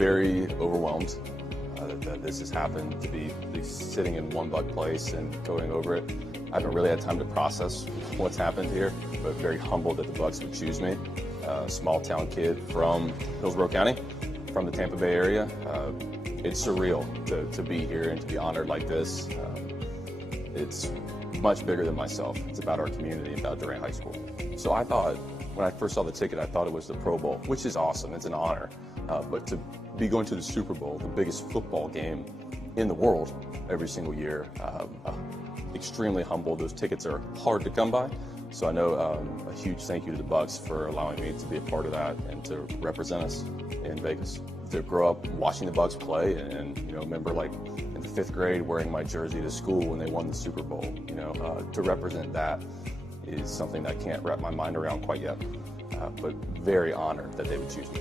Very overwhelmed that this has happened, to be sitting in one Buck place and going over it. I haven't really had time to process what's happened here, but very humbled that the Bucks would choose me. Small town kid from Hillsborough County, from the Tampa Bay area. It's surreal to be here and to be honored like this. It's much bigger than myself. It's about our community, about Durant High School. So I thought, when I first saw the ticket, I thought it was the Pro Bowl, which is awesome. It's an honor. But to be going to the Super Bowl, the biggest football game in the world every single year, extremely humble. Those tickets are hard to come by. So I know a huge thank you to the Bucks for allowing me to be a part of that and to represent us in Vegas. To grow up watching the Bucks play and remember like in the 5th grade wearing my jersey to school when they won the Super Bowl, to represent that is something that I can't wrap my mind around quite yet, but very honored that they would choose me.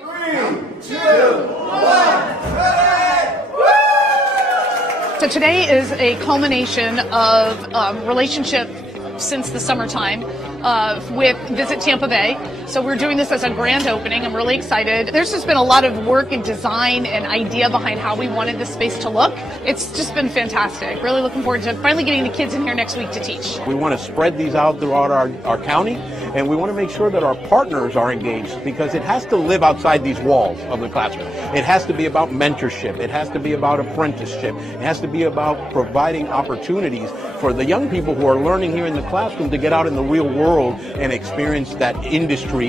3, 2, 1, ready! So today is a culmination of relationship since the summertime with Visit Tampa Bay. So we're doing this as a grand opening. I'm really excited. There's just been a lot of work and design and idea behind how we wanted this space to look. It's just been fantastic. Really looking forward to finally getting the kids in here next week to teach. We want to spread these out throughout our county, and we want to make sure that our partners are engaged, because it has to live outside these walls of the classroom. It has to be about mentorship. It has to be about apprenticeship. It has to be about providing opportunities for the young people who are learning here in the classroom to get out in the real world and experience that industry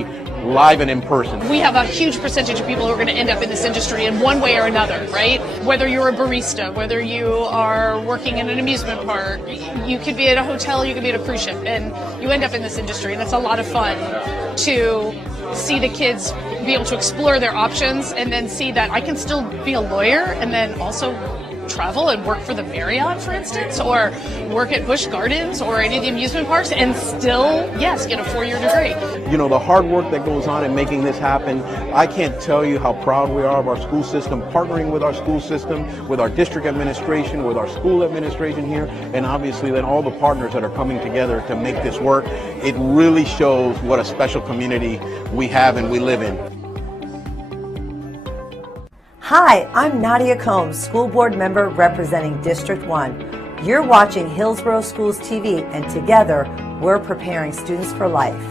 live and in person. We have a huge percentage of people who are going to end up in this industry in one way or another, right? Whether you're a barista, whether you are working in an amusement park, you could be at a hotel, you could be at a cruise ship, and you end up in this industry, and it's a lot of fun to see the kids be able to explore their options and then see that I can still be a lawyer and then also travel and work for the Marriott, for instance, or work at Busch Gardens or any of the amusement parks and still, yes, get a 4-year degree. The hard work that goes on in making this happen, I can't tell you how proud we are of our school system, partnering with our school system, with our district administration, with our school administration here, and obviously then all the partners that are coming together to make this work. It really shows what a special community we have and we live in. Hi, I'm Nadia Combs, school board member representing District 1. You're watching Hillsborough Schools TV, and together we're preparing students for life.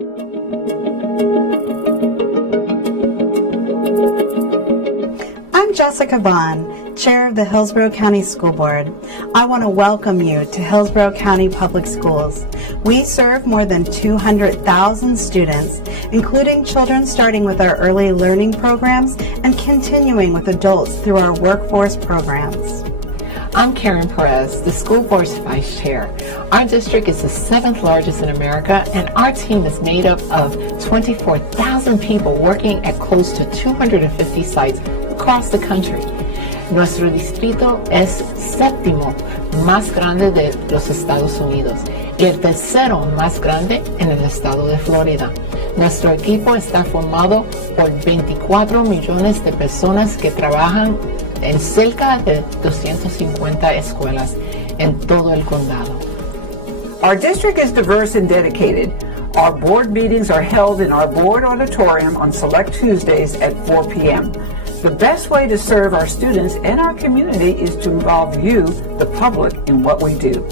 I'm Jessica Vaughn, Chair of the Hillsborough County School Board. I want to welcome you to Hillsborough County Public Schools. We serve more than 200,000 students, including children starting with our early learning programs and continuing with adults through our workforce programs. I'm Karen Perez, the school board's vice chair. Our district is the 7th largest in America, and our team is made up of 24,000 people working at close to 250 sites across the country. Nuestro distrito es séptimo más grande de los Estados Unidos y el tercero más grande en el estado de Florida. Nuestro equipo está formado por 24 millones de personas que trabajan en cerca de 250 escuelas en todo el condado. Our district is diverse and dedicated. Our board meetings are held in our board auditorium on select Tuesdays at 4 p.m. The best way to serve our students and our community is to involve you, the public, in what we do.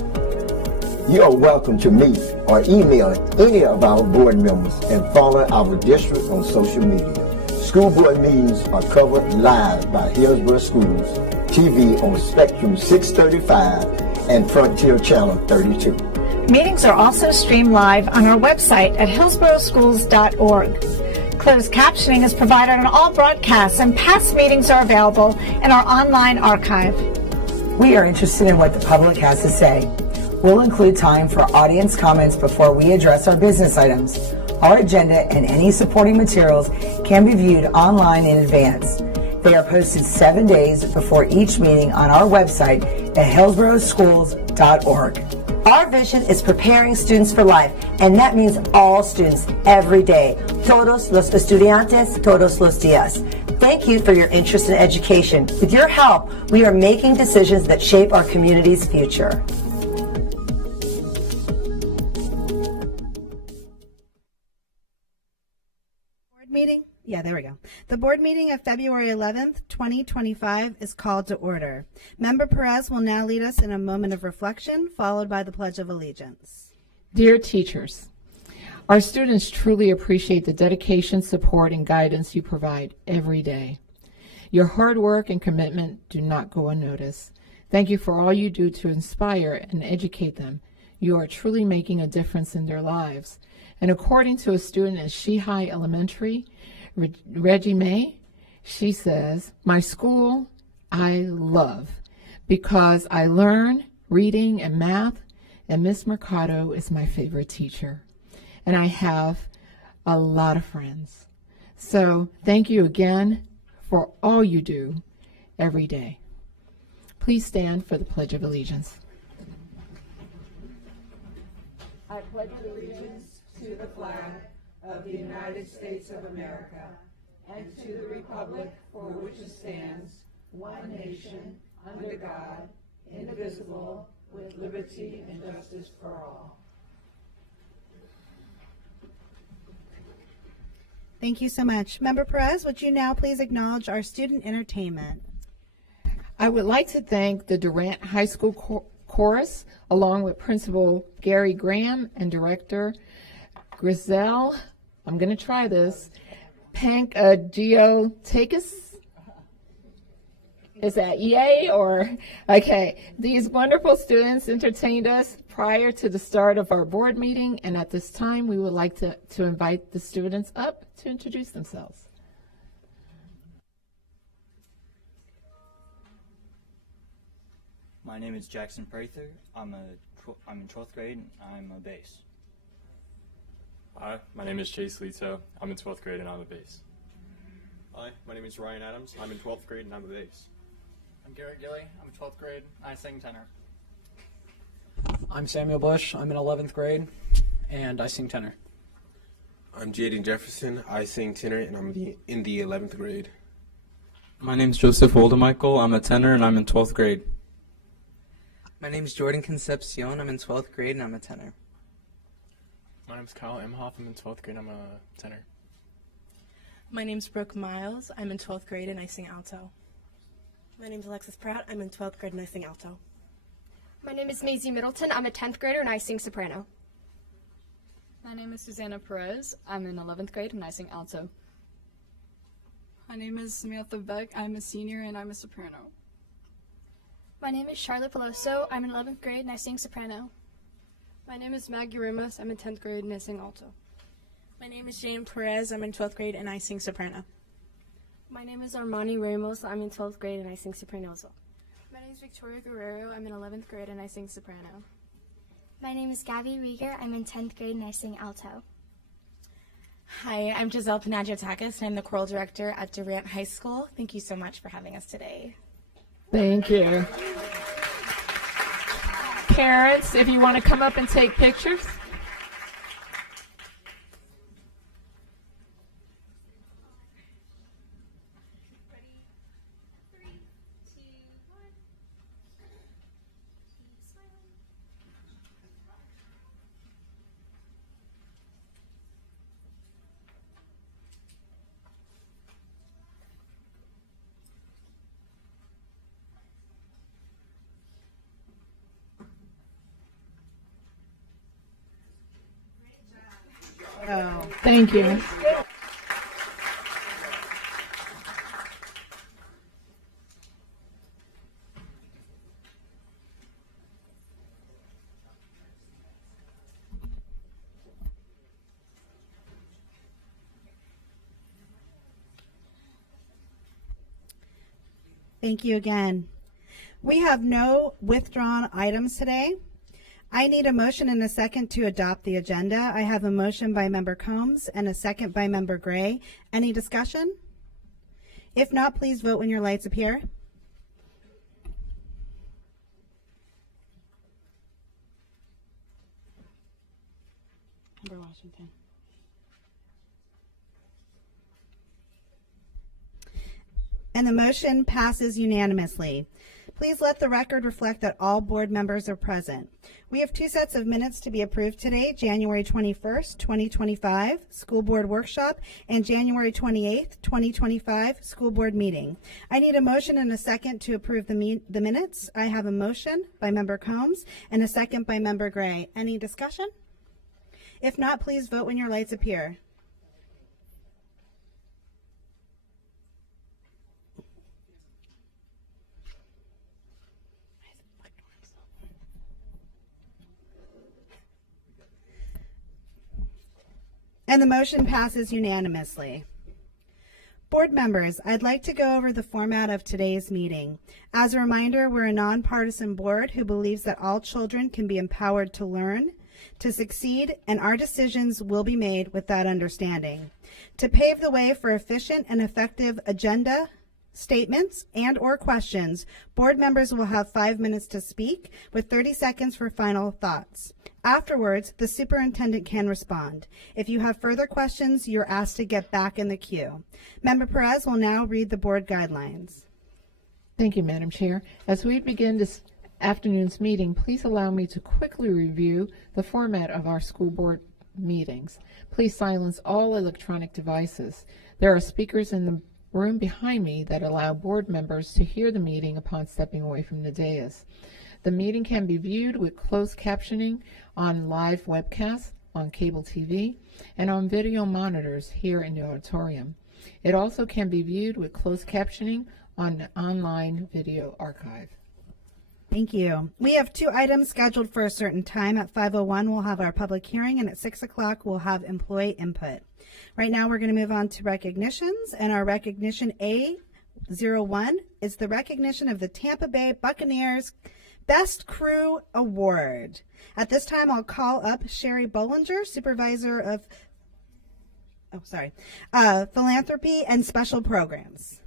You are welcome to meet or email any of our board members and follow our district on social media. School board meetings are covered live by Hillsborough Schools TV on Spectrum 635 and Frontier Channel 32. Meetings are also streamed live on our website at hillsboroughschools.org. Closed captioning is provided on all broadcasts, and past meetings are available in our online archive. We are interested in what the public has to say. We'll include time for audience comments before we address our business items. Our agenda and any supporting materials can be viewed online in advance. They are posted 7 days before each meeting on our website at hillsboroughschools.org. Our vision is preparing students for life, and that means all students every day. Todos los estudiantes, todos los días. Thank you for your interest in education. With your help, we are making decisions that shape our community's future. The board meeting of February 11th, 2025 is called to order. Member Perez will now lead us in a moment of reflection, followed by the Pledge of Allegiance. Dear teachers, our students truly appreciate the dedication, support, and guidance you provide every day. Your hard work and commitment do not go unnoticed. Thank you for all you do to inspire and educate them. You are truly making a difference in their lives. And according to a student at Shihai Elementary, Reggie May, she says, my school I love because I learn reading and math, and Miss Mercado is my favorite teacher. And I have a lot of friends. So thank you again for all you do every day. Please stand for the Pledge of Allegiance. I pledge allegiance to the flag of the United States of America and to the republic for which it stands, one nation, under God, indivisible, with liberty and justice for all. Thank you so much. Member Perez, would you now please acknowledge our student entertainment? I would like to thank the Durant High School Chorus, along with Principal Gary Graham and Director Griselle, I'm going to try this, Pankagiotakis. Is that yay or? Okay. These wonderful students entertained us prior to the start of our board meeting, and at this time we would like to invite the students up to introduce themselves. My name is Jackson Prather. I'm in 12th grade. I'm a bass. Hi, my name is Chase Lito. I'm in 12th grade and I'm a bass. Hi, my name is Ryan Adams. I'm in 12th grade and I'm a bass. I'm Garrett Gilly. I'm in 12th grade. I sing tenor. I'm Samuel Bush. I'm in 11th grade and I sing tenor. I'm Jaden Jefferson. I sing tenor and I'm in the 11th grade. My name's Joseph Woldemichael. I'm a tenor and I'm in 12th grade. My name's Jordan Concepcion. I'm in 12th grade and I'm a tenor. My name's Kyle Emhoff. I'm in 12th grade. I'm a tenor. My name's Brooke Miles. I'm in 12th grade and I sing alto. My name's Alexis Pratt. I'm in 12th grade and I sing alto. My name is Maisie Middleton. I'm a 10th grader and I sing soprano. My name is Susanna Perez. I'm in 11th grade and I sing alto. My name is Samantha Beck. I'm a senior and I'm a soprano. My name is Charlotte Peloso. I'm in 11th grade and I sing soprano. My name is Maggie Rimas. I'm in 10th grade and I sing alto. My name is Jane Perez. I'm in 12th grade and I sing soprano. My name is Armani Ramos. I'm in 12th grade and I sing soprano also. My name is Victoria Guerrero. I'm in 11th grade and I sing soprano. My name is Gabby Rieger. I'm in 10th grade and I sing alto. Hi, I'm Giselle Panagiotakis, and I'm the choral director at Durant High School. Thank you so much for having us today. Thank you. Parents, if you want to come up and take pictures. Oh. Thank you. Thank you again. We have no withdrawn items today. I need a motion and a second to adopt the agenda. I have a motion by Member Combs and a second by Member Gray. Any discussion? If not, please vote when your lights appear. Member Washington. And the motion passes unanimously. Please let the record reflect that all board members are present. We have two sets of minutes to be approved today, January 21st, 2025, School Board Workshop, and January 28th, 2025, School Board Meeting. I need a motion and a second to approve the minutes. I have a motion by Member Combs and a second by Member Gray. Any discussion? If not, please vote when your lights appear. And the motion passes unanimously. Board members, I'd like to go over the format of today's meeting. As a reminder, we're a nonpartisan board who believes that all children can be empowered to learn, to succeed, and our decisions will be made with that understanding. To pave the way for efficient and effective agenda statements and or questions, board members will have 5 minutes to speak with 30 seconds for final thoughts. Afterwards, the superintendent can respond. If you have further questions, you're asked to get back in the queue. Member Perez will now read the board guidelines. Thank you, Madam Chair. As we begin this afternoon's meeting, please allow me to quickly review the format of our school board meetings. Please silence all electronic devices. There are speakers in the room behind me that allow board members to hear the meeting upon stepping away from the dais. The meeting can be viewed with closed captioning on live webcast, on cable TV, and on video monitors here in the auditorium. It also can be viewed with closed captioning on the online video archive. Thank you. We have 2 items scheduled for a certain time. At 5:01, we'll have our public hearing, and at 6 o'clock, we'll have employee input. Right now, we're going to move on to recognitions, and our recognition A01 is the recognition of the Tampa Bay Buccaneers Best Crew Award. At this time, I'll call up Sherry Bollinger, Supervisor of Philanthropy and Special Programs.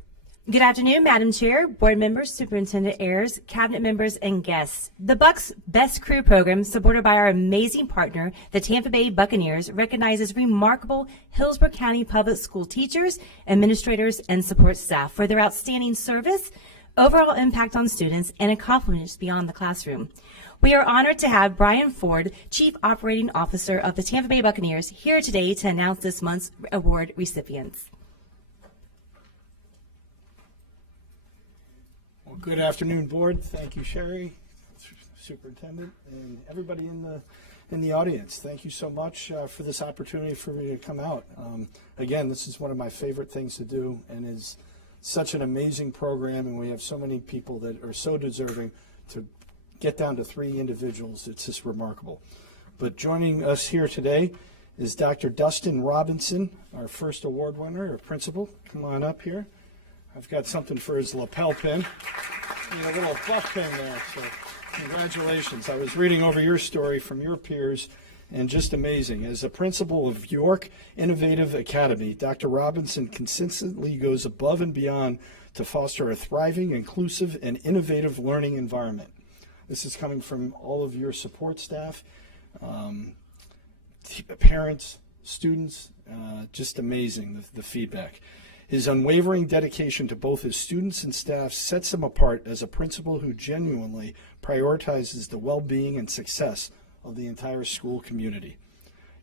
Good afternoon, Madam Chair, board members, superintendent Ayers, cabinet members, and guests. The Bucs Best Crew program, supported by our amazing partner, the Tampa Bay Buccaneers, recognizes remarkable Hillsborough County Public School teachers, administrators, and support staff for their outstanding service, overall impact on students, and accomplishments beyond the classroom. We are honored to have Brian Ford, Chief Operating Officer of the Tampa Bay Buccaneers, here today to announce this month's award recipients. Well, good afternoon, board. Thank you, Sherry, superintendent, and everybody in the in the audience, thank you so much for this opportunity for me to come out. Again, this is one of my favorite things to do, and is such an amazing program, and we have so many people that are so deserving. To get down to 3 individuals, it's just remarkable. But joining us here today is Dr. Dustin Robinson, our first award winner, our principal. Come on up here. I've got something for his lapel pin. And a little buff pin there, so congratulations. I was reading over your story from your peers, and just amazing. As the principal of York Innovative Academy, Dr. Robinson consistently goes above and beyond to foster a thriving, inclusive, and innovative learning environment. This is coming from all of your support staff, parents, students, just amazing, the feedback. His unwavering dedication to both his students and staff sets him apart as a principal who genuinely prioritizes the well-being and success of the entire school community.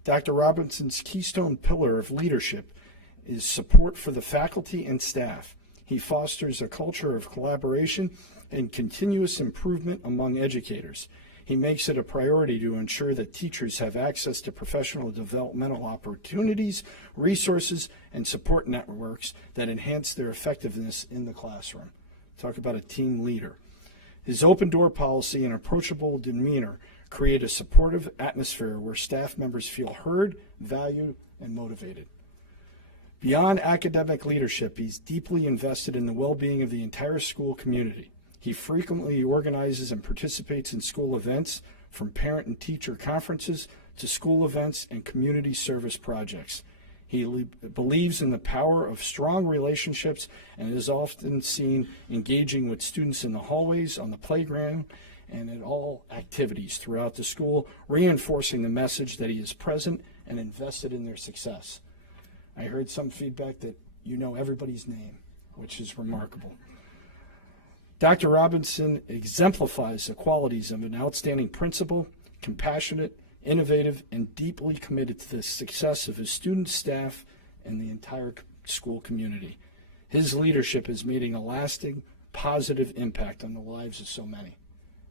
Dr. Robinson's keystone pillar of leadership is support for the faculty and staff. He fosters a culture of collaboration and continuous improvement among educators. He makes it a priority to ensure that teachers have access to professional developmental opportunities, resources, and support networks that enhance their effectiveness in the classroom. Talk about a team leader. His open door policy and approachable demeanor create a supportive atmosphere where staff members feel heard, valued, and motivated. Beyond academic leadership, he's deeply invested in the well-being of the entire school community. He frequently organizes and participates in school events, from parent and teacher conferences to school events and community service projects. He believes in the power of strong relationships and is often seen engaging with students in the hallways, on the playground, and at all activities throughout the school, reinforcing the message that he is present and invested in their success. I heard some feedback that you know everybody's name, which is remarkable. Dr. Robinson exemplifies the qualities of an outstanding principal, compassionate, innovative, and deeply committed to the success of his students, staff, and the entire school community. His leadership is making a lasting, positive impact on the lives of so many.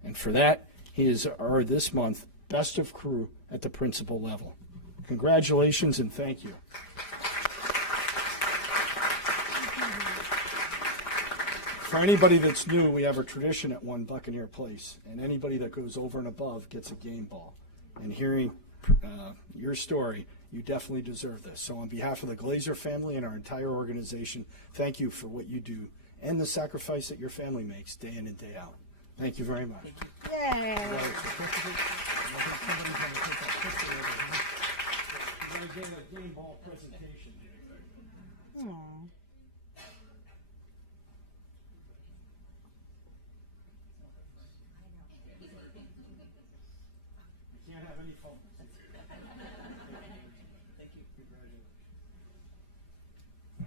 And for that, he is our, this month, Best of Crew at the principal level. Congratulations and thank you. For anybody that's new, we have a tradition at One Buccaneer Place, and anybody that goes over and above gets a game ball. And hearing your story, you definitely deserve this. So on behalf of the Glazer family and our entire organization, thank you for what you do and the sacrifice that your family makes day in and day out. Thank you very much. Yay! Game ball presentation. Aww.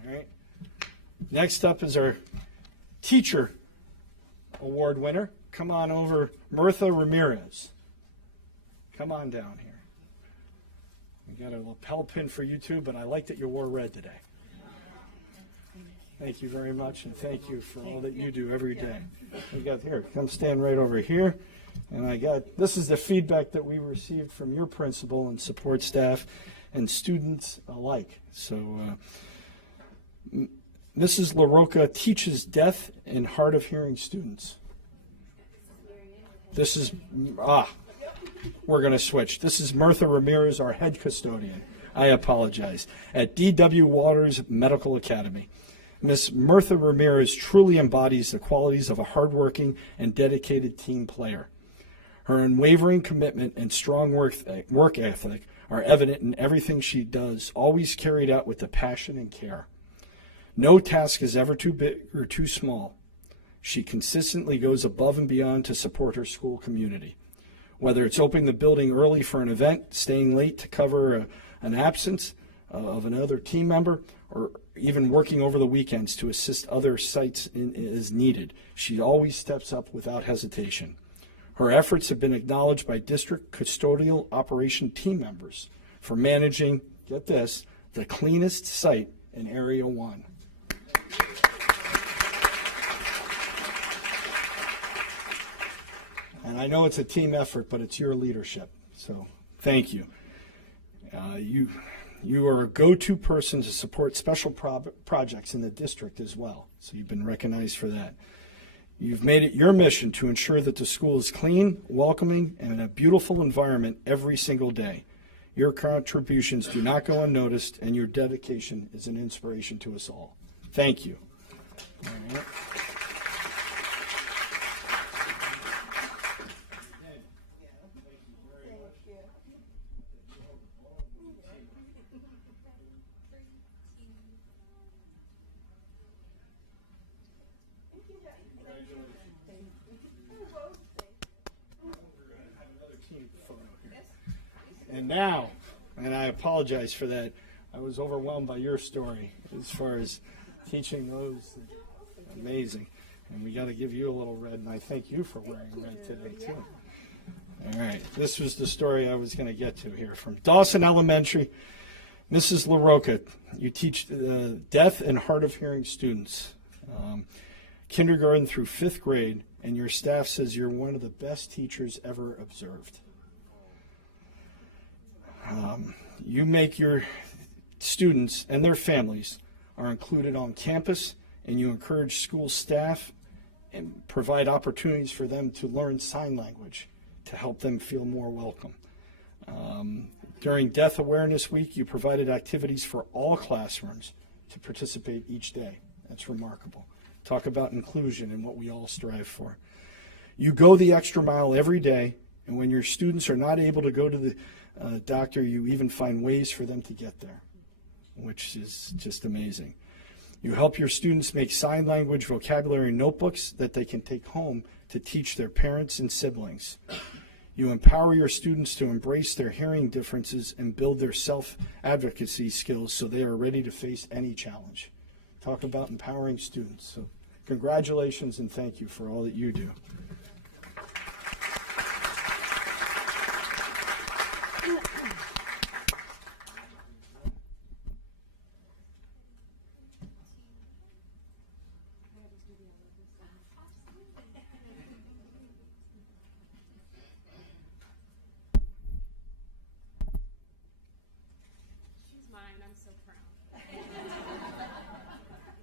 All right. Next up is our teacher award winner. Come on over, Mirtha Ramirez. Come on down here. We got a lapel pin for you too, but I like that you wore red today. Thank you very much, and thank you for all that you do every day. We got here. Come stand right over here. And this is the feedback that we received from your principal and support staff and students alike. So Mrs. LaRocca teaches deaf and hard of hearing students. This is, we're going to switch. This is Mirtha Ramirez, our head custodian. I apologize. At D.W. Waters Medical Academy. Miss Mirtha Ramirez truly embodies the qualities of a hardworking and dedicated team player. Her unwavering commitment and strong work ethic are evident in everything she does, always carried out with the passion and care. No task is ever too big or too small. She consistently goes above and beyond to support her school community. Whether it's opening the building early for an event, staying late to cover an absence of another team member, or even working over the weekends to assist other sites as needed, she always steps up without hesitation. Her efforts have been acknowledged by district custodial operation team members for managing, get this, the cleanest site in Area 1. And I know it's a team effort, but it's your leadership. So Thank you. You are a go-to person to support special projects in the district as well, so you've been recognized for that. You've made it your mission to ensure that the school is clean, welcoming, and in a beautiful environment every single day. Your contributions do not go unnoticed, and your dedication is an inspiration to us all. Thank you. All right. And now, and I apologize for that, I was overwhelmed by your story as far as teaching those. Amazing. And we got to give you a little red, and I thank you for wearing red today, too. All right, this was the story I was going to get to here. From Dawson Elementary, Mrs. LaRocca, you teach deaf and hard of hearing students, kindergarten through 5th grade, and your staff says you're one of the best teachers ever observed. You make your students and their families are included on campus, and you encourage school staff and provide opportunities for them to learn sign language to help them feel more welcome. During Deaf Awareness Week, you provided activities for all classrooms to participate each day. That's remarkable. Talk about inclusion and what we all strive for. You go the extra mile every day, and when your students are not able to go to the doctor, you even find ways for them to get there, which is just amazing. You help your students make sign language vocabulary notebooks that they can take home to teach their parents and siblings. You empower your students to embrace their hearing differences and build their self-advocacy skills so they are ready to face any challenge. Talk about empowering students. So congratulations and thank you for all that you do. I'm so proud.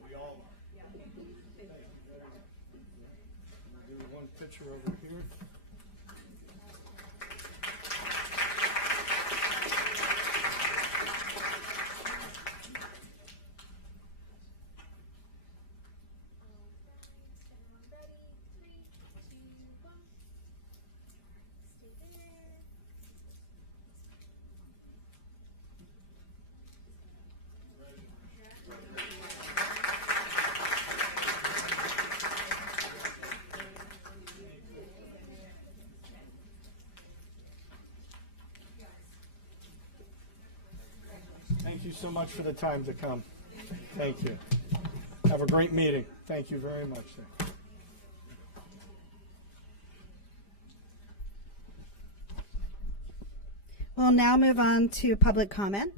We all are. Yeah. Thank you very much. We'll do one picture over here. Thank you so much for the time to come. Thank you. Have a great meeting. Thank you very much. We'll now move on to public comment.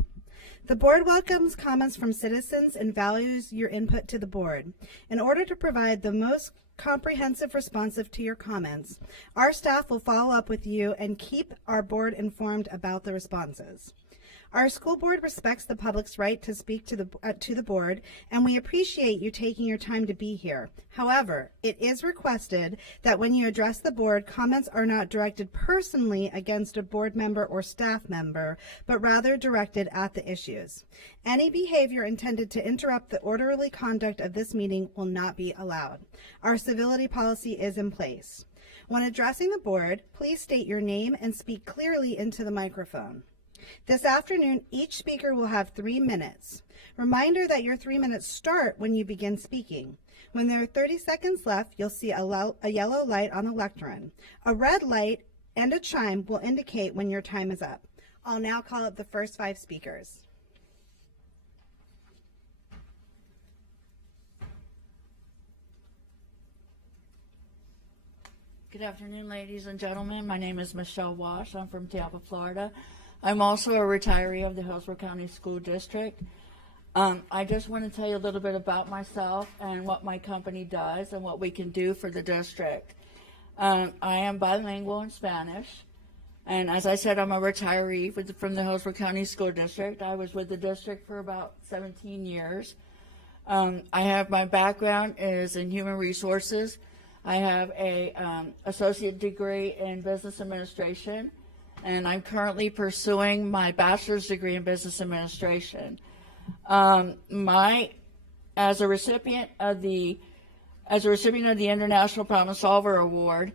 The board welcomes comments from citizens and values your input to the board. In order to provide the most comprehensive responsive to your comments, our staff will follow up with you and keep our board informed about the responses. Our school board respects the public's right to speak to the board, and we appreciate you taking your time to be here. However, it is requested that when you address the board, comments are not directed personally against a board member or staff member, but rather directed at the issues. Any behavior intended to interrupt the orderly conduct of this meeting will not be allowed. Our civility policy is in place. When addressing the board, please state your name and speak clearly into the microphone. This afternoon, each speaker will have 3 minutes. Reminder that your 3 minutes start when you begin speaking. When there are 30 seconds left, you'll see a yellow light on the lectern. A red light and a chime will indicate when your time is up. I'll now call up the first 5 speakers. Good afternoon, ladies and gentlemen. My name is Michelle Wash. I'm from Tampa, Florida. I'm also a retiree of the Hillsborough County School District. I just want to tell you a little bit about myself and what my company does and what we can do for the district. I am bilingual in Spanish. And as I said, I'm a retiree from the Hillsborough County School District. I was with the district for about 17 years. I have my background is in human resources. I have a associate degree in business administration, and I'm currently pursuing my bachelor's degree in business administration. As a recipient of the International Problem Solver Award,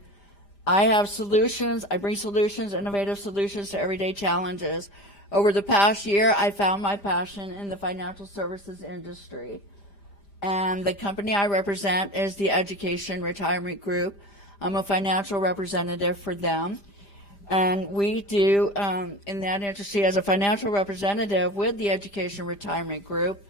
I have solutions. I bring solutions, innovative solutions to everyday challenges. Over the past year, I found my passion in the financial services industry. And the company I represent is the Education Retirement Group. I'm a financial representative for them. And we do, in that industry, as a financial representative with the Education Retirement Group,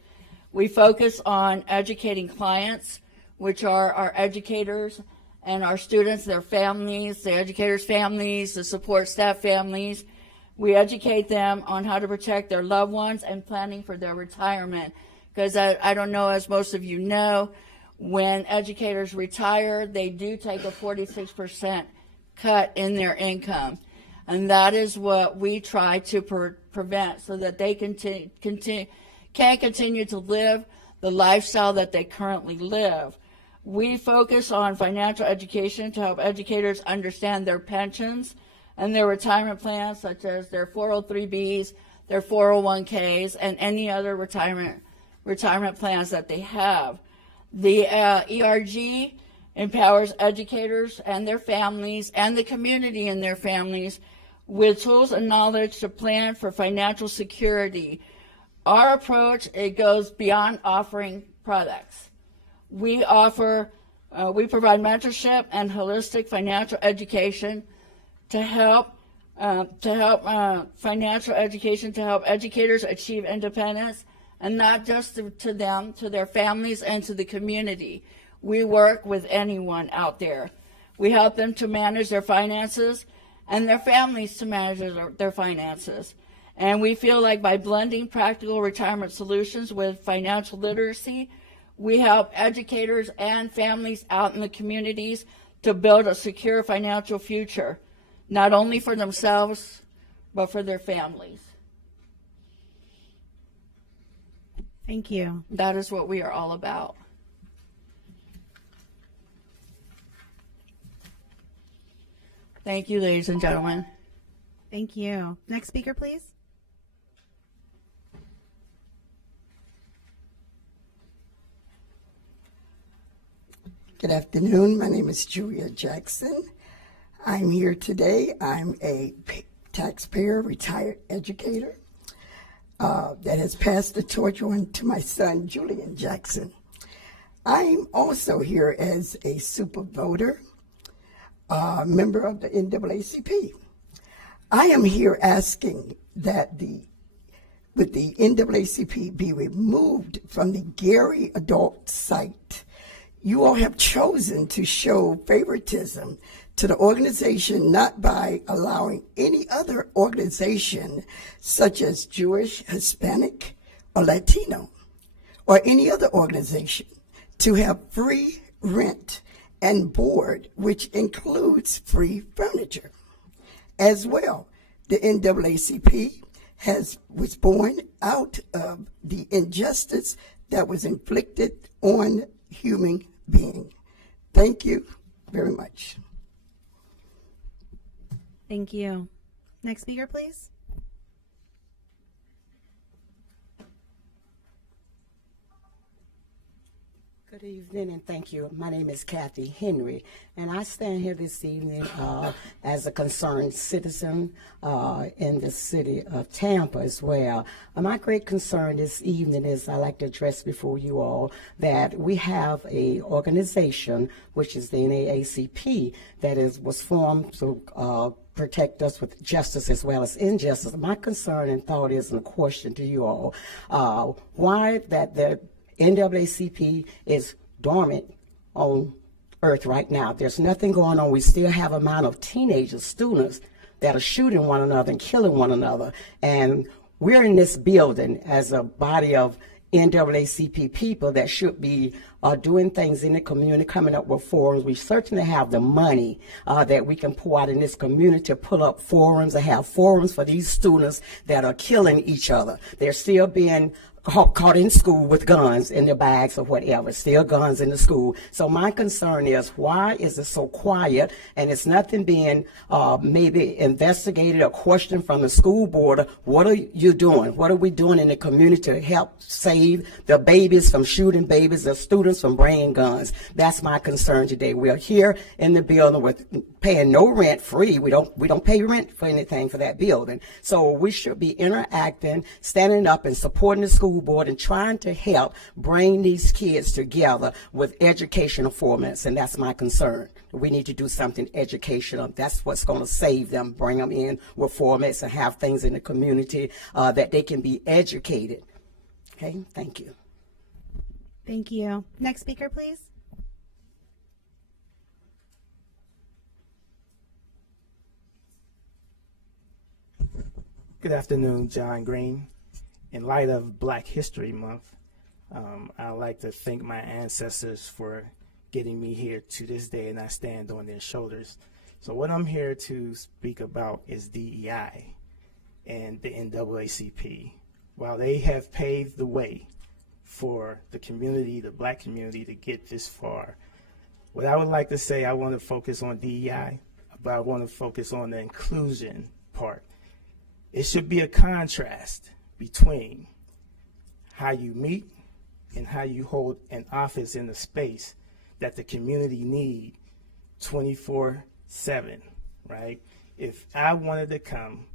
we focus on educating clients, which are our educators and our students, their families, the educators' families, the support staff families. We educate them on how to protect their loved ones and planning for their retirement. Because I don't know, as most of you know, when educators retire, they do take a 46% cut in their income. And that is what we try to prevent so that they can continue to live the lifestyle that they currently live. We focus on financial education to help educators understand their pensions and their retirement plans, such as their 403Bs, their 401Ks, and any other retirement plans that they have. The ERG empowers educators and their families and the community and their families with tools and knowledge to plan for financial security. Our approach, it goes beyond offering products. We provide mentorship and holistic financial education to help financial education to help educators achieve independence, and not just to them, to their families and to the community. We work with anyone out there. We help them to manage their finances and their families to manage their finances. And we feel like by blending practical retirement solutions with financial literacy, we help educators and families out in the communities to build a secure financial future, not only for themselves, but for their families. Thank you. That is what we are all about. Thank you, ladies and gentlemen. Thank you. Next speaker, please. Good afternoon. My name is Julia Jackson. I'm here today. I'm a taxpayer, retired educator that has passed the torch on to my son, Julian Jackson. I'm also here as a super voter, member of the NAACP. I am here asking that the NAACP be removed from the Gary adult site. You all have chosen to show favoritism to the organization, not by allowing any other organization such as Jewish, Hispanic, or Latino, or any other organization to have free rent and board, which includes free furniture. As well, the NAACP was born out of the injustice that was inflicted on human being. Thank you very much. Thank you. Next speaker, please. Good evening and thank you. My name is Kathy Henry, and I stand here this evening as a concerned citizen in the city of Tampa as well. My great concern this evening is I'd like to address before you all that we have a organization, which is the NAACP, that was formed to protect us with justice as well as injustice. My concern and thought is, and a question to you all, why that the NAACP is dormant on earth right now. There's nothing going on. We still have an amount of teenagers, students that are shooting one another and killing one another. And we're in this building as a body of NAACP people that should be doing things in the community, coming up with forums. We certainly have the money that we can pour out in this community to pull up forums and have forums for these students that are killing each other. They're still being caught in school with guns in their bags or whatever, still guns in the school. So my concern is, why is it so quiet and it's nothing being maybe investigated or questioned from the school board? What are you doing? What are we doing in the community to help save the babies from shooting babies, the students from bringing guns? That's my concern today. We are here in the building with paying no rent, free. We don't pay rent for anything for that building. So we should be interacting, standing up and supporting the school board and trying to help bring these kids together with educational formats, and that's my concern. We need to do something educational. That's what's going to save them, bring them in with formats and have things in the community that they can be educated. Okay, thank you. Thank you. Next speaker, please. Good afternoon, John Green. In light of Black History Month, I'd like to thank my ancestors for getting me here to this day, and I stand on their shoulders. So what I'm here to speak about is DEI and the NAACP. While they have paved the way for the community, the Black community, to get this far, what I would like to say, I want to focus on DEI, but I want to focus on the inclusion part. It should be a contrast between how you meet and how you hold an office in a space that the community need 24/7, right? If I wanted to come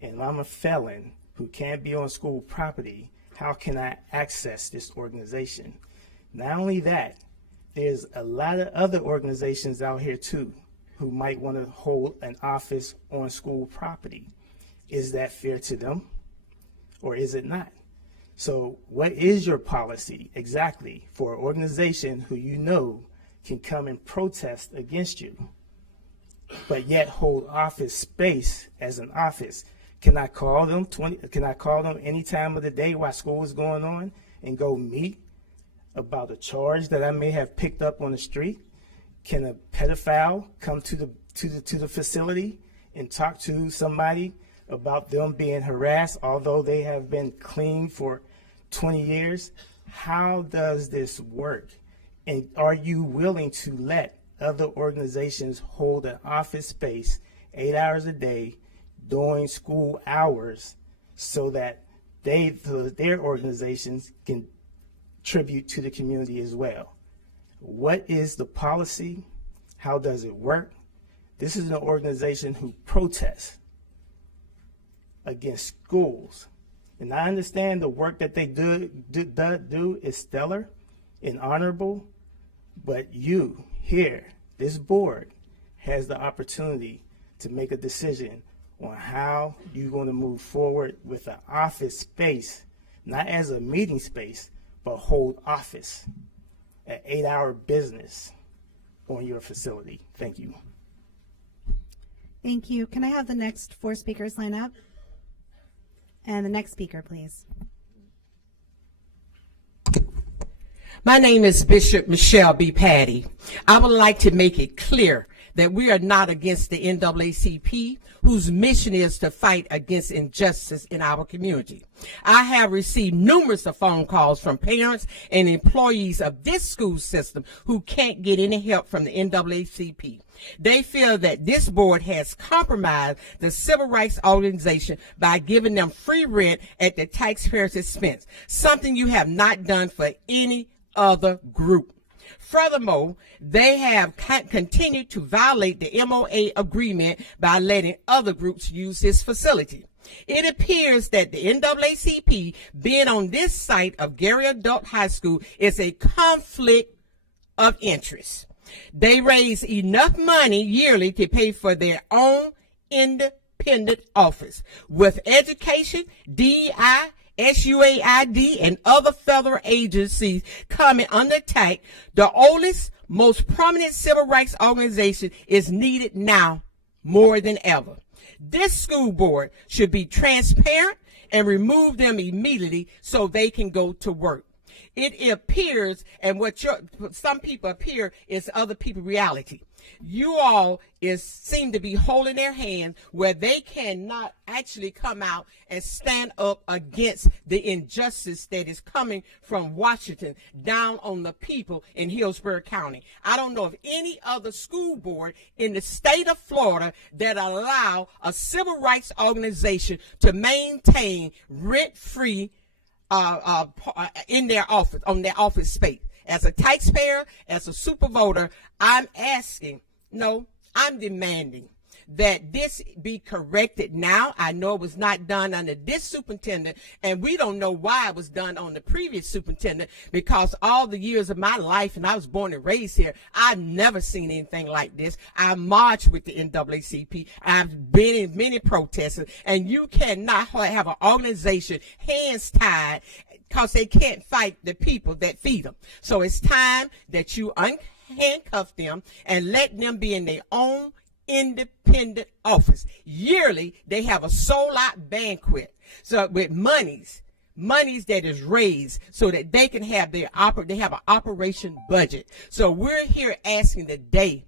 and I'm a felon who can't be on school property, how can I access this organization? Not only that, there's a lot of other organizations out here too who might want to hold an office on school property. Is that fair to them? Or is it not? So what is your policy exactly for an organization who you know can come and protest against you, but yet hold office space as an office? Can I call them any time of the day while school is going on and go meet about a charge that I may have picked up on the street? Can a pedophile come to the facility and talk to somebody about them being harassed, although they have been clean for 20 years? How does this work? And are you willing to let other organizations hold an office space 8 hours a day during school hours so that their organizations can contribute to the community as well? What is the policy? How does it work? This is an organization who protests against schools. And I understand the work that they do is stellar and honorable, but you here, this board, has the opportunity to make a decision on how you're going to move forward with an office space, not as a meeting space, but hold office, an 8-hour business on your facility. Thank you. Thank you. Can I have the next 4 speakers line up? And the next speaker, please. My name is Bishop Michelle B. Patty. I would like to make it clear that we are not against the NAACP, whose mission is to fight against injustice in our community. I have received numerous of phone calls from parents and employees of this school system who can't get any help from the NAACP. They feel that this board has compromised the civil rights organization by giving them free rent at the taxpayers' expense, something you have not done for any other group. Furthermore, they have continued to violate the MOA agreement by letting other groups use this facility. It appears that the NAACP being on this site of Gary Adult High School is a conflict of interest. They raise enough money yearly to pay for their own independent office. With education, DEI, SUAID, and other federal agencies coming under attack, the oldest, most prominent civil rights organization is needed now more than ever. This school board should be transparent and remove them immediately so they can go to work. It appears, and what some people appear is other people's reality. You all seem to be holding their hand where they cannot actually come out and stand up against the injustice that is coming from Washington down on the people in Hillsborough County. I don't know of any other school board in the state of Florida that allow a civil rights organization to maintain rent-free in their office, on their office space. As a taxpayer, as a super voter, I'm demanding that this be corrected now. I know it was not done under this superintendent, and we don't know why it was done on the previous superintendent, because all the years of my life, and I was born and raised here, I've never seen anything like this. I marched with the NAACP. I've been in many protests, and you cannot have an organization hands tied because they can't fight the people that feed them. So it's time that you handcuff them and let them be in their own independent office. Yearly, they have a sold-out banquet, so with monies that is raised so that they can have they have an operation budget. So we're here asking the day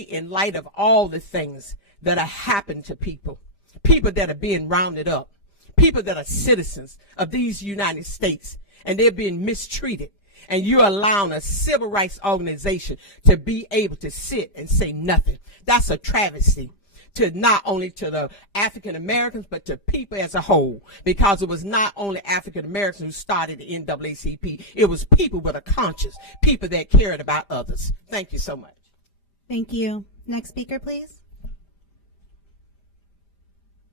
in light of all the things that are happening to people that are being rounded up, people that are citizens of these United States, and they're being mistreated. And you're allowing a civil rights organization to be able to sit and say nothing. That's a travesty to not only to the African Americans, but to people as a whole, because it was not only African Americans who started the NAACP. It was people with a conscience, people that cared about others. Thank you so much. Thank you. Next speaker, please.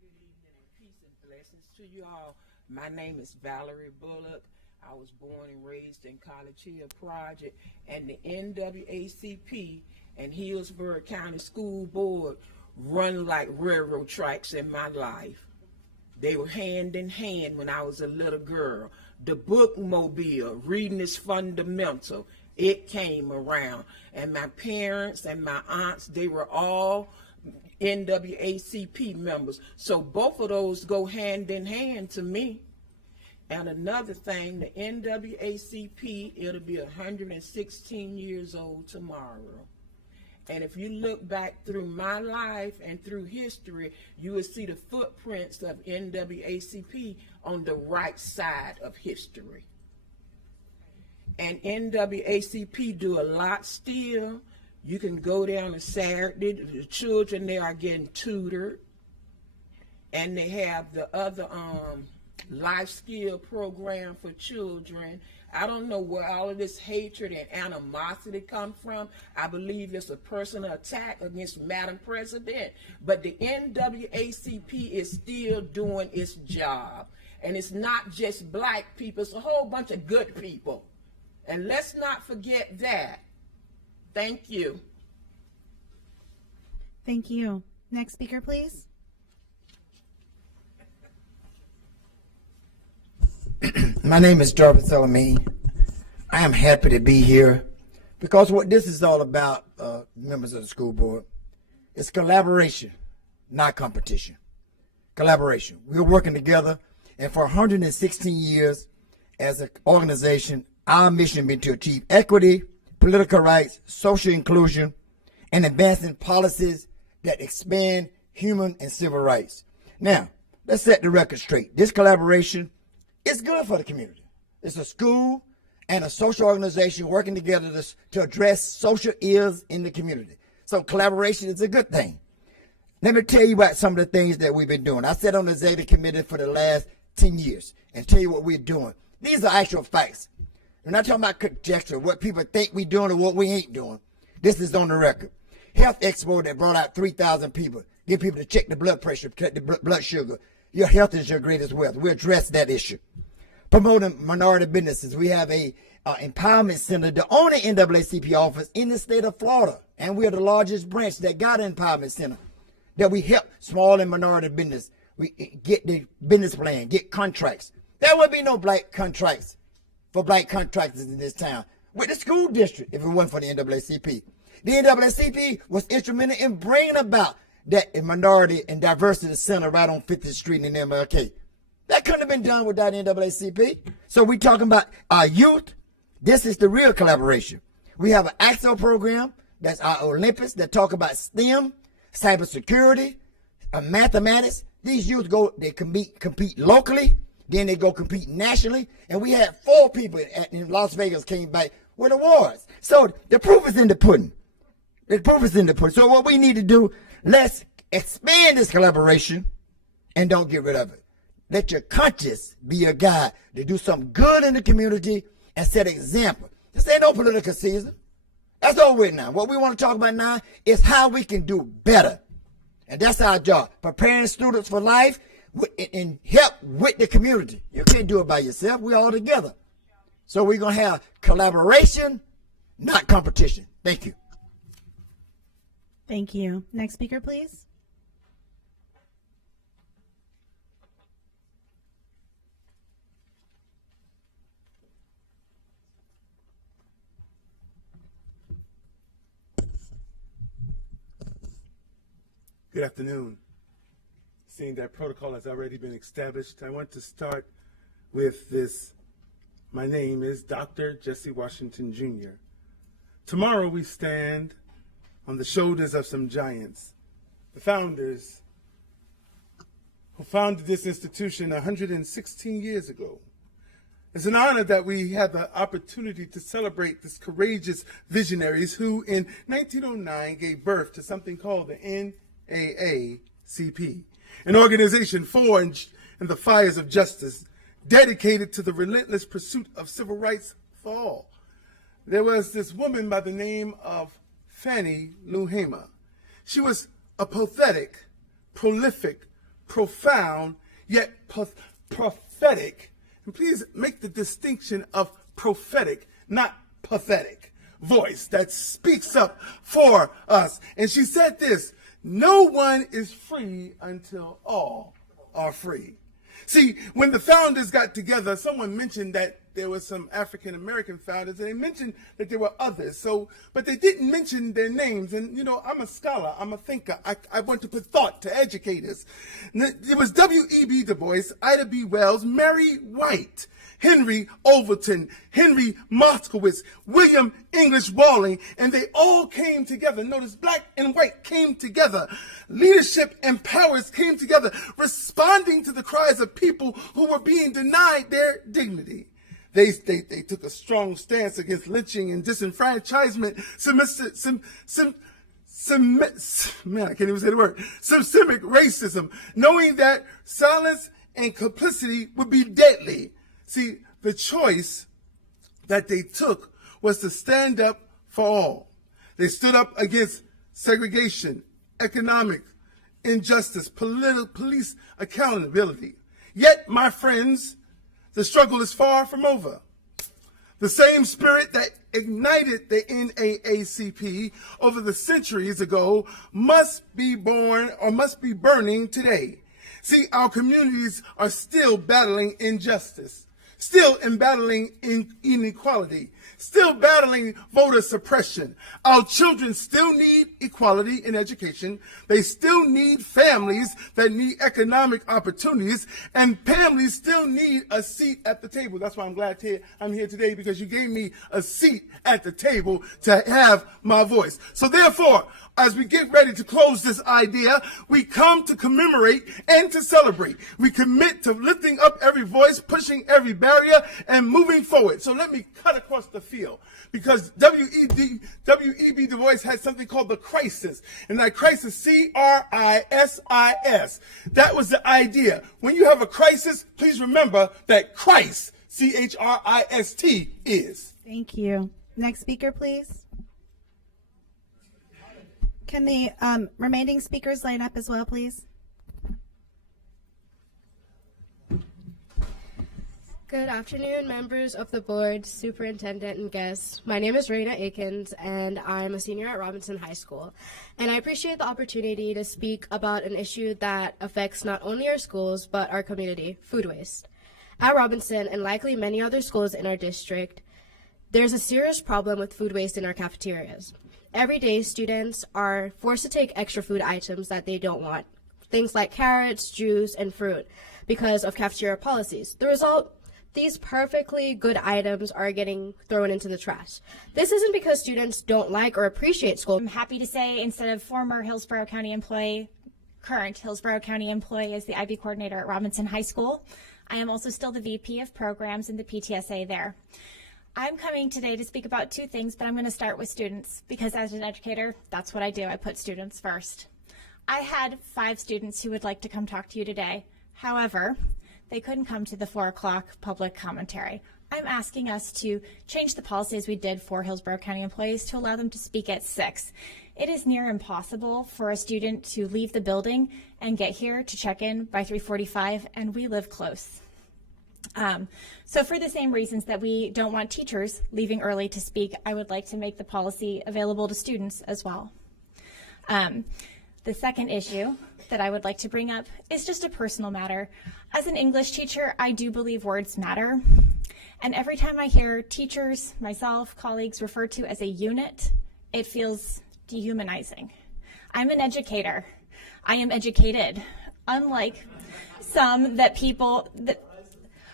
Good evening and peace and blessings to you all. My name is Valerie Bullock. I was born and raised in College Hill Project, and the NAACP and Hillsborough County School Board run like railroad tracks in my life. They were hand in hand when I was a little girl. The bookmobile, reading is fundamental, it came around. And my parents and my aunts, they were all NAACP members. So both of those go hand in hand to me. And another thing, the NAACP, it'll be 116 years old tomorrow. And if you look back through my life and through history, you will see the footprints of NAACP on the right side of history. And NAACP do a lot still. You can go down to Saturday, the children there are getting tutored. And they have the other life skill program for children. I don't know where all of this hatred and animosity come from. I believe it's a personal attack against Madam President. But the NAACP is still doing its job. And it's not just black people, it's a whole bunch of good people. And let's not forget that. Thank you. Thank you. Next speaker, please. My name is Darby Salamine. I am happy to be here because what this is all about, members of the school board, is collaboration, not competition. Collaboration. We're working together, and for 116 years as an organization, our mission has been to achieve equity, political rights, social inclusion, and advancing policies that expand human and civil rights. Now, let's set the record straight. This collaboration is good for the community. It's a school and a social organization working together to address social ills in the community. So collaboration is a good thing. Let me tell you about some of the things that we've been doing. I sat on the executive committee for the last 10 years and tell you what we're doing. These are actual facts. We're not talking about conjecture, what people think we're doing or what we ain't doing. This is on the record. Health Expo that brought out 3,000 people, get people to check the blood pressure, check the blood sugar. Your health is your greatest wealth. We address that issue. Promoting minority businesses. We have a empowerment center, the only NAACP office in the state of Florida. And we're the largest branch that got an empowerment center. That we help small and minority business. We get the business plan, get contracts. There would be no black contracts for black contractors in this town with the school district if it wasn't for the NAACP. The NAACP was instrumental in bringing about that minority and diversity center right on 50th Street in MLK. That couldn't have been done without NAACP. So we talking about our youth. This is the real collaboration. We have an AXO program, that's our Olympics, that talk about STEM, cybersecurity, mathematics. These youth they compete locally, then they go compete nationally. And we had 4 people in Las Vegas came back with awards. So the proof is in the pudding. The proof is in the pudding. So what we need to do, let's expand this collaboration and don't get rid of it. Let your conscience be your guide to do something good in the community and set an example. This ain't no political season. That's over with now. What we want to talk about now is how we can do better. And that's our job, preparing students for life and help with the community. You can't do it by yourself. We're all together. So we're going to have collaboration, not competition. Thank you. Thank you. Next speaker, please. Good afternoon. Seeing that protocol has already been established, I want to start with this. My name is Dr. Jesse Washington, Jr. Tomorrow we stand on the shoulders of some giants, the founders who founded this institution 116 years ago. It's an honor that we have the opportunity to celebrate these courageous visionaries who in 1909 gave birth to something called the NAACP, an organization forged in the fires of justice, dedicated to the relentless pursuit of civil rights for all. There was this woman by the name of Fannie Lou Hamer. She was a pathetic, prolific, profound, yet prophetic, and please make the distinction of prophetic, not pathetic, voice that speaks up for us. And she said this: no one is free until all are free. See, when the founders got together, someone mentioned that there were some African-American founders, and they mentioned that there were others. But they didn't mention their names. And, you know, I'm a scholar. I'm a thinker. I want to put thought to educators. It was W.E.B. Du Bois, Ida B. Wells, Mary White, Henry Overton, Henry Moskowitz, William English Walling, and they all came together. Notice black and white came together. Leadership and powers came together, responding to the cries of people who were being denied their dignity. They took a strong stance against lynching and disenfranchisement, systemic racism, knowing that silence and complicity would be deadly. See, the choice that they took was to stand up for all. They stood up against segregation, economic injustice, police accountability. Yet, my friends, the struggle is far from over. The same spirit that ignited the NAACP over the centuries ago must be burning today. See, our communities are still battling injustice, still battling inequality, still battling voter suppression. Our children still need equality in education. They still need families that need economic opportunities, and families still need a seat at the table. That's why I'm glad I'm here today, because you gave me a seat at the table to have my voice. So therefore, as we get ready to close this idea, we come to commemorate and to celebrate. We commit to lifting up every voice, pushing every barrier, and moving forward. So let me cut across the field, because W.E.B. Du Bois had something called the crisis, and that crisis, C-R-I-S-I-S. That was the idea. When you have a crisis, please remember that Christ, C-H-R-I-S-T, is. Thank you. Next speaker, please. Can the remaining speakers line up as well, please? Good afternoon, members of the board, superintendent, and guests. My name is Raina Akins, and I'm a senior at Robinson High School. And I appreciate the opportunity to speak about an issue that affects not only our schools, but our community, food waste. At Robinson, and likely many other schools in our district, there's a serious problem with food waste in our cafeterias. Every day, students are forced to take extra food items that they don't want, things like carrots, juice, and fruit, because of cafeteria policies. The result, these perfectly good items are getting thrown into the trash. This isn't because students don't like or appreciate school. I'm happy to say, instead of former Hillsborough County employee, current Hillsborough County employee is the IB coordinator at Robinson High School. I am also still the VP of programs in the PTSA there. I'm coming today to speak about two things, but I'm going to start with students because as an educator, that's what I do. I put students first. I had 5 students who would like to come talk to you today. However, they couldn't come to the 4 o'clock public commentary. I'm asking us to change the policies we did for Hillsborough County employees to allow them to speak at 6. It is near impossible for a student to leave the building and get here to check in by 3:45, and we live close. So for the same reasons that we don't want teachers leaving early to speak, I would like to make the policy available to students as well. The second issue that I would like to bring up is just a personal matter. As an English teacher, I do believe words matter. And every time I hear teachers, myself, colleagues referred to as a unit, it feels dehumanizing. I'm an educator. I am educated. Unlike some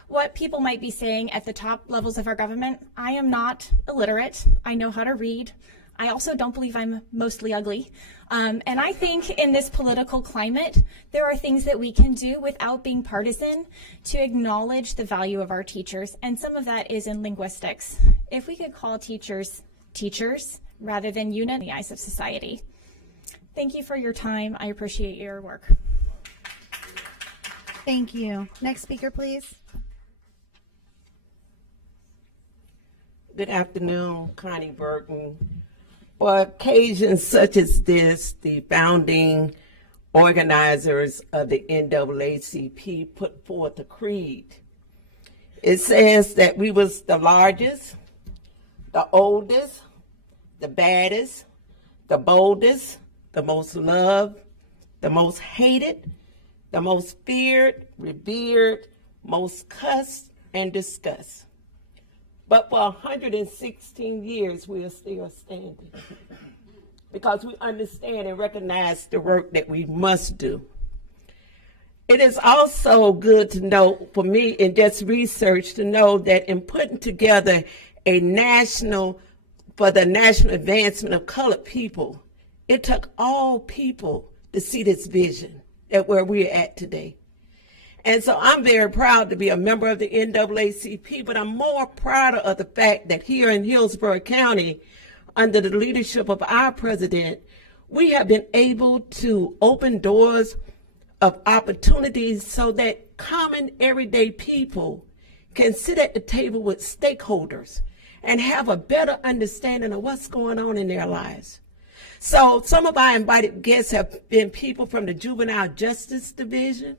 what people might be saying at the top levels of our government, I am not illiterate. I know how to read. I also don't believe I'm mostly ugly. And I think in this political climate, there are things that we can do without being partisan to acknowledge the value of our teachers. And some of that is in linguistics. If we could call teachers teachers rather than unit in the eyes of society. Thank you for your time. I appreciate your work. Thank you. Next speaker, please. Good afternoon, Connie Burton. For occasions such as this, the founding organizers of the NAACP put forth a creed. It says that we was the largest, the oldest, the baddest, the boldest, the most loved, the most hated, the most feared, revered, most cussed and discussed. But for 116 years, we are still standing because we understand and recognize the work that we must do. It is also good to know, for me, in just research, to know that in putting together a for the national advancement of colored people, it took all people to see this vision at where we're at today. And so I'm very proud to be a member of the NAACP, but I'm more proud of the fact that here in Hillsborough County, under the leadership of our president, we have been able to open doors of opportunities so that common everyday people can sit at the table with stakeholders and have a better understanding of what's going on in their lives. So some of our invited guests have been people from the Juvenile Justice Division.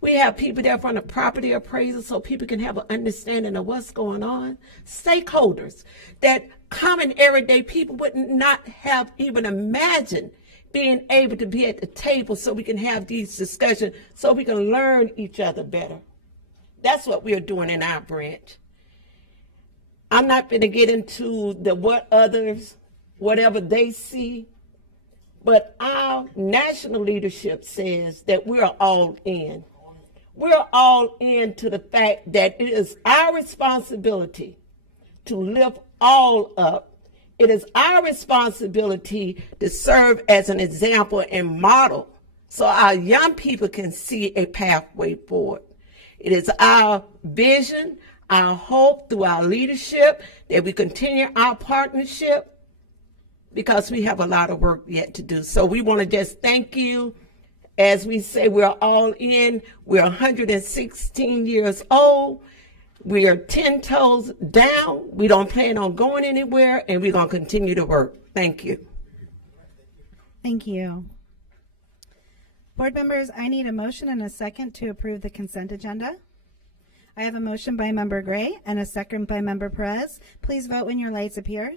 We have people there from the property appraisal so people can have an understanding of what's going on. Stakeholders that common everyday people would not have even imagined being able to be at the table so we can have these discussions so we can learn each other better. That's what we're doing in our branch. I'm not going to get into what others, whatever they see, but our national leadership says that we're all in. We're all in to the fact that it is our responsibility to lift all up. It is our responsibility to serve as an example and model so our young people can see a pathway forward. It is our vision, our hope through our leadership that we continue our partnership because we have a lot of work yet to do. So we want to just thank you. As we say, we're all in. We're 116 years old. We are 10 toes down. We don't plan on going anywhere, and we're going to continue to work. Thank you. Thank you. Board members, I need a motion and a second to approve the consent agenda. I have a motion by Member Gray and a second by Member Perez. Please vote when your lights appear.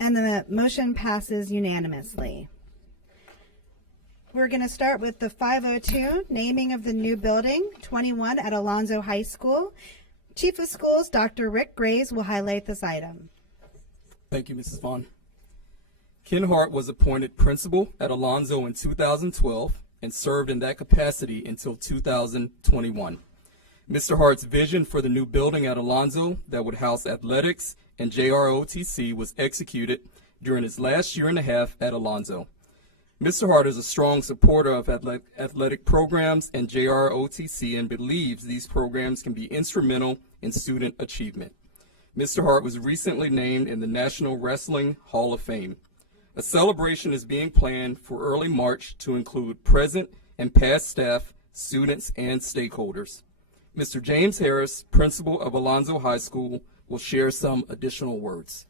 And the motion passes unanimously. We're going to start with the 502, naming of the new building, 21 at Alonzo High School. Chief of Schools, Dr. Rick Graves, will highlight this item. Thank you, Mrs. Vaughn. Ken Hart was appointed principal at Alonzo in 2012 and served in that capacity until 2021. Mr. Hart's vision for the new building at Alonzo that would house athletics and JROTC was executed during his last year and a half at Alonzo. Mr. Hart is a strong supporter of athletic programs and JROTC and believes these programs can be instrumental in student achievement. Mr. Hart was recently named in the National Wrestling Hall of Fame. A celebration is being planned for early March to include present and past staff, students, and stakeholders. Mr. James Harris, principal of Alonzo High School, will share some additional words.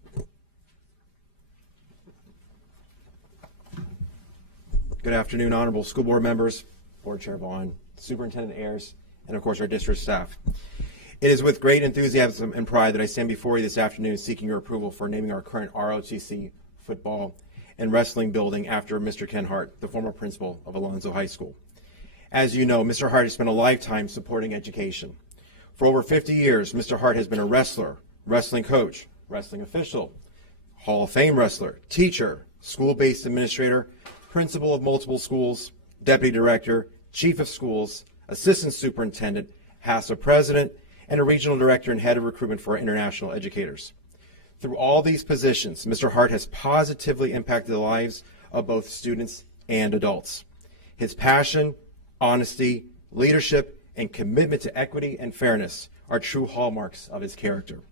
Good afternoon, honorable school board members, Board Chair Vaughn, Superintendent Ayers, and of course our district staff. It is with great enthusiasm and pride that I stand before you this afternoon seeking your approval for naming our current ROTC football and wrestling building after Mr. Ken Hart, the former principal of Alonzo High School. As you know, Mr. Hart has spent a lifetime supporting education. For over 50 years, Mr. Hart has been a wrestler, wrestling coach, wrestling official, Hall of Fame wrestler, teacher, school-based administrator, principal of multiple schools, deputy director, chief of schools, assistant superintendent, HASA president, and a regional director and head of recruitment for our international educators. Through all these positions, Mr. Hart has positively impacted the lives of both students and adults. His passion, honesty, leadership, and commitment to equity and fairness are true hallmarks of his character.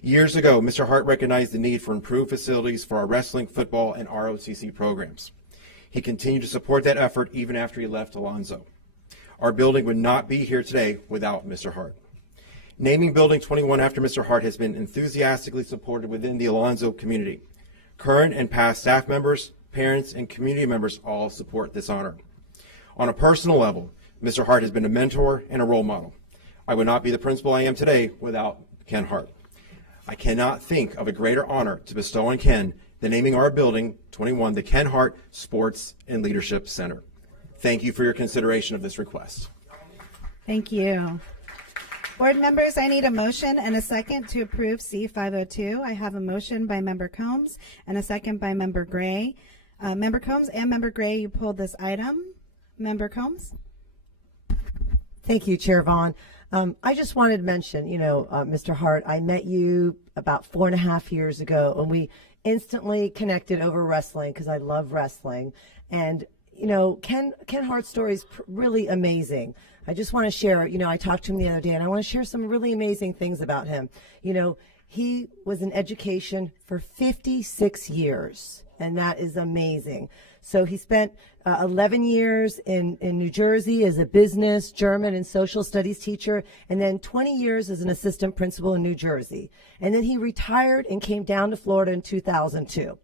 Years ago, Mr. Hart recognized the need for improved facilities for our wrestling, football, and ROTC programs. He continued to support that effort even after he left Alonzo. Our building would not be here today without Mr. Hart. Naming Building 21 after Mr. Hart has been enthusiastically supported within the Alonzo community. Current and past staff members, parents, and community members all support this honor. On a personal level, Mr. Hart has been a mentor and a role model. I would not be the principal I am today without Ken Hart. I cannot think of a greater honor to bestow on Ken than naming our building 21 the Ken Hart Sports and Leadership Center. Thank you for your consideration of this request. Thank you. Board members, I need a motion and a second to approve C502. I have a motion by Member Combs and a second by Member Gray. Member Combs and Member Gray, you pulled this item. Member Combs? Thank you, Chair Vaughn. I just wanted to mention, Mr. Hart, I met you about 4.5 years ago, and we instantly connected over wrestling because I love wrestling. And, Ken Hart's story is really amazing. I just want to share, I talked to him the other day, and I want to share some really amazing things about him. He was in education for 56 years, and that is amazing. So he spent 11 years in New Jersey as a business, German, and social studies teacher, and then 20 years as an assistant principal in New Jersey. And then he retired and came down to Florida in 2002.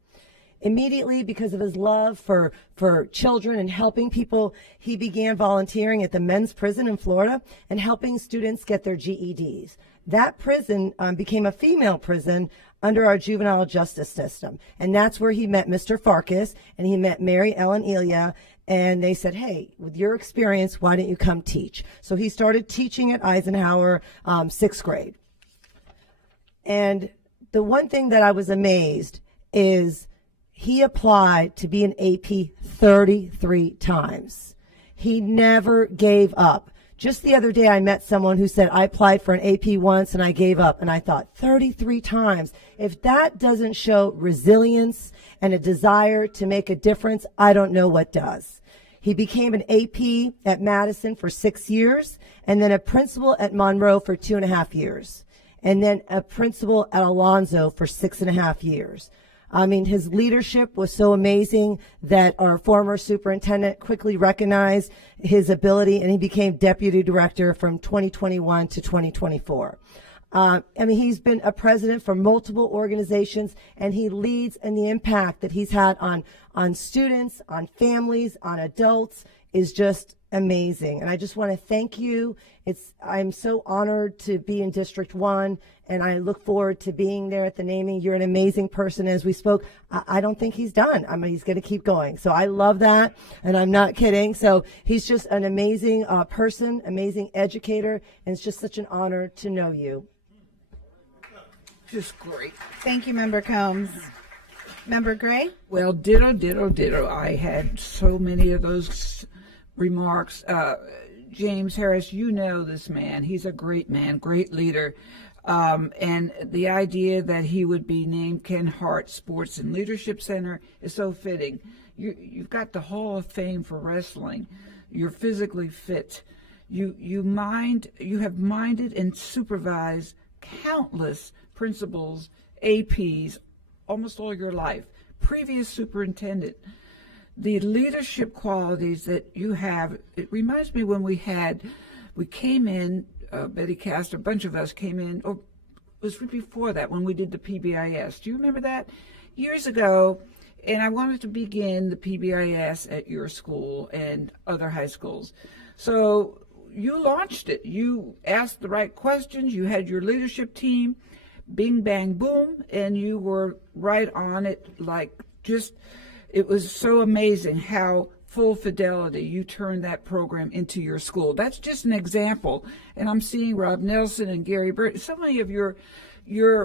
Immediately, because of his love for children and helping people, he began volunteering at the men's prison in Florida and helping students get their GEDs. That prison became a female prison under our juvenile justice system. And that's where he met Mr. Farkas, and he met Mary Ellen Elia, and they said, hey, with your experience, why don't you come teach? So he started teaching at Eisenhower, 6th grade. And the one thing that I was amazed is he applied to be an AP 33 times. He never gave up. Just the other day, I met someone who said, I applied for an AP once and I gave up. And I thought, 33 times. If that doesn't show resilience and a desire to make a difference, I don't know what does. He became an AP at Madison for 6 years, and then a principal at Monroe for 2.5 years, and then a principal at Alonzo for 6.5 years. I mean, his leadership was so amazing that our former superintendent quickly recognized his ability, and he became deputy director from 2021 to 2024. He's been a president for multiple organizations, and he leads in the impact that he's had on students, on families, on adults is just amazing. And I just want to thank you. I'm so honored to be in District 1, and I look forward to being there at the naming. You're an amazing person. As we spoke, I don't think he's done. He's going to keep going. So I love that, and I'm not kidding. So he's just an amazing person, amazing educator, and it's just such an honor to know you. Just great. Thank you, Member Combs. Member Gray? Well, ditto, ditto, ditto. I had so many of those remarks. James Harris, you know this man. He's a great man, great leader. And the idea that he would be named Ken Hart Sports and Leadership Center is so fitting. You've got the Hall of Fame for wrestling. You're physically fit. You have minded and supervised countless principals, APs, almost all your life. Previous superintendent. The leadership qualities that you have, it reminds me when we came in, Betty Castor, a bunch of us came in, or it was before that when we did the PBIS. Do you remember that? Years ago, and I wanted to begin the PBIS at your school and other high schools. So you launched it. You asked the right questions. You had your leadership team, bing, bang, boom, and you were right on it it was so amazing how full fidelity you turned that program into your school. That's just an example. And I'm seeing Rob Nelson and Gary Burt, so many of your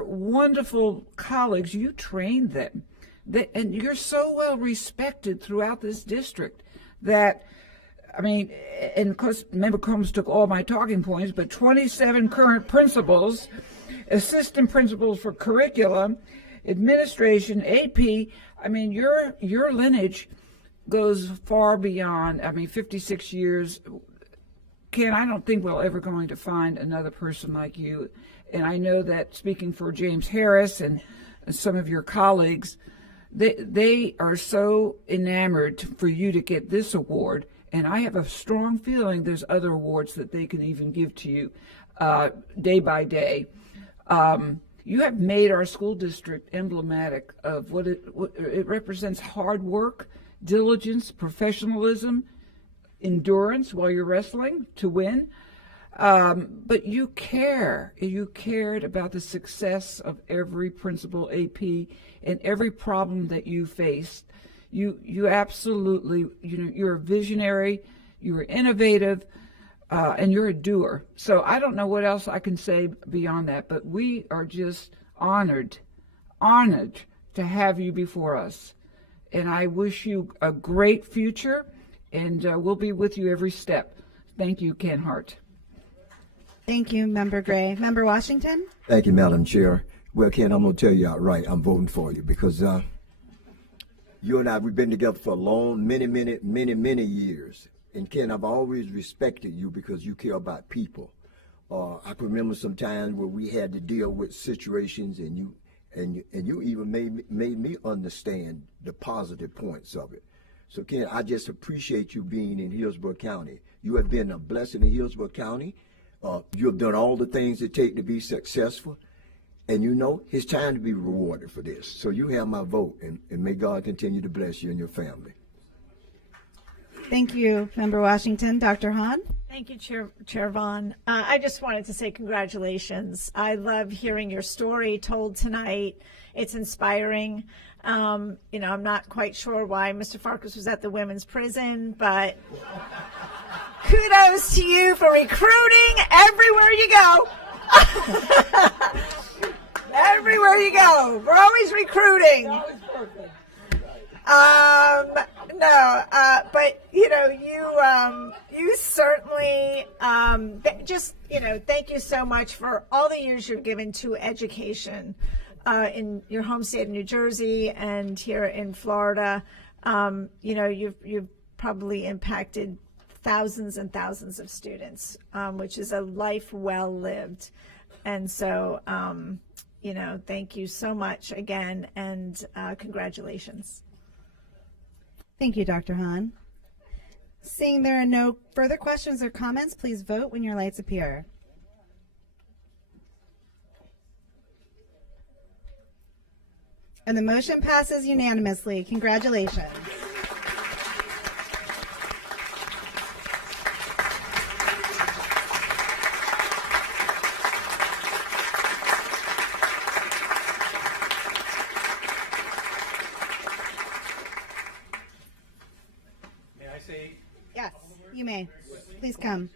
wonderful colleagues, you trained them. And you're so well respected throughout this district that, I mean, and of course, Member Combs took all my talking points, but 27 current principals, assistant principals for curriculum, administration, AP. I mean, your lineage goes far beyond, 56 years. Ken, I don't think we're ever going to find another person like you. And I know that speaking for James Harris and some of your colleagues, they are so enamored for you to get this award. And I have a strong feeling there's other awards that they can even give to you day by day. You have made our school district emblematic of what it represents: hard work, diligence, professionalism, endurance while you're wrestling to win. But you cared about the success of every principal, AP, and every problem that you faced. You absolutely, you're a visionary, you're innovative, and you're a doer. So I don't know what else I can say beyond that, but we are just honored to have you before us. And I wish you a great future, and we'll be with you every step. Thank you, Ken Hart. Thank you, Member Gray. Member Washington? Thank you, Madam Chair. Well, Ken, I'm going to tell you outright, I'm voting for you because you and I, we've been together for a long, many years. And Ken, I've always respected you because you care about people. I can remember some times where we had to deal with situations, and you even made me understand the positive points of it. So Ken, I just appreciate you being in Hillsborough County. You have been a blessing in Hillsborough County. You have done all the things it takes to be successful. And it's time to be rewarded for this. So you have my vote, and may God continue to bless you and your family. Thank you, Member Washington. Dr. Hahn? Thank you, Chair Vaughn. I just wanted to say congratulations. I love hearing your story told tonight. It's inspiring. I'm not quite sure why Mr. Farkas was at the women's prison, but kudos to you for recruiting everywhere you go. Everywhere you go. We're always recruiting. Always perfect. But you certainly thank you so much for all the years you've given to education in your home state of New Jersey and here in Florida. You've probably impacted thousands and thousands of students, which is a life well lived. And so, thank you so much again, and congratulations. Thank you, Dr. Hahn. Seeing there are no further questions or comments, please vote when your lights appear. And the motion passes unanimously. Congratulations. Yes, you may. Please come.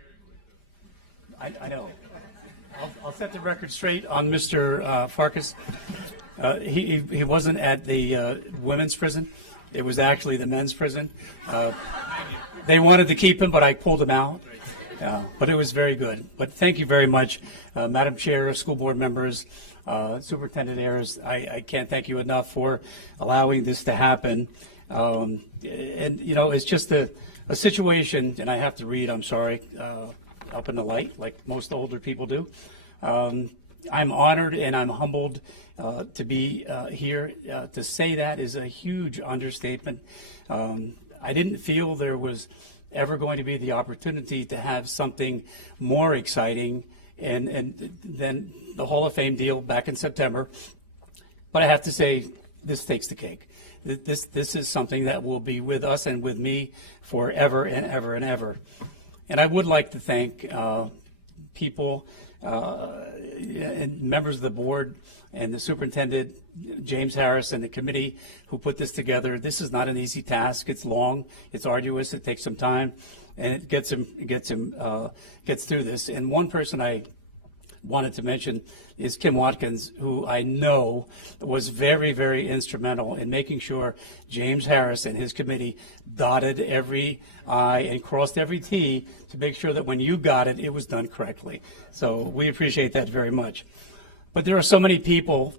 I know. I'll set the record straight on Mr. Farkas. He wasn't at the women's prison. It was actually the men's prison. They wanted to keep him, but I pulled him out. But it was very good. But thank you very much, Madam Chair, school board members, Superintendent Ayers. I can't thank you enough for allowing this to happen. And, you know, it's just a situation, and I have to read, I'm sorry, up in the light, like most older people do. I'm honored and I'm humbled to be here. To say that is a huge understatement. I didn't feel there was ever going to be the opportunity to have something more exciting and than the Hall of Fame deal back in September. But I have to say, this takes the cake. This is something that will be with us and with me forever and ever and ever. And I would like to thank people and members of the board and the superintendent, James Harris, and the committee who put this together. This is not an easy task. It's long, it's arduous, it takes some time, and it gets through this. And one person I wanted to mention is Kim Watkins, who I know was very, very instrumental in making sure James Harris and his committee dotted every I and crossed every T to make sure that when you got it, it was done correctly. So we appreciate that very much. But there are so many people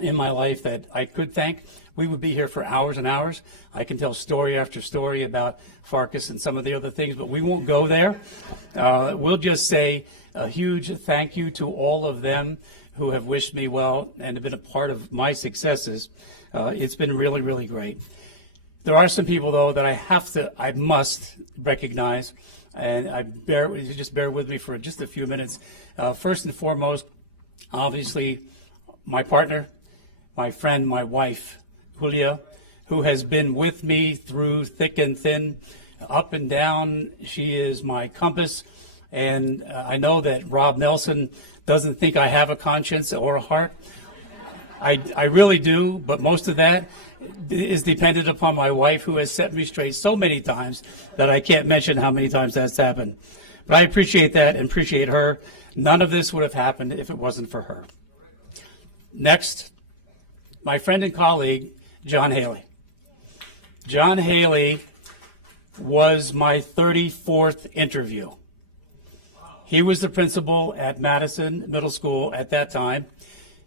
in my life that I could thank. We would be here for hours and hours. I can tell story after story about Farkas and some of the other things, but we won't go there. We'll just say a huge thank you to all of them who have wished me well and have been a part of my successes. It's been really, really great. There are some people, though, that I must recognize, and just bear with me for just a few minutes. First and foremost, obviously, my partner, my friend, my wife, Julia, who has been with me through thick and thin, up and down. She is my compass. And I know that Rob Nelson doesn't think I have a conscience or a heart. I really do, but most of that is dependent upon my wife, who has set me straight so many times that I can't mention how many times that's happened. But I appreciate that and appreciate her. None of this would have happened if it wasn't for her. Next, my friend and colleague, John Haley. John Haley was my 34th interview. He was the principal at Madison Middle School at that time,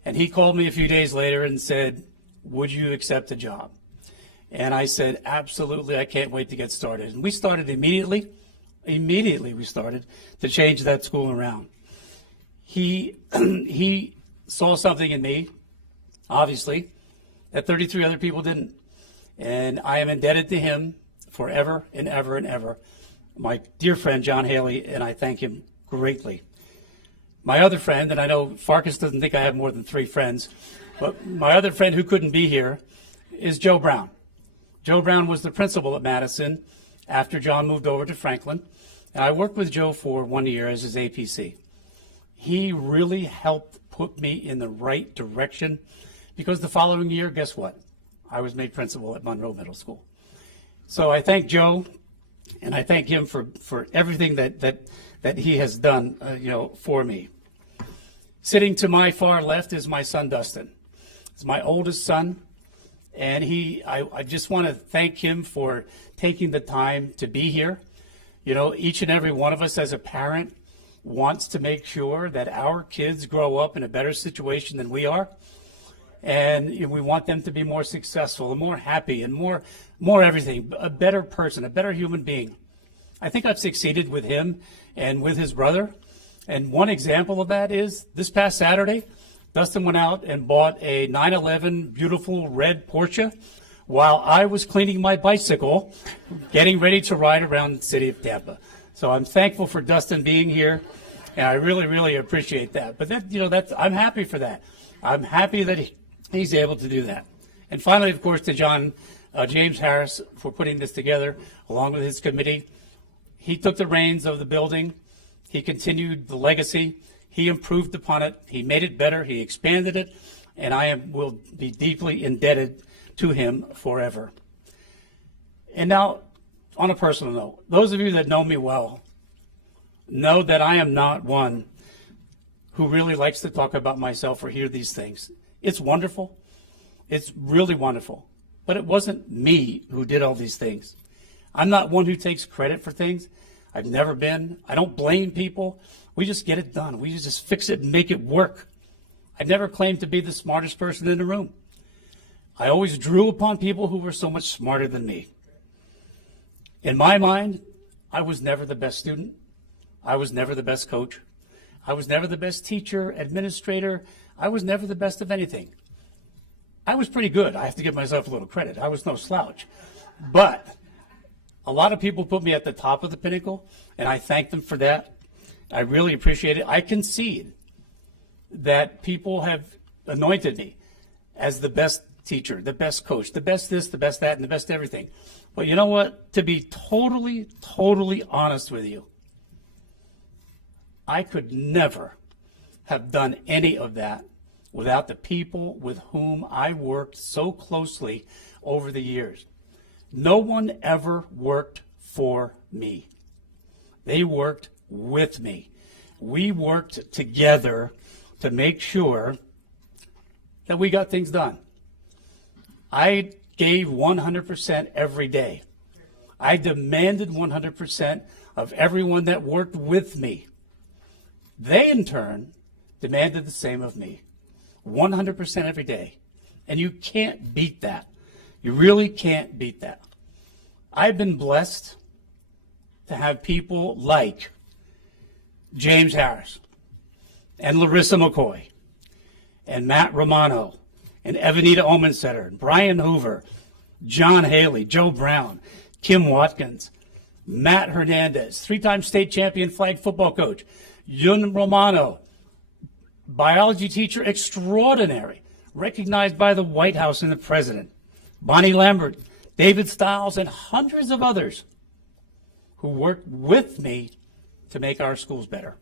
and he called me a few days later and said, "Would you accept the job?" And I said, "Absolutely, I can't wait to get started." And we started immediately. Immediately we started to change that school around. He saw something in me, obviously, that 33 other people didn't. And I am indebted to him forever and ever and ever. My dear friend, John Haley, and I thank him greatly. My other friend, and I know Farkas doesn't think I have more than 3 friends, but my other friend who couldn't be here is Joe Brown. Joe Brown was the principal at Madison after John moved over to Franklin. And I worked with Joe for 1 year as his APC. He really helped put me in the right direction, because the following year, guess what? I was made principal at Monroe Middle School. So I thank Joe, and I thank him for everything that he has done, for me. Sitting to my far left is my son, Dustin. It's my oldest son, and I just want to thank him for taking the time to be here. You know, each and every one of us as a parent wants to make sure that our kids grow up in a better situation than we are. And we want them to be more successful and more happy and more everything, a better person, a better human being. I think I've succeeded with him and with his brother. And one example of that is this past Saturday, Dustin went out and bought a 911 beautiful red Porsche while I was cleaning my bicycle, getting ready to ride around the city of Tampa. So I'm thankful for Dustin being here, and I really, really appreciate that. But I'm happy for that. I'm happy that he's able to do that. And finally, of course, to James Harris for putting this together, along with his committee. He took the reins of the building. He continued the legacy. He improved upon it. He made it better. He expanded it. And I will be deeply indebted to him forever. And now, on a personal note, those of you that know me well know that I am not one who really likes to talk about myself or hear these things. It's wonderful. It's really wonderful. But it wasn't me who did all these things. I'm not one who takes credit for things. I've never been. I don't blame people. We just get it done. We just fix it and make it work. I never claimed to be the smartest person in the room. I always drew upon people who were so much smarter than me. In my mind, I was never the best student. I was never the best coach. I was never the best teacher, administrator. I was never the best of anything. I was pretty good. I have to give myself a little credit. I was no slouch. But a lot of people put me at the top of the pinnacle, and I thank them for that. I really appreciate it. I concede that people have anointed me as the best teacher, the best coach, the best this, the best that, and the best everything. But you know what? To be totally honest with you, I could never have done any of that without the people with whom I worked so closely over the years. No one ever worked for me. They worked with me. We worked together to make sure that we got things done. I gave 100% every day. I demanded 100% of everyone that worked with me. They, in turn, demanded the same of me. 100% every day. And you can't beat that. You really can't beat that. I've been blessed to have people like James Harris and Larissa McCoy and Matt Romano and Evanita Omensetter, and Brian Hoover, John Haley, Joe Brown, Kim Watkins, Matt Hernandez, three-time state champion flag football coach, Yun Romano, biology teacher extraordinary, recognized by the White House and the President, Bonnie Lambert, David Stiles, and hundreds of others who worked with me to make our schools better.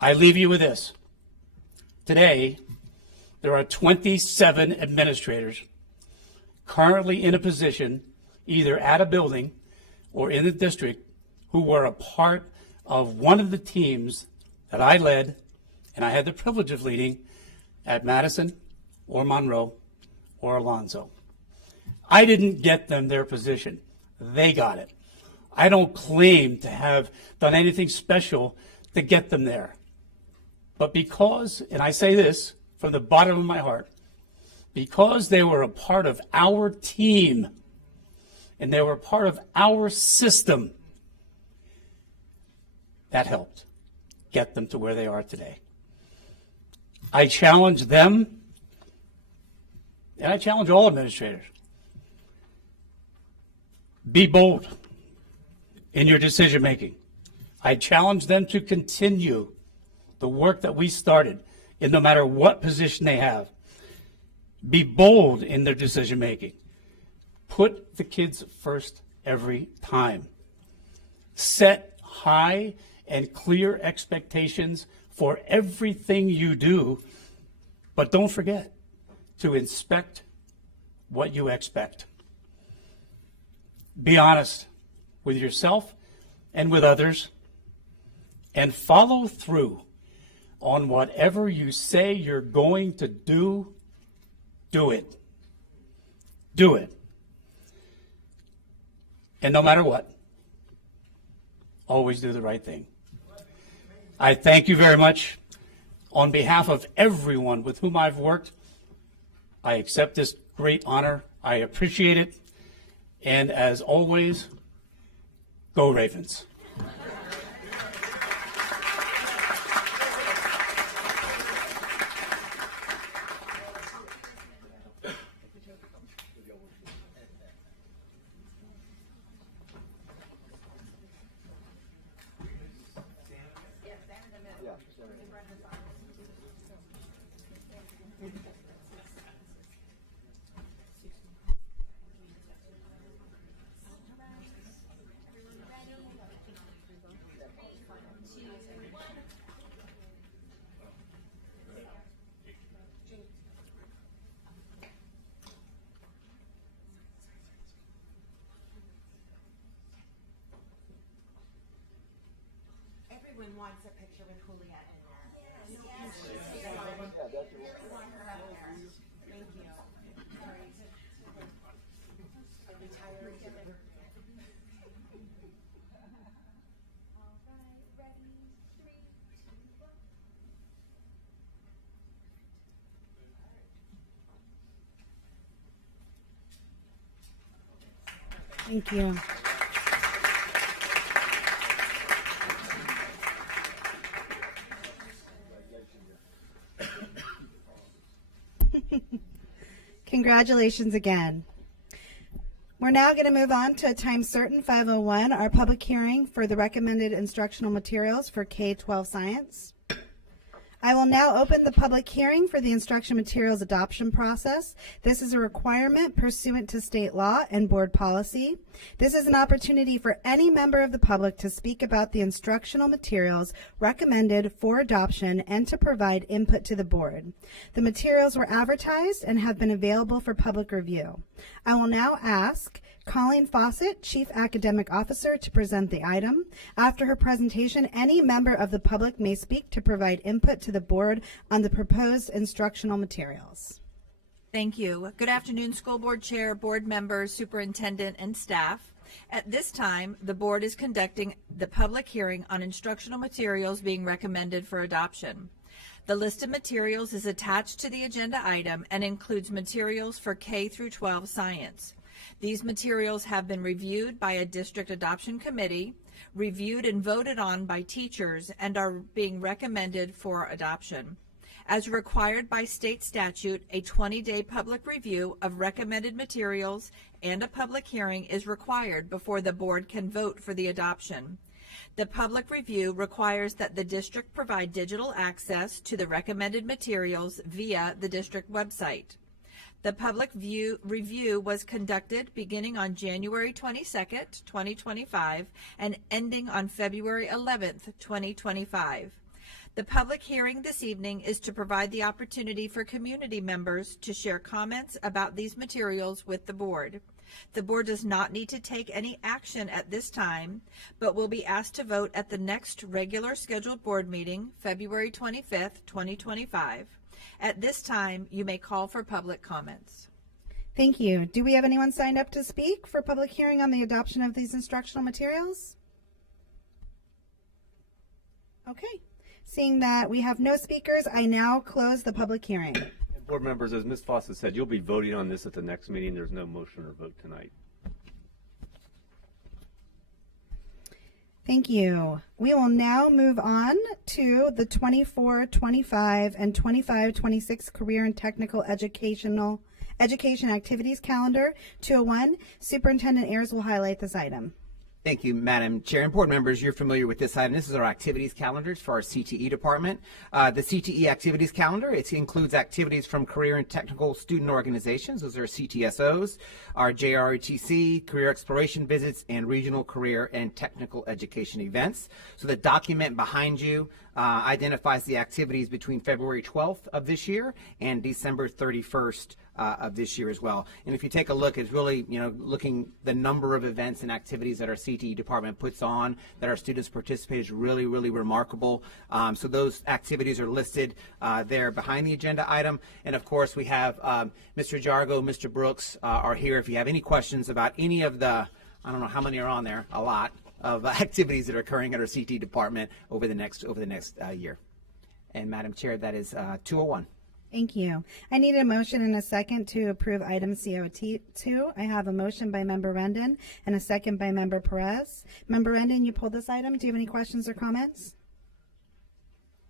I leave you with this. Today, there are 27 administrators currently in a position, either at a building or in the district, who were a part of one of the teams that I led and I had the privilege of leading at Madison or Monroe or Alonzo. I didn't get them their position. They got it. I don't claim to have done anything special to get them there. But because, and I say this from the bottom of my heart, because they were a part of our team and they were part of our system, that helped get them to where they are today. I challenge them, and I challenge all administrators. Be bold in your decision making. I challenge them to continue the work that we started in no matter what position they have. Be bold in their decision making. Put the kids first every time. Set high and clear expectations for everything you do, but don't forget to inspect what you expect. Be honest with yourself and with others, and follow through on whatever you say you're going to do. Do it. Do it. And no matter what, always do the right thing. I thank you very much. On behalf of everyone with whom I've worked, I accept this great honor. I appreciate it. And as always, go Ravens. Everyone wants a picture with Juliet in there. Yes. Thank you. Congratulations again. We're now going to move on to a time certain 501, our public hearing for the recommended instructional materials for K-12 science. I will now open the public hearing for the instruction materials adoption process. This is a requirement pursuant to state law and board policy. This is an opportunity for any member of the public to speak about the instructional materials recommended for adoption and to provide input to the board. The materials were advertised and have been available for public review. I will now ask Colleen Fawcett, Chief Academic Officer, to present the item. After her presentation, any member of the public may speak to provide input to the board on the proposed instructional materials. Thank you. Good afternoon, School Board Chair, board members, superintendent, and staff. At this time, the board is conducting the public hearing on instructional materials being recommended for adoption. The list of materials is attached to the agenda item and includes materials for K through 12 science. These materials have been reviewed by a district adoption committee, reviewed and voted on by teachers, and are being recommended for adoption. As required by state statute, a 20-day public review of recommended materials and a public hearing is required before the board can vote for the adoption. The public review requires that the district provide digital access to the recommended materials via the district website. The public review was conducted beginning on January 22nd, 2025, and ending on February 11th, 2025. The public hearing this evening is to provide the opportunity for community members to share comments about these materials with the board. The board does not need to take any action at this time, but will be asked to vote at the next regular scheduled board meeting, February 25th, 2025. At this time, you may call for public comments. Thank you. Do we have anyone signed up to speak for public hearing on the adoption of these instructional materials? Okay. Seeing that we have no speakers, I now close the public hearing. Board members, as Ms. Fawcett said, you'll be voting on this at the next meeting. There's no motion or vote tonight. Thank you. We will now move on to the 24-25 and 25-26 career and technical education activities calendar. 201, Superintendent Ayers will highlight this item. Thank you, Madam Chair. And board members, you're familiar with this item. This is our activities calendars for our CTE department. The CTE activities calendar, it includes activities from career and technical student organizations. Those are CTSOs, our JROTC, career exploration visits, and regional career and technical education events. So the document behind you identifies the activities between February 12th of this year and December 31st of this year as well. And if you take a look, it's really, looking the number of events and activities that our CTE department puts on, that our students participate is really, really remarkable. So those activities are listed there behind the agenda item. And of course, we have Mr. Jargo, Mr. Brooks are here if you have any questions about any of the, I don't know how many are on there, a lot of activities that are occurring at our CTE department over the next year. And Madam Chair, that is 201. Thank you. I need a motion and a second to approve item COT2. I have a motion by Member Rendon and a second by Member Perez. Member Rendon, you pulled this item. Do you have any questions or comments?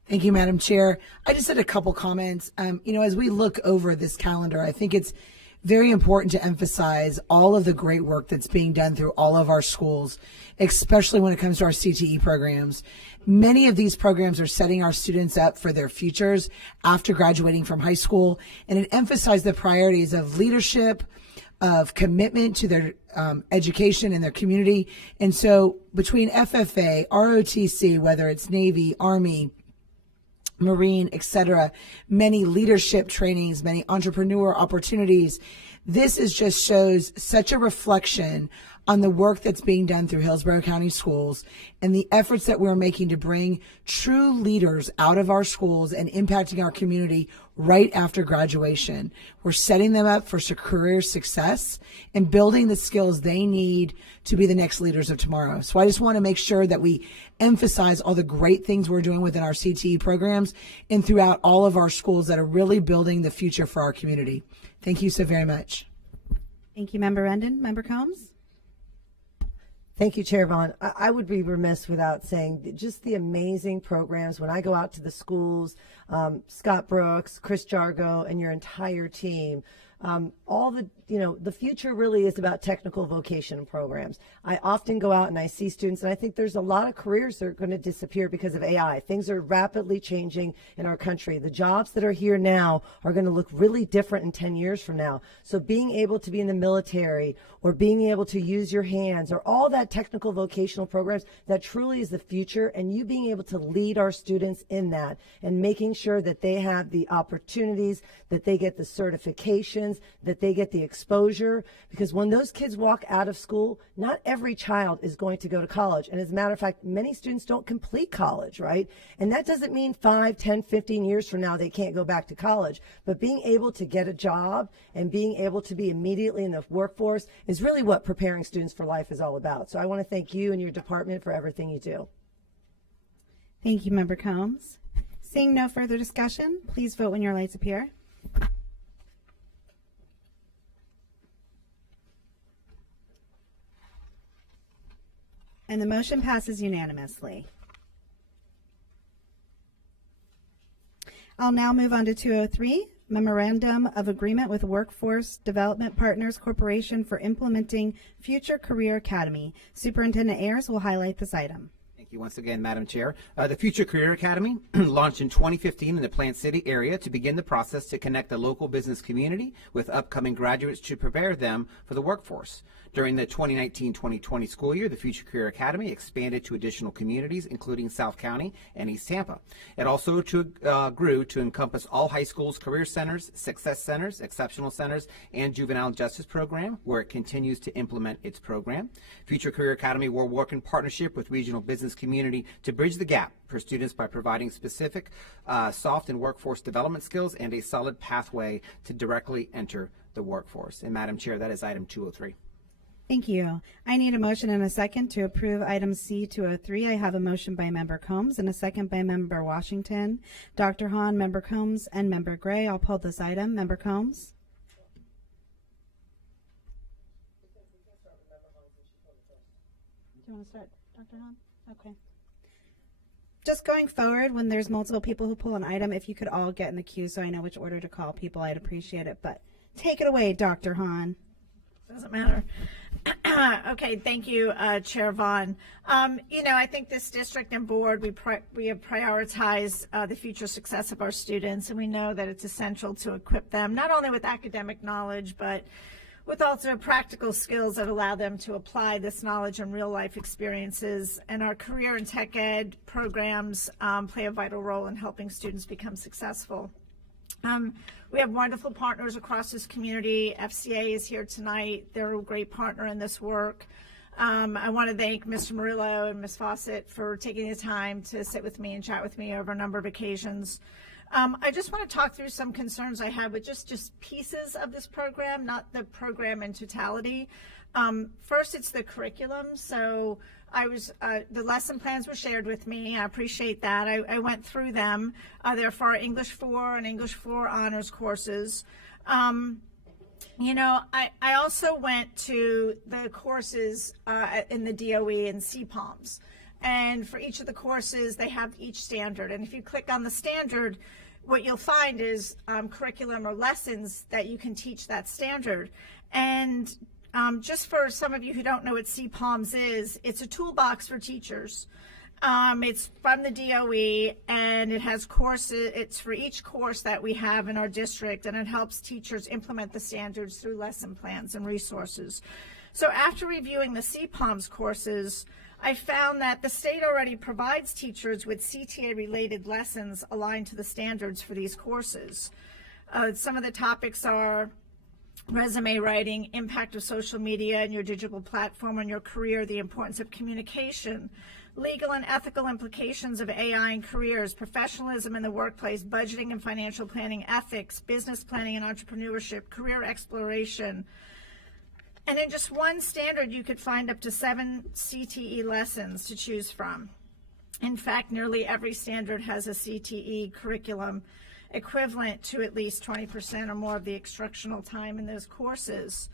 Thank you, Madam Chair. I just had a couple comments. As we look over this calendar, I think it's very important to emphasize all of the great work that's being done through all of our schools, especially when it comes to our CTE programs. Many of these programs are setting our students up for their futures after graduating from high school, and it emphasized the priorities of leadership, of commitment to their education and their community. And so between FFA, ROTC, whether it's Navy, Army, Marine, etc., many leadership trainings, many entrepreneur opportunities. This just shows such a reflection on the work that's being done through Hillsborough County Schools and the efforts that we're making to bring true leaders out of our schools and impacting our community right after graduation. We're setting them up for career success and building the skills they need to be the next leaders of tomorrow. So I just want to make sure that we emphasize all the great things we're doing within our CTE programs and throughout all of our schools that are really building the future for our community. Thank you so very much. Thank you, Member Rendon. Member Combs? Thank you, Chair Vaughn. I would be remiss without saying just the amazing programs. When I go out to the schools, Scott Brooks, Chris Jargo, and your entire team, the future really is about technical vocational programs. I often go out and I see students, and I think there's a lot of careers that are going to disappear because of AI. Things are rapidly changing in our country. The jobs that are here now are going to look really different in 10 years from now. So being able to be in the military or being able to use your hands or all that technical vocational programs, that truly is the future, and you being able to lead our students in that and making sure that they have the opportunities, that they get the certifications, that they get the exposure, because when those kids walk out of school, not every child is going to go to college. And as a matter of fact, many students don't complete college, right? And that doesn't mean 5, 10, 15 years from now they can't go back to college. But being able to get a job and being able to be immediately in the workforce is really what preparing students for life is all about. So I want to thank you and your department for everything you do. Thank you, Member Combs. Seeing no further discussion, please vote when your lights appear. And the motion passes unanimously. I'll now move on to 203, Memorandum of Agreement with Workforce Development Partners Corporation for implementing Future Career Academy. Superintendent Ayers will highlight this item. Thank you once again, Madam Chair. The Future Career Academy launched in 2015 in the Plant City area to begin the process to connect the local business community with upcoming graduates to prepare them for the workforce. During the 2019-2020 school year, the Future Career Academy expanded to additional communities, including South County and East Tampa. It also grew to encompass all high schools, career centers, success centers, exceptional centers, and juvenile justice program, where it continues to implement its program. Future Career Academy will work in partnership with regional business community to bridge the gap for students by providing specific soft and workforce development skills and a solid pathway to directly enter the workforce. And Madam Chair, that is item 203. Thank you. I need a motion and a second to approve item C203. I have a motion by Member Combs and a second by Member Washington. Dr. Hahn, Member Combs, and Member Gray. I'll pull this item. Member Combs? Do you want to start, Dr. Hahn? Okay. Just going forward, when there's multiple people who pull an item, if you could all get in the queue so I know which order to call people, I'd appreciate it. But take it away, Dr. Hahn. Doesn't matter. Okay, thank you, Chair Vaughn. I think this district and board, we have prioritized the future success of our students, and we know that it's essential to equip them not only with academic knowledge, but with also practical skills that allow them to apply this knowledge in real life experiences. And our career and tech ed programs play a vital role in helping students become successful. We have wonderful partners across this community. FCA is here tonight. They're a great partner in this work. I want to thank Mr. Murillo and Ms. Fawcett for taking the time to sit with me and chat with me over a number of occasions. I just want to talk through some concerns I have with just pieces of this program, not the program in totality. First, it's the curriculum. So the lesson plans were shared with me. I appreciate that. I went through them. They're for our English 4 and English 4 honors courses. I also went to the courses in the DOE and CPOMs. And for each of the courses, they have each standard. And if you click on the standard, what you'll find is curriculum or lessons that you can teach that standard. And just for some of you who don't know what CPOMs is, it's a toolbox for teachers. It's from the DOE, and it has courses. It's for each course that we have in our district, and it helps teachers implement the standards through lesson plans and resources. So after reviewing the CPOMs courses, I found that the state already provides teachers with CTA-related lessons aligned to the standards for these courses. Some of the topics are resume writing, impact of social media and your digital platform on your career, the importance of communication, legal and ethical implications of AI in careers, professionalism in the workplace, budgeting and financial planning, ethics, business planning and entrepreneurship, career exploration. And in just one standard, you could find up to 7 CTE lessons to choose from. In fact, nearly every standard has a CTE curriculum equivalent to at least 20% or more of the instructional time in those courses.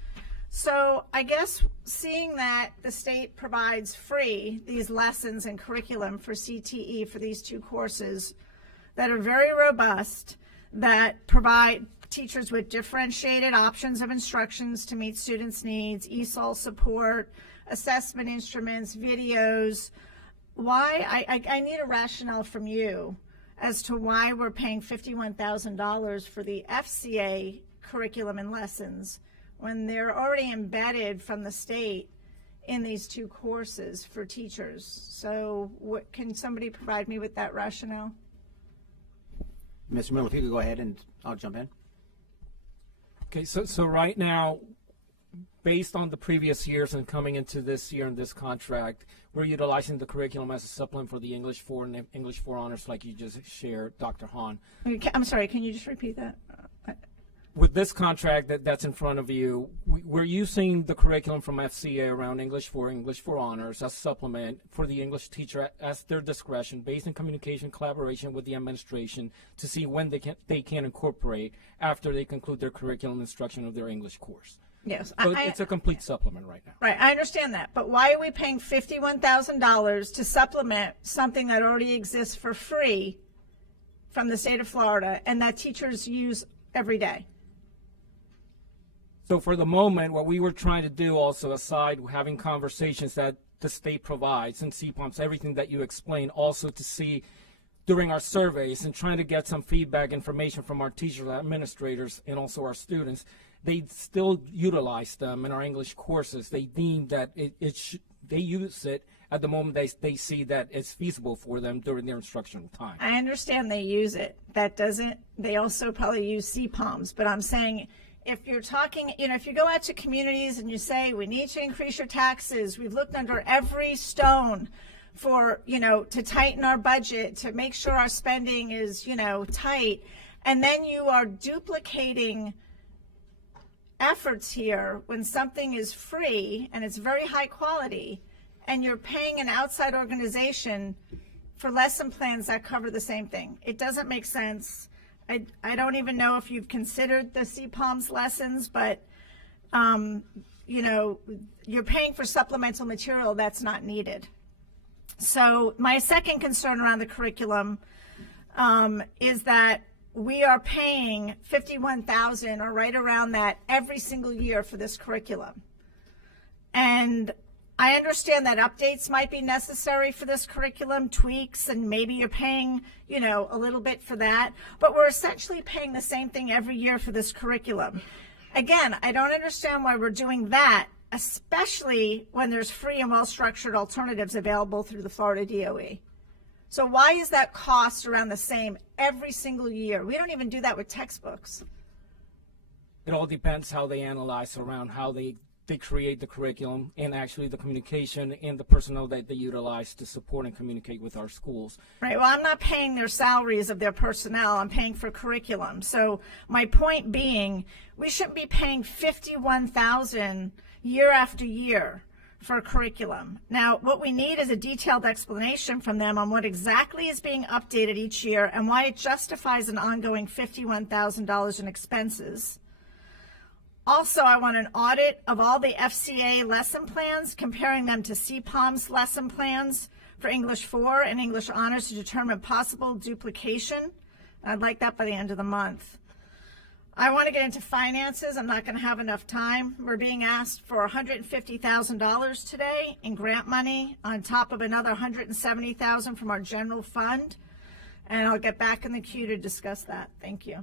So I guess seeing that the state provides free these lessons and curriculum for CTE for these two courses that are very robust, that provide teachers with differentiated options of instructions to meet students' needs, ESOL support, assessment instruments, videos. Why? I need a rationale from you as to why we're paying $51,000 for the FCA curriculum and lessons when they're already embedded from the state in these two courses for teachers. So can somebody provide me with that rationale? Mr. Miller, if you could go ahead and I'll jump in. Okay, so right now, based on the previous years and coming into this year in this contract, we're utilizing the curriculum as a supplement for the English 4 and English 4 honors like you just shared, Dr. Hahn. I'm sorry, can you just repeat that? With this contract that's in front of you, we're using the curriculum from FCA around English 4 honors as supplement for the English teacher at their discretion, based on communication collaboration with the administration to see when they can incorporate after they conclude their curriculum instruction of their English course. Yes. So it's a complete supplement right now. Right, I understand that. But why are we paying $51,000 to supplement something that already exists for free from the state of Florida and that teachers use every day? So for the moment, what we were trying to do also, aside having conversations that the state provides and CPOMs, everything that you explained, also to see during our surveys and trying to get some feedback information from our teachers, administrators, and also our students, they still utilize them in our English courses. They deem that they use it at the moment they see that it's feasible for them during their instructional time. I understand they use it. They also probably use CPOMs, but I'm saying, if you're talking, if you go out to communities and you say, we need to increase your taxes, we've looked under every stone for, to tighten our budget, to make sure our spending is, tight, and then you are duplicating efforts here when something is free and it's very high quality, and you're paying an outside organization for lesson plans that cover the same thing. It doesn't make sense. I don't even know if you've considered the CPOMS lessons, but, you're paying for supplemental material that's not needed. So my second concern around the curriculum is that we are paying $51,000 or right around that every single year for this curriculum. And I understand that updates might be necessary for this curriculum, tweaks, and maybe you're paying, a little bit for that, but we're essentially paying the same thing every year for this curriculum. Again, I don't understand why we're doing that, especially when there's free and well-structured alternatives available through the Florida DOE. So why is that cost around the same every single year? We don't even do that with textbooks. It all depends how they analyze around how they create the curriculum and actually the communication and the personnel that they utilize to support and communicate with our schools. Right. Well, I'm not paying their salaries of their personnel. I'm paying for curriculum. So my point being, we shouldn't be paying $51,000 year after year for curriculum. Now, what we need is a detailed explanation from them on what exactly is being updated each year and why it justifies an ongoing $51,000 in expenses. Also, I want an audit of all the FCA lesson plans, comparing them to CPOM's lesson plans for English 4 and English Honors to determine possible duplication. I'd like that by the end of the month. I want to get into finances. I'm not going to have enough time. We're being asked for $150,000 today in grant money on top of another $170,000 from our general fund. And I'll get back in the queue to discuss that. Thank you.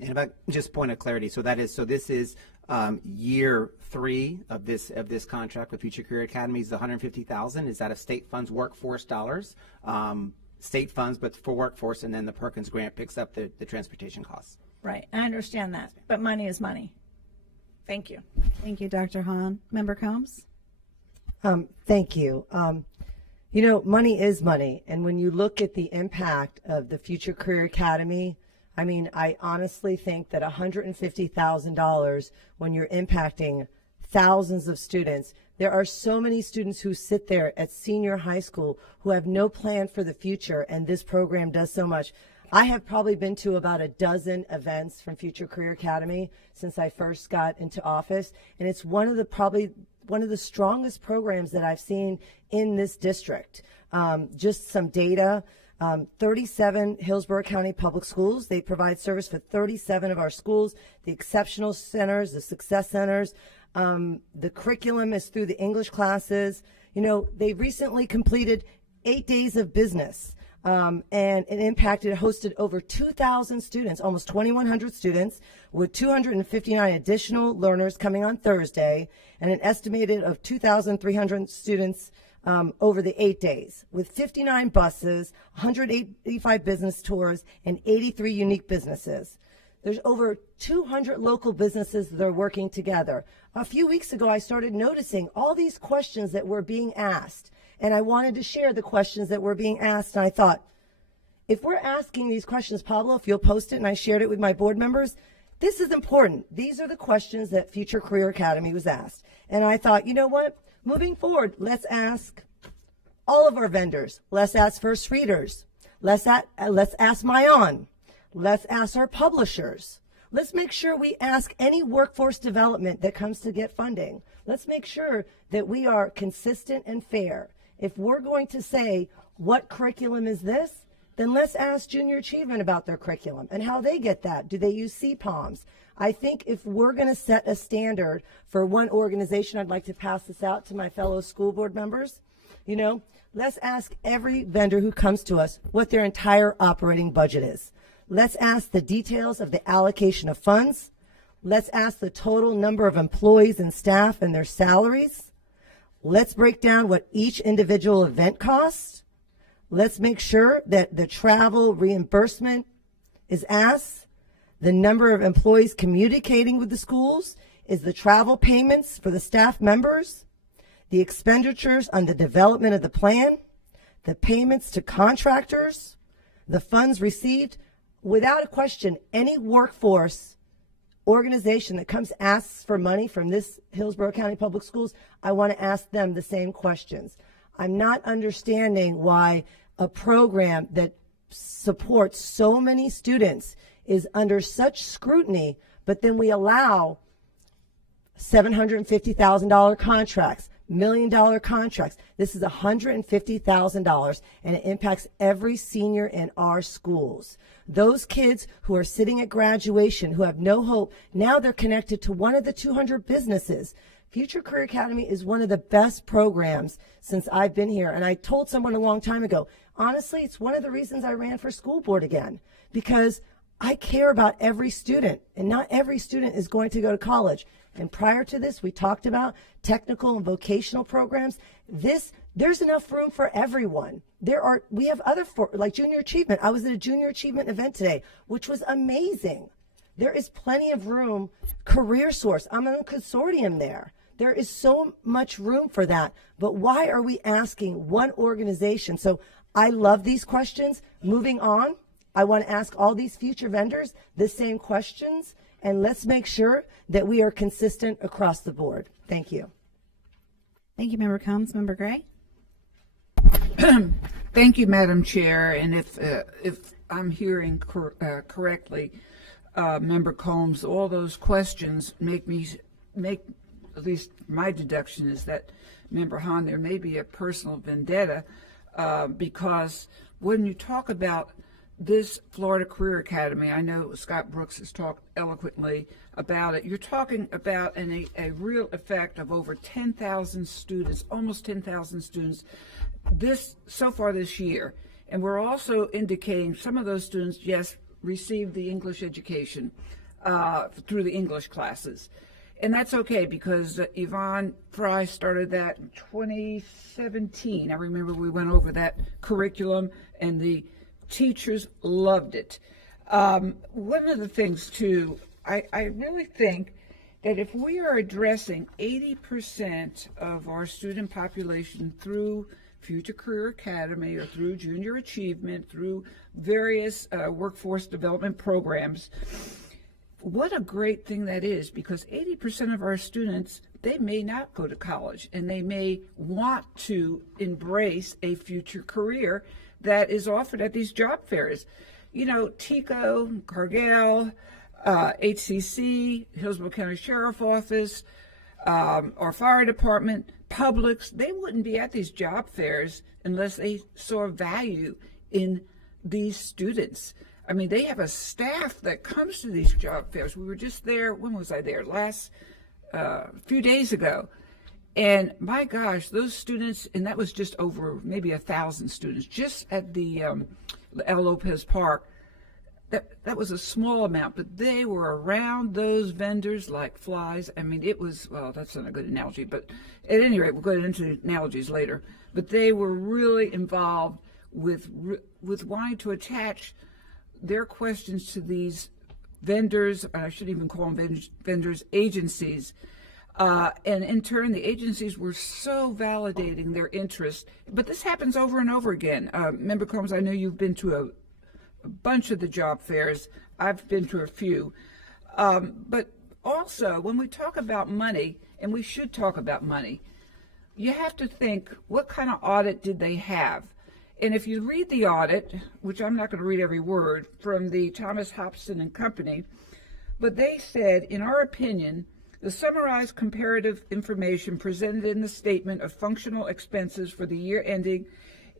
And if I just point of clarity, so this is year 3 of this contract with Future Career Academies. The $150,000 is out of state funds workforce dollars, state funds, but for workforce, and then the Perkins grant picks up the transportation costs. Right, I understand that, but money is money. Thank you. Thank you, Dr. Hahn. Member Combs? Thank you. Money is money, and when you look at the impact of the Future Career Academy, I honestly think that $150,000, when you're impacting thousands of students, there are so many students who sit there at senior high school who have no plan for the future, and this program does so much. I have probably been to about a dozen events from Future Career Academy since I first got into office, and it's probably one of the strongest programs that I've seen in this district. Just some data. 37 Hillsborough County Public Schools. They provide service for 37 of our schools, the exceptional centers, the success centers. The curriculum is through the English classes. You know, they recently completed 8 days of business, and it hosted over 2,000 students, almost 2,100 students, with 259 additional learners coming on Thursday, and an estimated of 2,300 students over the 8 days, with 59 buses, 185 business tours, and 83 unique businesses. There's over 200 local businesses that are working together. A few weeks ago, I started noticing all these questions that were being asked, and I wanted to share the questions that were being asked, and I thought, if we're asking these questions, Pablo, if you'll post it, and I shared it with my board members, this is important. These are the questions that Future Career Academy was asked. And I thought, you know what? Moving forward, let's ask all of our vendors. Let's ask First Readers. Let's ask Mayan. Let's ask our publishers. Let's make sure we ask any workforce development that comes to get funding. Let's make sure that we are consistent and fair. If we're going to say, what curriculum is this? Then let's ask Junior Achievement about their curriculum and how they get that. Do they use CPOMs? I think if we're going to set a standard for one organization, I'd like to pass this out to my fellow school board members. You know, let's ask every vendor who comes to us what their entire operating budget is. Let's ask the details of the allocation of funds. Let's ask the total number of employees and staff and their salaries. Let's break down what each individual event costs. Let's make sure that the travel reimbursement is asked. The number of employees communicating with the schools is the travel payments for the staff members, the expenditures on the development of the plan, the payments to contractors, the funds received. Without a question, any workforce organization that asks for money from this Hillsborough County Public Schools, I want to ask them the same questions. I'm not understanding why a program that supports so many students is under such scrutiny, but then we allow $750,000 contracts, $1 million contracts. This is $150,000, and it impacts every senior in our schools. Those kids who are sitting at graduation, who have no hope, now they're connected to one of the 200 businesses. Future Career Academy is one of the best programs since I've been here. And I told someone a long time ago, honestly, it's one of the reasons I ran for school board again, because I care about every student, and not every student is going to go to college. And prior to this, we talked about technical and vocational programs. There's enough room for everyone. We have other, like Junior Achievement. I was at a Junior Achievement event today, which was amazing. There is plenty of room. Career Source, I'm in a consortium there. There is so much room for that. But why are we asking one organization? So I love these questions. Moving on, I want to ask all these future vendors the same questions, and let's make sure that we are consistent across the board. Thank you. Thank you, Member Combs. Member Gray? Thank you, Madam Chair. And if I'm hearing correctly, Member Combs, all those questions make at least my deduction is that Member Hahn, there may be a personal vendetta because when you talk about this Florida Career Academy, I know Scott Brooks has talked eloquently about it. You're talking about a real effect of over 10,000 students, almost 10,000 students so far this year. And we're also indicating some of those students, yes, received the English education through the English classes. And that's okay because Yvonne Fry started that in 2017. I remember we went over that curriculum and the teachers loved it. One of the things, too, I really think that if we are addressing 80% of our student population through Future Career Academy or through Junior Achievement, through various workforce development programs, what a great thing that is, because 80% of our students, they may not go to college and they may want to embrace a future career that is offered at these job fairs. you know, TICO, Cargill, HCC, Hillsborough County Sheriff Office, our fire department, Publix, they wouldn't be at these job fairs unless they saw value in these students. I mean, they have a staff that comes to these job fairs. We were just there, when was I there? Last few days ago. And my gosh, those students, and that was just over maybe 1,000 students, just at the El Lopez Park. That was a small amount, but they were around those vendors like flies. I mean, it was, well, that's not a good analogy, but at any rate, we'll go into analogies later. But they were really involved with wanting to attach their questions to these vendors, I shouldn't even call them vendors, agencies. And in turn, the agencies were so validating their interest. But this happens over and over again. Member Combs, I know you've been to a bunch of the job fairs. I've been to a few. But also, when we talk about money, and we should talk about money, you have to think, what kind of audit did they have? And if you read the audit, which I'm not going to read every word, from the Thomas Hobson and Company, but they said, in our opinion, the summarized comparative information presented in the statement of functional expenses for the year ending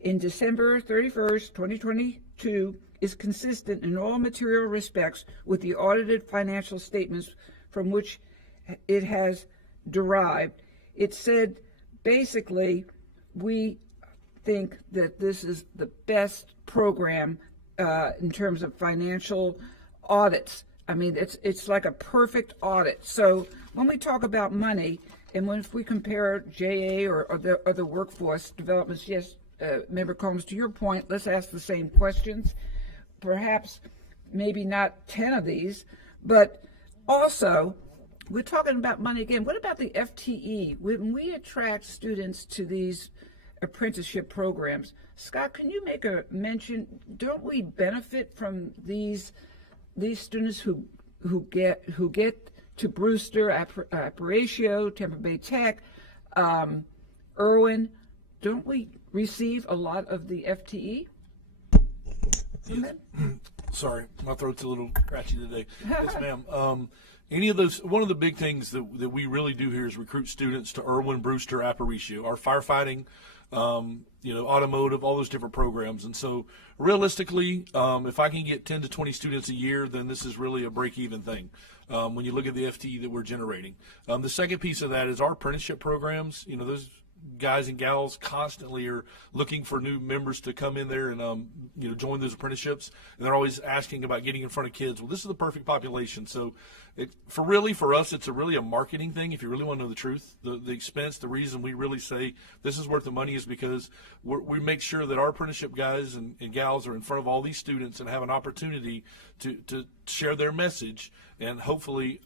in December 31st, 2022 is consistent in all material respects with the audited financial statements from which it has derived. It said, basically, we think that this is the best program in terms of financial audits. I mean, it's like a perfect audit. So when we talk about money, and if we compare JA or the other workforce developments, yes, Member Combs, to your point, let's ask the same questions. Perhaps maybe not 10 of these, but also we're talking about money again. What about the FTE? When we attract students to these apprenticeship programs, Scott, can you make a mention? Don't we benefit from these students who get to Brewster, Aparicio, Tampa Bay Tech, Irwin? Don't we receive a lot of the FTE? Yes. Sorry, my throat's a little scratchy today. Yes, ma'am. Any of those, one of the big things that we really do here is recruit students to Irwin, Brewster, Aparicio, our firefighting, automotive, all those different programs. And so realistically, if I can get 10 to 20 students a year, then this is really a break-even thing when you look at the FTE that we're generating. The second piece of that is our apprenticeship programs. Those guys and gals constantly are looking for new members to come in there and join those apprenticeships, and they're always asking about getting in front of kids. Well, this is the perfect population. So for us, it's really a marketing thing. If you really want to know the truth, the expense, the reason we really say this is worth the money is because we make sure that our apprenticeship guys and gals are in front of all these students and have an opportunity to share their message and hopefully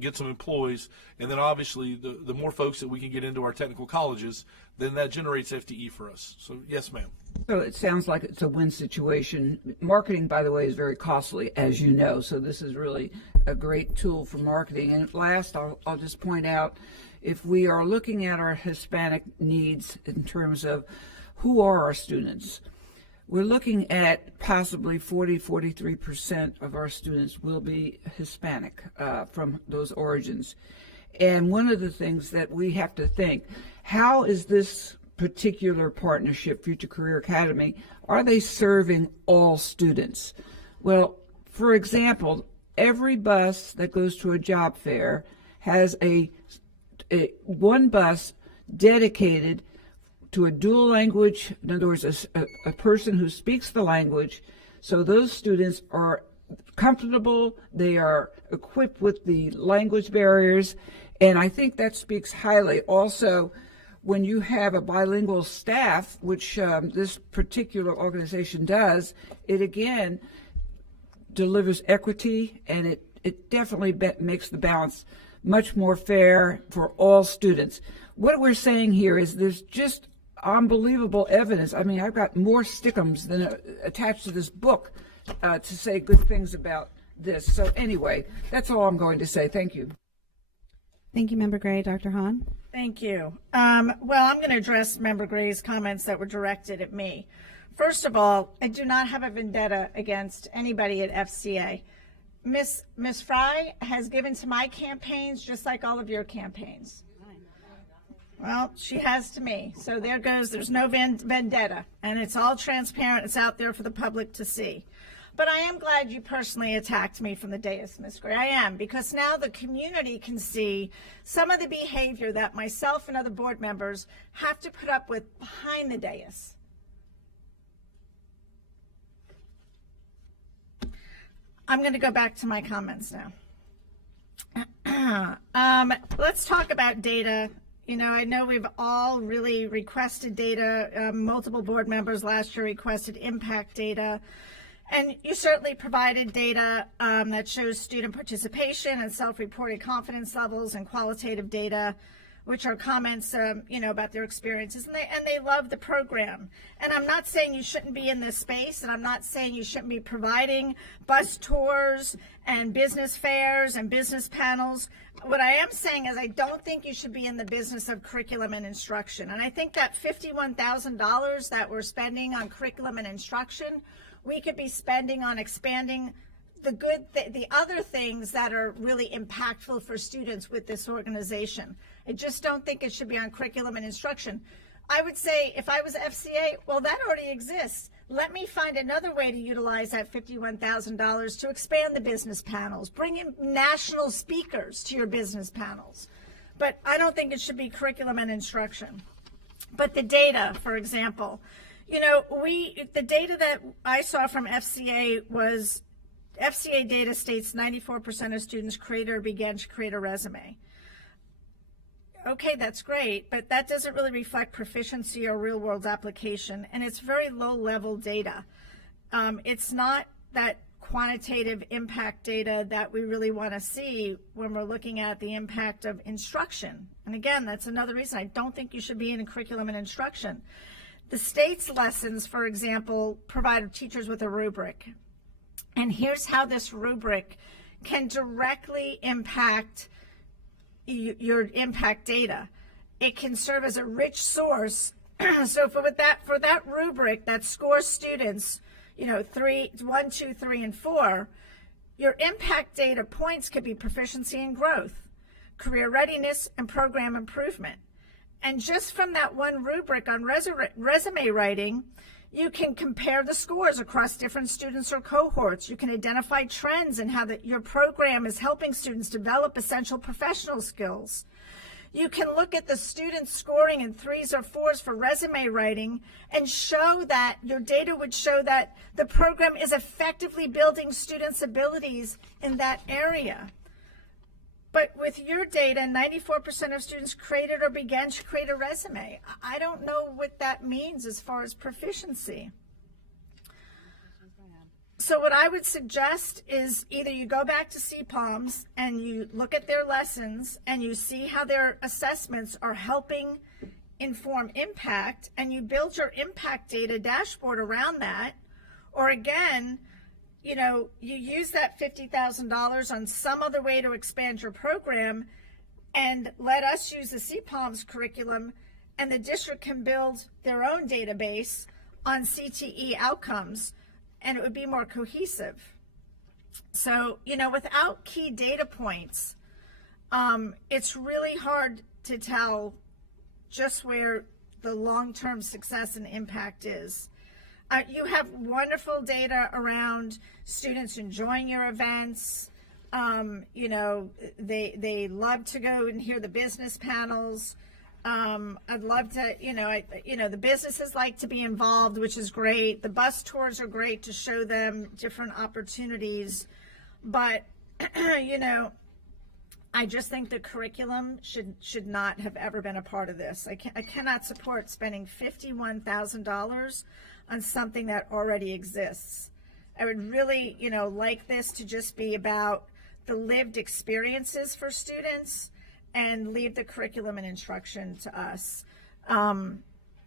get some employees. And then obviously the more folks that we can get into our technical colleges, then that generates FTE for us. So yes, ma'am. So it sounds like it's a win situation. Marketing, by the way, is very costly, as you know. So this is really a great tool for marketing. And last, I'll just point out, if we are looking at our Hispanic needs in terms of who are our students, we're looking at possibly 43% of our students will be Hispanic from those origins. And one of the things that we have to think, how is this particular partnership, Future Career Academy, are they serving all students? Well, for example, every bus that goes to a job fair has one bus dedicated to a dual language, in other words, a person who speaks the language, so those students are comfortable, they are equipped with the language barriers, and I think that speaks highly. Also, when you have a bilingual staff, which this particular organization does, it again delivers equity, and it definitely makes the balance much more fair for all students. What we're saying here is there's just unbelievable evidence. I mean, I've got more stickums than attached to this book to say good things about this. So anyway, that's all I'm going to say. Thank you. Thank you, Member Gray. Dr. Hahn? Thank you. Well, I'm going to address Member Gray's comments that were directed at me. First of all, I do not have a vendetta against anybody at FCA. Miss Fry has given to my campaigns just like all of your campaigns. Well, she has to me. So there goes, there's no vendetta. And it's all transparent. It's out there for the public to see. But I am glad you personally attacked me from the dais, Ms. Gray. I am, because now the community can see some of the behavior that myself and other board members have to put up with behind the dais. I'm going to go back to my comments now. Let's talk about data. You know, I know we've all really requested data. Multiple board members last year requested impact data. And you certainly provided data that shows student participation and self-reported confidence levels and qualitative data, which are comments, you know, about their experiences. And they love the program. And I'm not saying you shouldn't be in this space, and I'm not saying you shouldn't be providing bus tours and business fairs and business panels. What I am saying is I don't think you should be in the business of curriculum and instruction. And I think that $51,000 that we're spending on curriculum and instruction, we could be spending on expanding the other things that are really impactful for students with this organization. I just don't think it should be on curriculum and instruction. I would say if I was FCA, well, that already exists. Let me find another way to utilize that $51,000 to expand the business panels, bring in national speakers to your business panels. But I don't think it should be curriculum and instruction. But the data, for example, you know, the data that I saw from FCA was, FCA data states 94% of students created or began to create a resume. Okay, that's great, but that doesn't really reflect proficiency or real world application, and it's very low level data. It's not that quantitative impact data that we really want to see when we're looking at the impact of instruction. And again, that's another reason I don't think you should be in curriculum and instruction. The state's lessons, for example, provide teachers with a rubric. And here's how this rubric can directly impact your impact data. It can serve as a rich source. So for that rubric that scores students, you know, 1, 2, 3, and 4, your impact data points could be proficiency and growth, career readiness, and program improvement. And just from that one rubric on resume writing, you can compare the scores across different students or cohorts. You can identify trends in how your program is helping students develop essential professional skills. You can look at the students scoring in 3s or 4s for resume writing and show that your data would show that the program is effectively building students' abilities in that area. But with your data, 94% of students created or began to create a resume. I don't know what that means as far as proficiency. So what I would suggest is either you go back to CPOMS and you look at their lessons and you see how their assessments are helping inform impact, and you build your impact data dashboard around that. Or again, you know, you use that $50,000 on some other way to expand your program, and let us use the CPOMS curriculum, and the district can build their own database on CTE outcomes, and it would be more cohesive. So, you know, without key data points, it's really hard to tell just where the long-term success and impact is. You have wonderful data around students enjoying your events. You know, they love to go and hear the business panels. I'd love to, the businesses like to be involved, which is great. The bus tours are great to show them different opportunities. But, you know, I just think the curriculum should not have ever been a part of this. I cannot support spending $51,000 on something that already exists. I would really, you know, like this to just be about the lived experiences for students and leave the curriculum and instruction to us.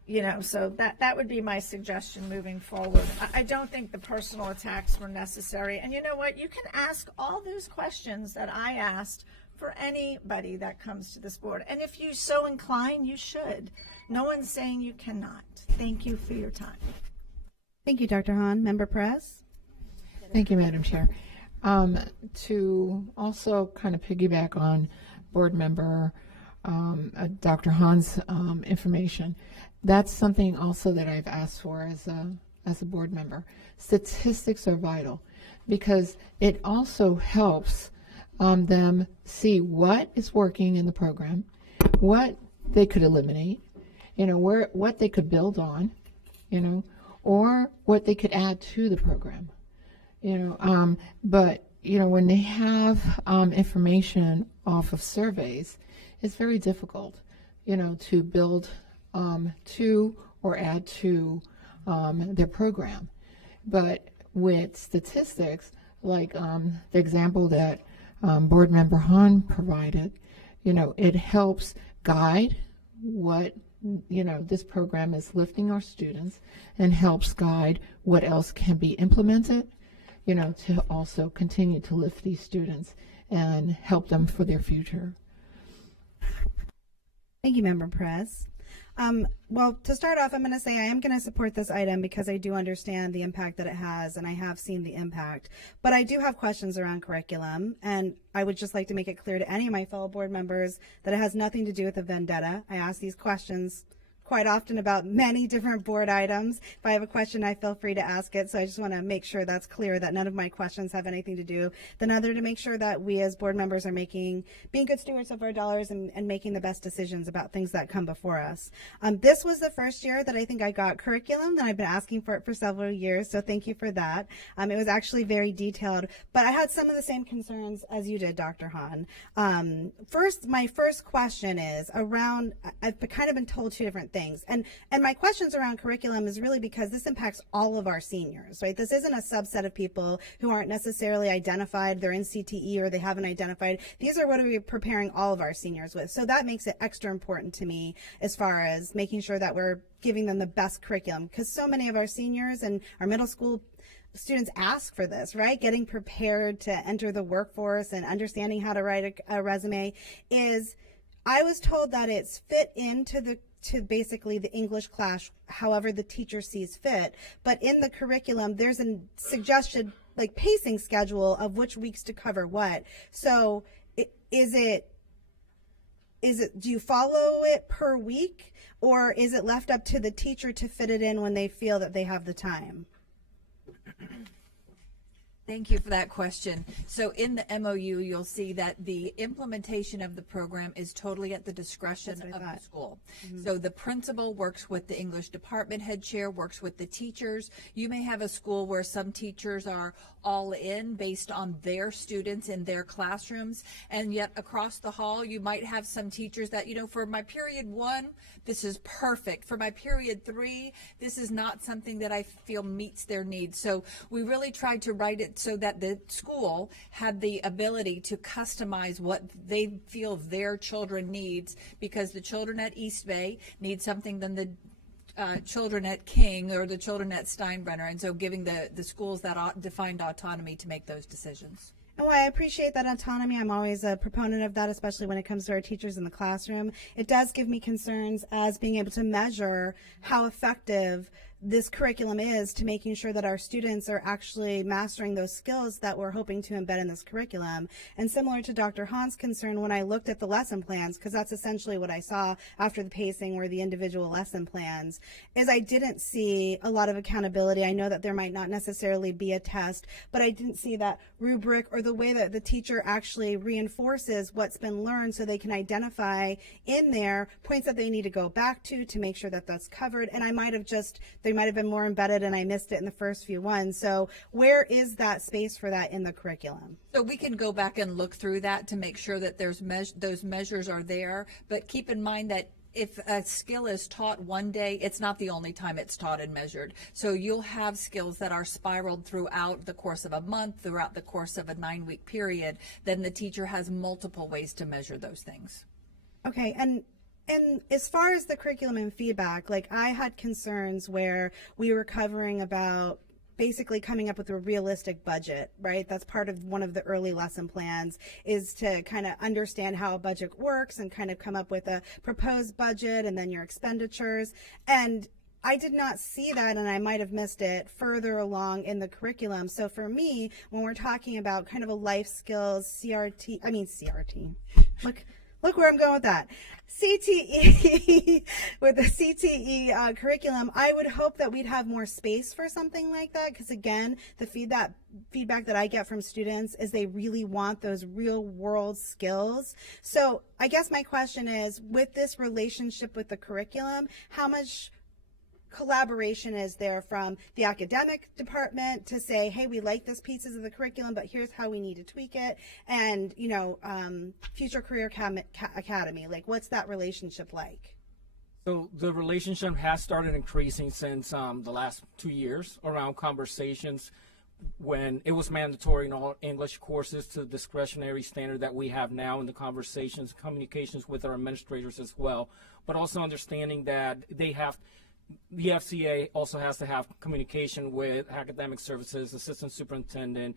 You know, so that would be my suggestion moving forward. I don't think the personal attacks were necessary. And you know what? You can ask all those questions that I asked for anybody that comes to this board. And if you so incline, you should. No one's saying you cannot. Thank you for your time. Thank you, Dr. Hahn. Member Press? Thank you, Madam Chair. To also kind of piggyback on board member Dr. Hahn's information, that's something also that I've asked for as a board member. Statistics are vital because it also helps them see what is working in the program, what they could eliminate, what they could build on, or what they could add to the program. But when they have information off of surveys, it's very difficult, to build to or add to their program. But with statistics, like the example that board member Hahn provided, it helps guide what this program is lifting our students and helps guide what else can be implemented, to also continue to lift these students and help them for their future. Thank you, Member Press. Well, to start off, I'm going to say I am going to support this item because I do understand the impact that it has, and I have seen the impact. But I do have questions around curriculum, and I would just like to make it clear to any of my fellow board members that it has nothing to do with a vendetta. I ask these questions quite often about many different board items. If I have a question, I feel free to ask it. So I just want to make sure that's clear that none of my questions have anything to do than other to make sure that we as board members are being good stewards of our dollars and making the best decisions about things that come before us. This was the first year that I think I got curriculum, and I've been asking for it for several years. So thank you for that. It was actually very detailed, but I had some of the same concerns as you did, Dr. Hahn. My first question is around, I've kind of been told two different things. And my questions around curriculum is really because this impacts all of our seniors, right? This isn't a subset of people who aren't necessarily identified, they're in CTE or they haven't identified. These are what we're preparing all of our seniors with. So that makes it extra important to me as far as making sure that we're giving them the best curriculum, because so many of our seniors and our middle school students ask for this, right? Getting prepared to enter the workforce and understanding how to write a resume is, I was told that it's fit into basically the English class, however the teacher sees fit. But in the curriculum, there's a suggested pacing schedule of which weeks to cover what. So do you follow it per week, or is it left up to the teacher to fit it in when they feel that they have the time? Thank you for that question. So in the MOU, you'll see that the implementation of the program is totally at the discretion of the school. Mm-hmm. So the principal works with the English department head chair, works with the teachers. You may have a school where some teachers are all in based on their students in their classrooms, and yet across the hall you might have some teachers that, for my period 1, this is perfect. For my period 3, this is not something that I feel meets their needs. So we really tried to write it so that the school had the ability to customize what they feel their children needs, because the children at East Bay need something than the children at King or the children at Steinbrenner, and so giving the schools that defined autonomy to make those decisions. Oh, I appreciate that autonomy. I'm always a proponent of that, especially when it comes to our teachers in the classroom. It does give me concerns as being able to measure how effective this curriculum is to making sure that our students are actually mastering those skills that we're hoping to embed in this curriculum. And similar to Dr. Hahn's concern, when I looked at the lesson plans, because that's essentially what I saw after the pacing were the individual lesson plans, is I didn't see a lot of accountability. I know that there might not necessarily be a test, but I didn't see that rubric or the way that the teacher actually reinforces what's been learned so they can identify in there points that they need to go back to make sure that that's covered. And they might have been more embedded and I missed it in the first few ones. So where is that space for that in the curriculum? So we can go back and look through that to make sure that those measures are there, but keep in mind that if a skill is taught one day, it's not the only time it's taught and measured. So you'll have skills that are spiraled throughout the course of a month, throughout the course of a 9-week period. Then the teacher has multiple ways to measure those things. Okay, and as far as the curriculum and feedback, I had concerns where we were covering about basically coming up with a realistic budget, right? That's part of one of the early lesson plans, is to kind of understand how a budget works and kind of come up with a proposed budget and then your expenditures. And I did not see that, and I might have missed it further along in the curriculum. So for me, when we're talking about kind of a life skills CRT, look where I'm going with that. CTE, with the CTE curriculum, I would hope that we'd have more space for something like that, because again, the feedback that I get from students is they really want those real world skills. So I guess my question is, with this relationship with the curriculum, how much collaboration is there from the academic department to say, hey, we like this pieces of the curriculum, but here's how we need to tweak it, and Future Career Academy, like what's that relationship like? So the relationship has started increasing since the last 2 years around conversations when it was mandatory in all English courses to the discretionary standard that we have now in the conversations, communications with our administrators as well, but also understanding that the FCA also has to have communication with academic services, assistant superintendent,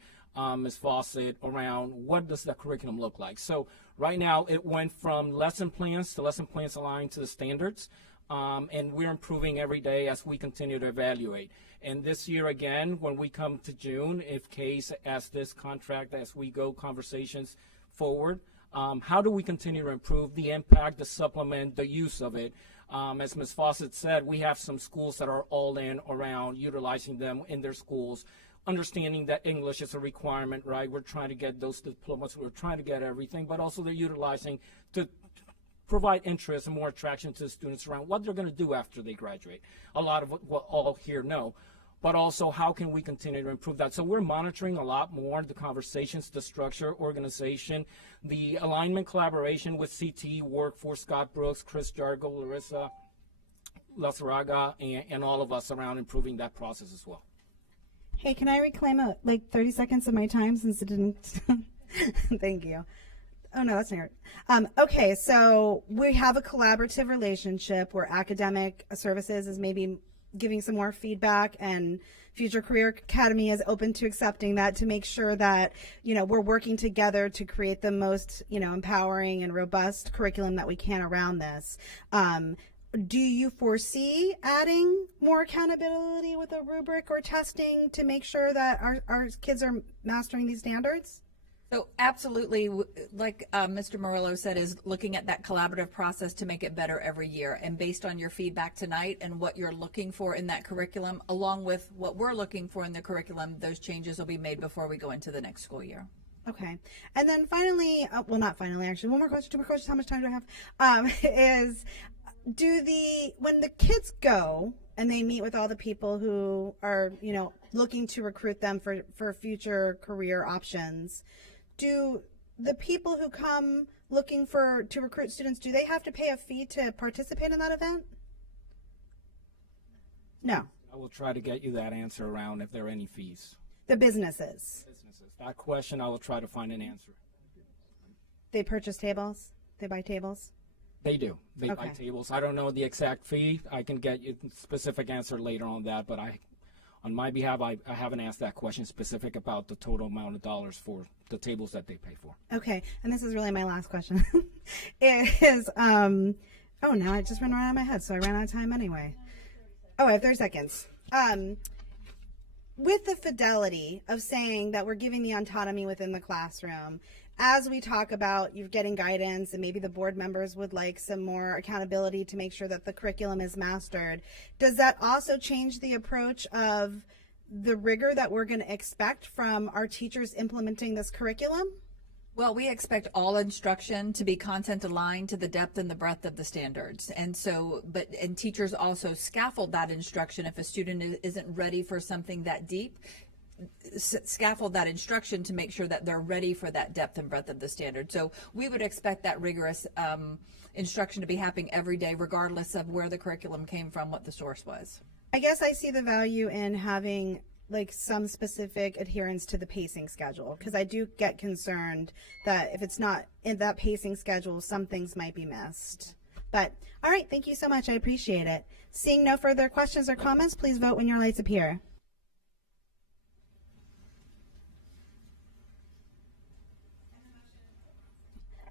Ms. Fawcett, around what does the curriculum look like. So right now it went from lesson plans to lesson plans aligned to the standards, and we're improving every day as we continue to evaluate. And this year again, when we come to June, if case as this contract, as we go conversations forward, how do we continue to improve the impact, the supplement, the use of it? As Ms. Fawcett said, we have some schools that are all in around utilizing them in their schools, understanding that English is a requirement, right? We're trying to get those diplomas, we're trying to get everything, but also they're utilizing to provide interest and more attraction to the students around what they're going to do after they graduate. A lot of what all here know. But also, how can we continue to improve that? So we're monitoring a lot more the conversations, the structure, organization, the alignment, collaboration with CTE, workforce, Scott Brooks, Chris Jargo, Larissa Lasaraga, and all of us around improving that process as well. Hey, can I reclaim like 30 seconds of my time since it didn't? Thank you. Oh, no, that's not right. Okay, so we have a collaborative relationship where academic services is maybe giving some more feedback, and Future Career Academy is open to accepting that, to make sure that, we're working together to create the most, empowering and robust curriculum that we can around this. Do you foresee adding more accountability with a rubric or testing to make sure that our kids are mastering these standards? So absolutely, like Mr. Murillo said, is looking at that collaborative process to make it better every year. And based on your feedback tonight and what you're looking for in that curriculum, along with what we're looking for in the curriculum, those changes will be made before we go into the next school year. Okay. And then finally, well, not finally, actually, one more question, two more questions, how much time do I have? Is when the kids go and they meet with all the people who are, looking to recruit them for future career options, do the people who come looking to recruit students, do they have to pay a fee to participate in that event? No. I will try to get you that answer around if there are any fees. The businesses. That question, I will try to find an answer. They purchase tables? They buy tables? They do. They buy tables. I don't know the exact fee. I can get you a specific answer later on that, but on my behalf, I haven't asked that question specific about the total amount of dollars for the tables that they pay for. Okay, and this is really my last question. Now it just ran right out of my head, so I ran out of time anyway. Oh, I have 30 seconds. With the fidelity of saying that we're giving the autonomy within the classroom, as we talk about you're getting guidance and maybe the board members would like some more accountability to make sure that the curriculum is mastered, does that also change the approach of the rigor that we're going to expect from our teachers implementing this curriculum? Well, we expect all instruction to be content aligned to the depth and the breadth of the standards. And so, and teachers also scaffold that instruction if a student isn't ready for something that deep. Scaffold that instruction to make sure that they're ready for that depth and breadth of the standard. So we would expect that rigorous instruction to be happening every day, regardless of where the curriculum came from, what the source was. I guess I see the value in having like some specific adherence to the pacing schedule, because I do get concerned that if it's not in that pacing schedule, some things might be missed. But all right, thank you so much. I appreciate it. Seeing no further questions or comments, please vote when your lights appear.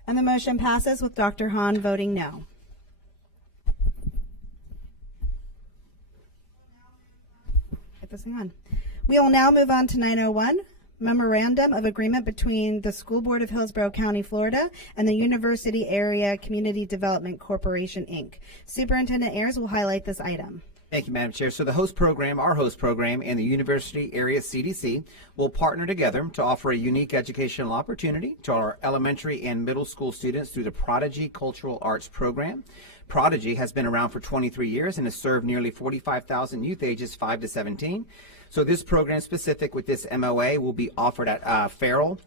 And the motion passes with Dr. Hahn voting no. focusing on. We will now move on to 901. Memorandum of Agreement between the School Board of Hillsborough County, Florida, and the University Area Community Development Corporation, Inc. Superintendent Ayers will highlight this item. Thank you, Madam Chair. So the host program, our host program, and the University Area CDC will partner together to offer a unique educational opportunity to our elementary and middle school students through the Prodigy Cultural Arts Program. Prodigy has been around for 23 years and has served nearly 45,000 youth ages 5 to 17. So this program specific with this MOA will be offered at Farrell,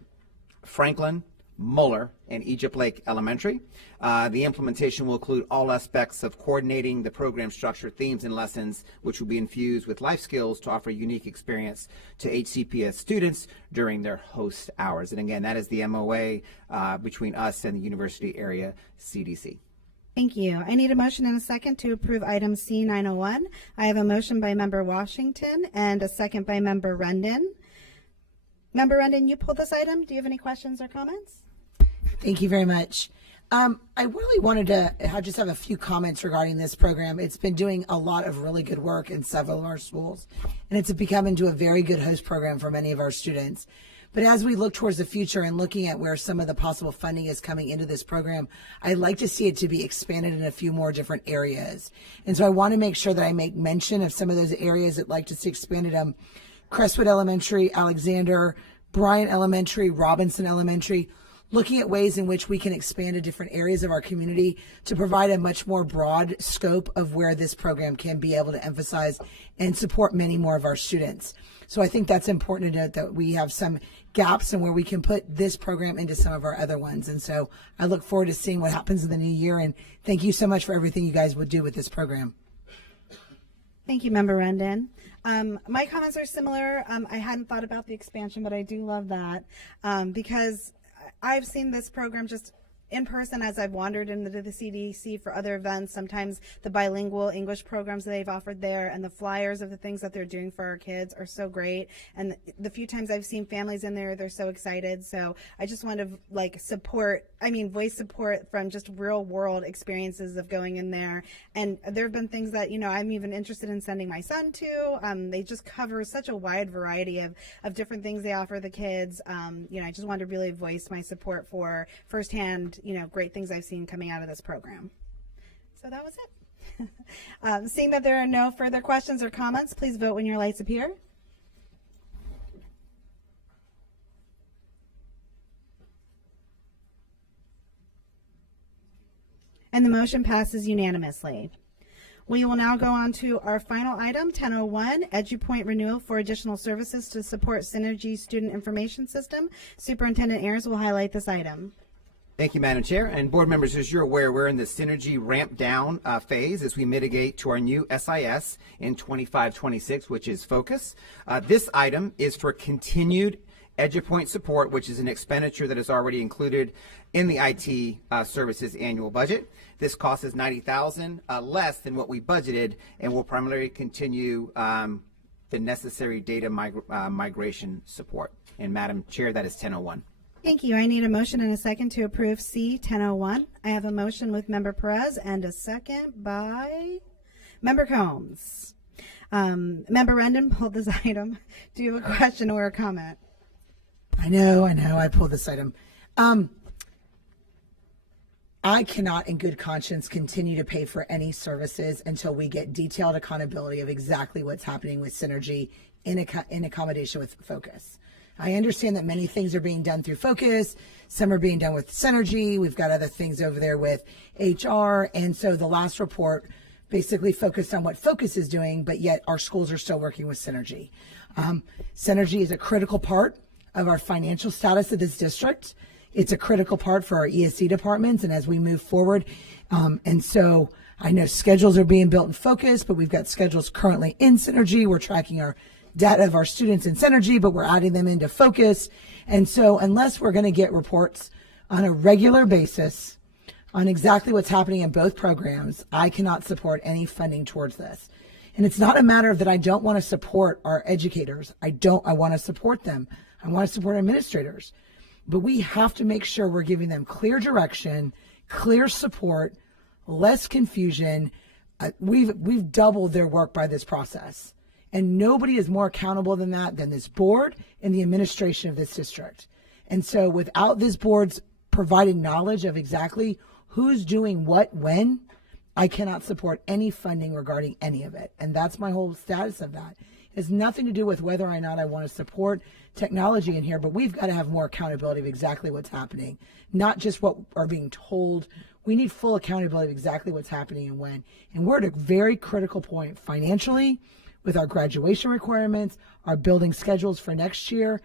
Franklin, Muller, and Egypt Lake Elementary. The implementation will include all aspects of coordinating the program structure, themes, and lessons, which will be infused with life skills to offer a unique experience to HCPS students during their host hours. And again, that is the MOA between us and the University Area CDC. Thank you. I need a motion and a second to approve item C901. I have a motion by Member Washington and a second by Member Rendon. Member Rendon, you pulled this item. Do you have any questions or comments? Thank you very much. I really wanted to just have a few comments regarding this program. It's been doing a lot of really good work in several of our schools, and it's become into a very good host program for many of our students. But as we look towards the future and looking at where some of the possible funding is coming into this program, I'd like to see it to be expanded in a few more different areas. And so I want to make sure that I make mention of some of those areas I'd like to see expanded. Crestwood Elementary, Alexander, Bryant Elementary, Robinson Elementary, looking at ways in which we can expand to different areas of our community to provide a much more broad scope of where this program can be able to emphasize and support many more of our students. So I think that's important to note that we have some gaps in where we can put this program into some of our other ones. And so I look forward to seeing what happens in the new year. And thank you so much for everything you guys would do with this program. Thank you, Member Rendon. My comments are similar. I hadn't thought about the expansion, but I do love that because I've seen this program just in person as I've wandered into the CDC for other events. Sometimes the bilingual English programs that they've offered there and the flyers of the things that they're doing for our kids are so great. And the few times I've seen families in there, they're so excited. So I just want to voice support from just real world experiences of going in there. And there have been things that, I'm even interested in sending my son to. They just cover such a wide variety of different things they offer the kids. I just want to really voice my support for firsthand great things I've seen coming out of this program. So that was it. Seeing that there are no further questions or comments, please vote when your lights appear. And the motion passes unanimously. We will now go on to our final item, 1001, EduPoint renewal for additional services to support Synergy Student Information System. Superintendent Ayers will highlight this item. Thank you, Madam Chair. And board members, as you're aware, we're in the Synergy ramp down phase as we mitigate to our new SIS in 25-26, which is Focus. This item is for continued EduPoint support, which is an expenditure that is already included in the IT services annual budget. This cost is $90,000 less than what we budgeted, and will primarily continue the necessary data migration support. And Madam Chair, that is 1001. Thank you. I need a motion and a second to approve C1001. I have a motion with Member Perez and a second by Member Combs. Member Rendon pulled this item. Do you have a question or a comment? I know. I pulled this item. I cannot in good conscience continue to pay for any services until we get detailed accountability of exactly what's happening with Synergy in accommodation with Focus. I understand that many things are being done through Focus. Some are being done with Synergy. We've got other things over there with HR. And so the last report basically focused on what Focus is doing, but yet our schools are still working with Synergy. Synergy is a critical part of our financial status of this district. It's a critical part for our ESC departments and as we move forward. And so I know schedules are being built in Focus, but we've got schedules currently in Synergy. We're tracking our data of our students in Synergy, but we're adding them into Focus. And so unless we're going to get reports on a regular basis on exactly what's happening in both programs, I cannot support any funding towards this. And it's not a matter of that I don't want to support our educators. I want to support them. I want to support administrators. But we have to make sure we're giving them clear direction, clear support, less confusion. We've doubled their work by this process. And nobody is more accountable than that than this board and the administration of this district. And so without this board's providing knowledge of exactly who's doing what when, I cannot support any funding regarding any of it. And that's my whole status of that. It has nothing to do with whether or not I want to support technology in here, but we've got to have more accountability of exactly what's happening, not just what are being told. We need full accountability of exactly what's happening and when. And we're at a very critical point financially with our graduation requirements, our building schedules for next year,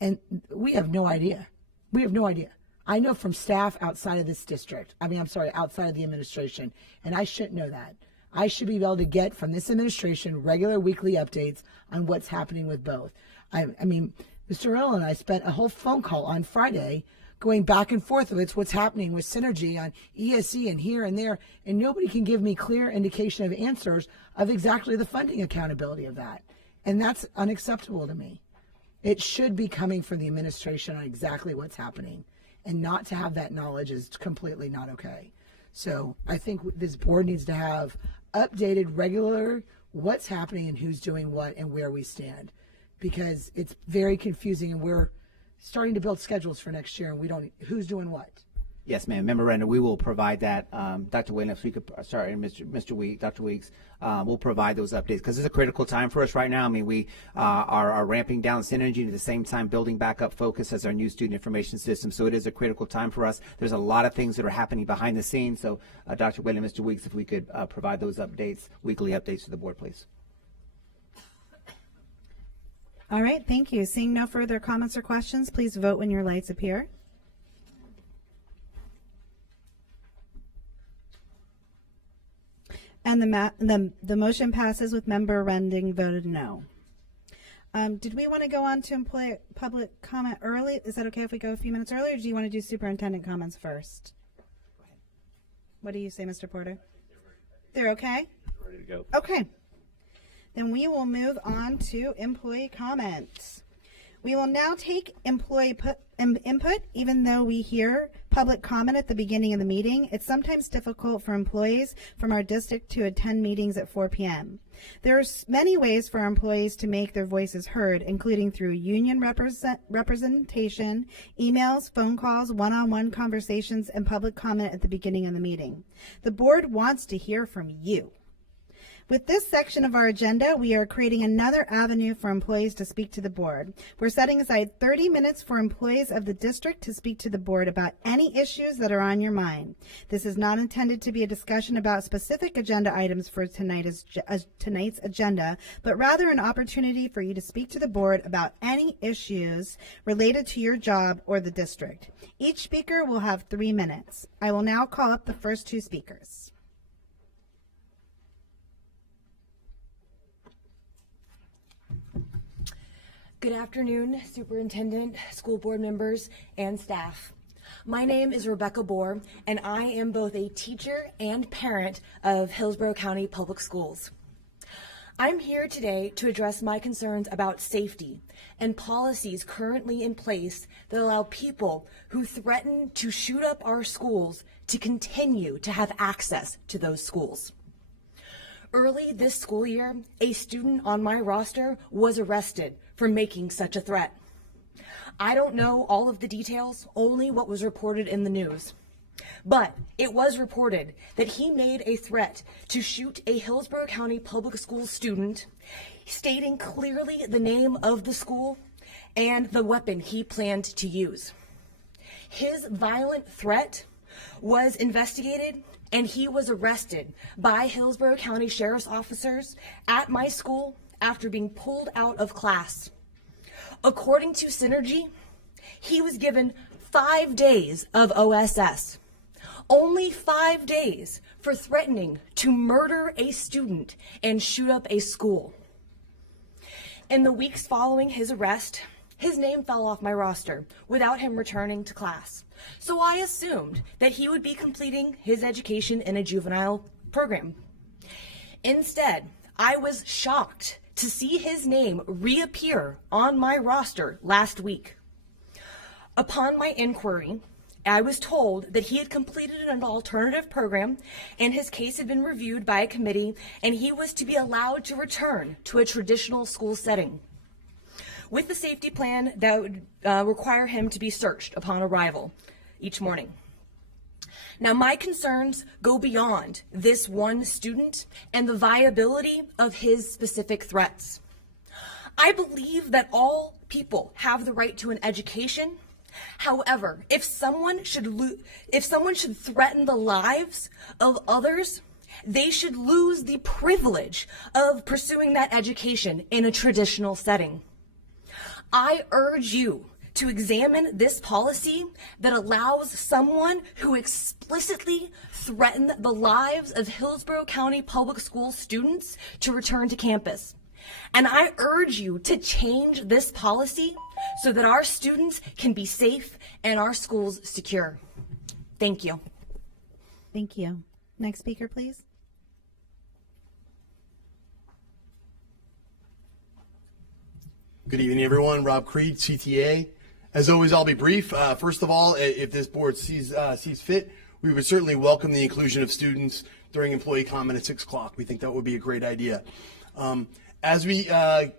and we have no idea. We have no idea. I know from staff outside of this district, outside of the administration, and I shouldn't know that. I should be able to get from this administration regular weekly updates on what's happening with both. I mean, Mr. Earl and I spent a whole phone call on Friday going back and forth of what's happening with Synergy on ESE and here and there, and nobody can give me clear indication of answers of exactly the funding accountability of that. And that's unacceptable to me. It should be coming from the administration on exactly what's happening, and not to have that knowledge is completely not okay. So I think this board needs to have updated regular what's happening and who's doing what and where we stand, because it's very confusing, and we're starting to build schedules for next year and we don't, who's doing what. Yes, ma'am. Member Renda, we will provide that. Dr. Williams, Mr. Weeks, Dr. Weeks, will provide those updates because it's a critical time for us right now. I mean, we are ramping down Synergy and at the same time building back up Focus as our new student information system. So it is a critical time for us. There's a lot of things that are happening behind the scenes. So Dr. Williams, Mr. Weeks, if we could provide those updates, weekly updates to the board, please. All right, thank you. Seeing no further comments or questions, please vote when your lights appear. And the motion passes with Member Rending voted no. Did we want to go on to public comment early? Is that okay if we go a few minutes early, or do you want to do superintendent comments first? What do you say, Mr. Porter? They're okay? Ready to go. Okay. Then we will move on to employee comments. We will now take employee input, even though we hear public comment at the beginning of the meeting. It's sometimes difficult for employees from our district to attend meetings at 4 p.m. There are many ways for our employees to make their voices heard, including through union representation, emails, phone calls, one-on-one conversations, and public comment at the beginning of the meeting. The board wants to hear from you. With this section of our agenda, we are creating another avenue for employees to speak to the board. We're setting aside 30 minutes for employees of the district to speak to the board about any issues that are on your mind. This is not intended to be a discussion about specific agenda items for tonight's agenda, but rather an opportunity for you to speak to the board about any issues related to your job or the district. Each speaker will have 3 minutes. I will now call up the first 2 speakers. Good afternoon, Superintendent, school board members, and staff. My name is Rebecca Bohr, and I am both a teacher and parent of Hillsborough County Public Schools. I'm here today to address my concerns about safety and policies currently in place that allow people who threaten to shoot up our schools to continue to have access to those schools. Early this school year, a student on my roster was arrested for making such a threat. I don't know all of the details, only what was reported in the news. But it was reported that he made a threat to shoot a Hillsborough County Public Schools student, stating clearly the name of the school and the weapon he planned to use. His violent threat was investigated, and he was arrested by Hillsborough County Sheriff's officers at my school after being pulled out of class. According to Synergy, he was given 5 days of OSS. Only 5 days for threatening to murder a student and shoot up a school. In the weeks following his arrest, his name fell off my roster without him returning to class. So I assumed that he would be completing his education in a juvenile program. Instead, I was shocked to see his name reappear on my roster last week. Upon my inquiry, I was told that he had completed an alternative program and his case had been reviewed by a committee and he was to be allowed to return to a traditional school setting with the safety plan that would require him to be searched upon arrival each morning. Now, my concerns go beyond this one student and the viability of his specific threats. I believe that all people have the right to an education. However, if someone should threaten the lives of others, they should lose the privilege of pursuing that education in a traditional setting. I urge you to examine this policy that allows someone who explicitly threatened the lives of Hillsborough County Public Schools students to return to campus. And I urge you to change this policy so that our students can be safe and our schools secure. Thank you. Thank you. Next speaker, please. Good evening, everyone. Rob Creed, CTA. As always, I'll be brief. First of all, if this board sees fit, we would certainly welcome the inclusion of students during employee comment at 6 o'clock. We think that would be a great idea. As we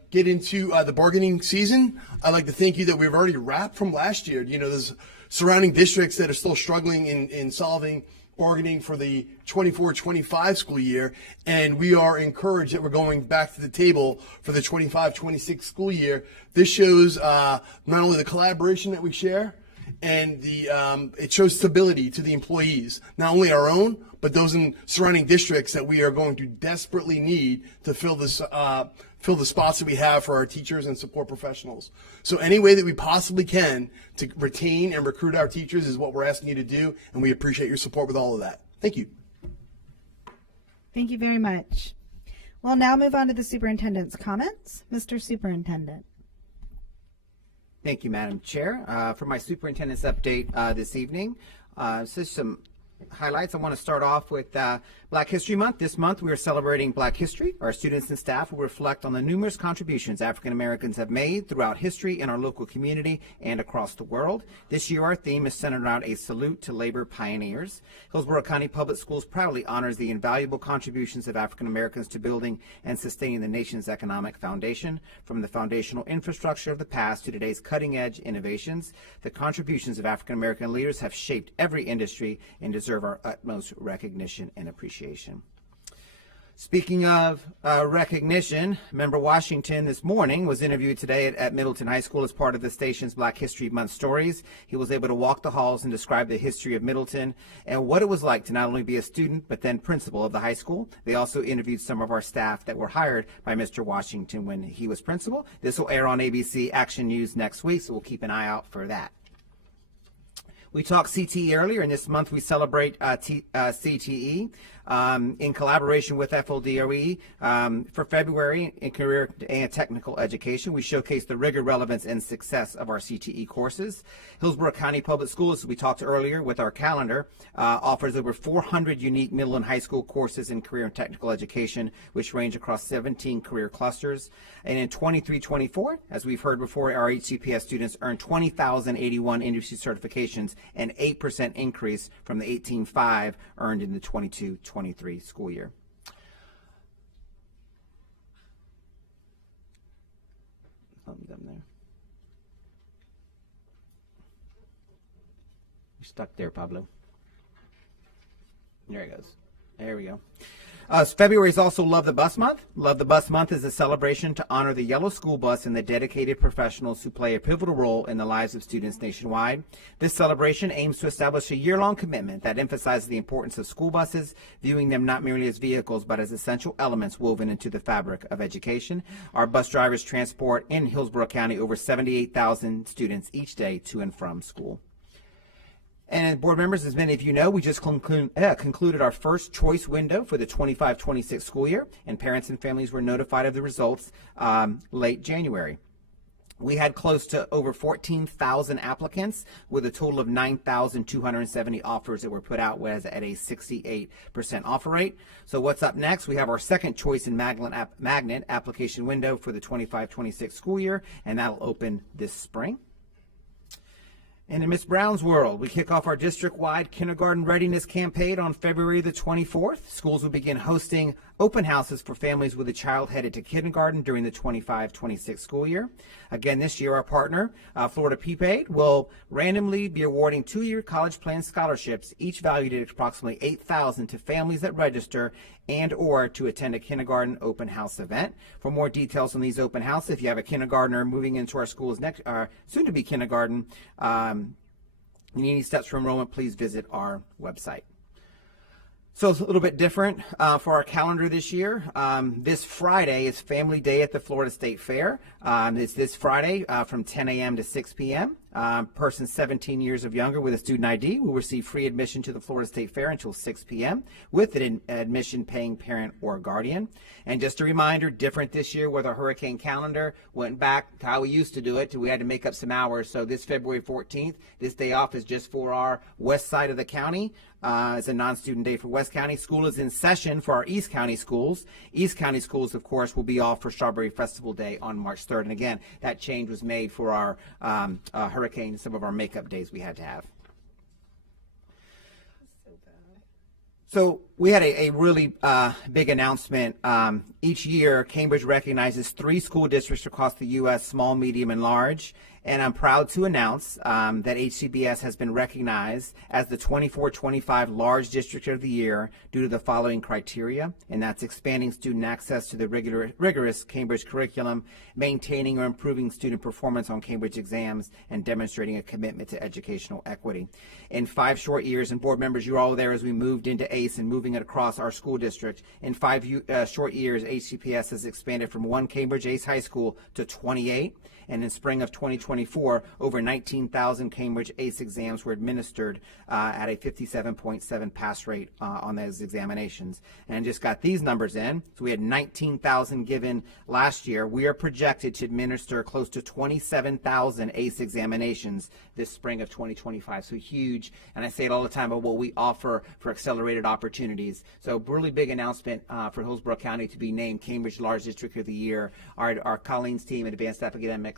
get into the bargaining season, I'd like to thank you that we've already wrapped from last year. You know, there's surrounding districts that are still struggling in solving bargaining for the 24-25 school year, and we are encouraged that we're going back to the table for the 25-26 school year. This shows not only the collaboration that we share, and it shows stability to the employees, not only our own, but those in surrounding districts that we are going to desperately need to fill the spots that we have for our teachers and support professionals. So any way that we possibly can to retain and recruit our teachers is what we're asking you to do, and we appreciate your support with all of that. Thank you. Thank you very much. We'll now move on to the superintendent's comments. Mr. Superintendent. Thank you, Madam Chair. For my superintendent's update this evening, so some highlights. I want to start off with Black History Month. This month we are celebrating Black history. Our students and staff will reflect on the numerous contributions African Americans have made throughout history in our local community and across the world. This year our theme is centered around a salute to labor pioneers. Hillsborough County Public Schools proudly honors the invaluable contributions of African Americans to building and sustaining the nation's economic foundation. From the foundational infrastructure of the past to today's cutting-edge innovations, the contributions of African American leaders have shaped every industry and deserve our utmost recognition and appreciation. Speaking of recognition, Member Washington this morning was interviewed today at Middleton High School as part of the station's Black History Month stories. He was able to walk the halls and describe the history of Middleton and what it was like to not only be a student but then principal of the high school. They also interviewed some of our staff that were hired by Mr. Washington when he was principal. This will air on ABC Action News next week, so we'll keep an eye out for that. We talked CTE earlier, and this month we celebrate CTE in collaboration with FLDOE. For February in career and technical education, we showcase the rigor, relevance, and success of our CTE courses. Hillsborough County Public Schools, as we talked earlier with our calendar, offers over 400 unique middle and high school courses in career and technical education, which range across 17 career clusters. And in 23-24, as we've heard before, our HCPS students earned 20,081 industry certifications, an 8% increase from the 18,500 earned in the 22-23 school year. Thumbs up there. You're stuck there, Pablo. There it goes. There we go. February is also Love the Bus Month. Love the Bus Month is a celebration to honor the yellow school bus and the dedicated professionals who play a pivotal role in the lives of students nationwide. This celebration aims to establish a year-long commitment that emphasizes the importance of school buses, viewing them not merely as vehicles but as essential elements woven into the fabric of education. Our bus drivers transport in Hillsborough County over 78,000 students each day to and from school. And board members, as many of you know, we just concluded our first choice window for the 25-26 school year, and parents and families were notified of the results late January. We had close to over 14,000 applicants with a total of 9,270 offers that were put out at a 68% offer rate. So what's up next? We have our second choice in magnet application window for the 25-26 school year, and that'll open this spring. And in Ms. Brown's world, we kick off our district-wide kindergarten readiness campaign on February the 24th. Schools will begin hosting open houses for families with a child headed to kindergarten during the 25-26 school year. Again, this year, our partner, Florida Peep-Aid, will randomly be awarding 2-year college plan scholarships, each valued at approximately $8,000 to families that register and or to attend a kindergarten open house event. For more details on these open houses, if you have a kindergartner moving into our schools next, soon to be kindergarten, you need any steps for enrollment, please visit our website. So it's a little bit different for our calendar this year. This Friday is Family Day at the Florida State Fair. It's this Friday from 10 a.m. to 6 p.m. Persons 17 years of younger with a student ID will receive free admission to the Florida State Fair until 6 p.m. with an admission paying parent or guardian. And just a reminder, different this year with our hurricane calendar, went back to how we used to do it. We had to make up some hours. So this February 14th, this day off is just for our west side of the county. It's a non-student day for West County. School is in session for our East County schools. East County schools, of course, will be off for Strawberry Festival Day on March 3rd. And again, that change was made for our hurricane, some of our makeup days we had to have. So we had a really big announcement. Each year, Cambridge recognizes 3 school districts across the U.S., small, medium, and large. And I'm proud to announce that HCBS has been recognized as the 24-25 Large District of the Year due to the following criteria, and that's expanding student access to the rigorous Cambridge curriculum, maintaining or improving student performance on Cambridge exams, and demonstrating a commitment to educational equity. In 5 short years, and board members, you're all there as we moved into ACE and moving it across our school district. In 5 short years, HCPS has expanded from 1 Cambridge ACE high school to 28. And in spring of 2024, over 19,000 Cambridge ACE exams were administered at a 57.7 pass rate on those examinations. And just got these numbers in. So we had 19,000 given last year. We are projected to administer close to 27,000 ACE examinations this spring of 2025. So huge. And I say it all the time about what we offer for accelerated opportunities. So really big announcement for Hillsborough County to be named Cambridge Large District of the Year. Our Colleen's team at Advanced Academics,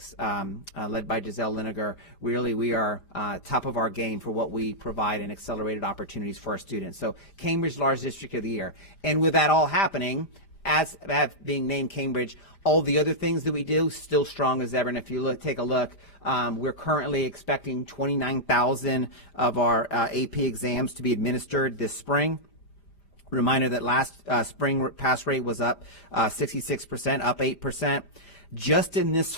led by Giselle Linegar, we are top of our game for what we provide in accelerated opportunities for our students. So Cambridge Large District of the Year. And with that all happening, as being named Cambridge, all the other things that we do still strong as ever. And if you take a look, we're currently expecting 29,000 of our AP exams to be administered this spring. Reminder that last spring pass rate was up 66%, up 8%. Just in this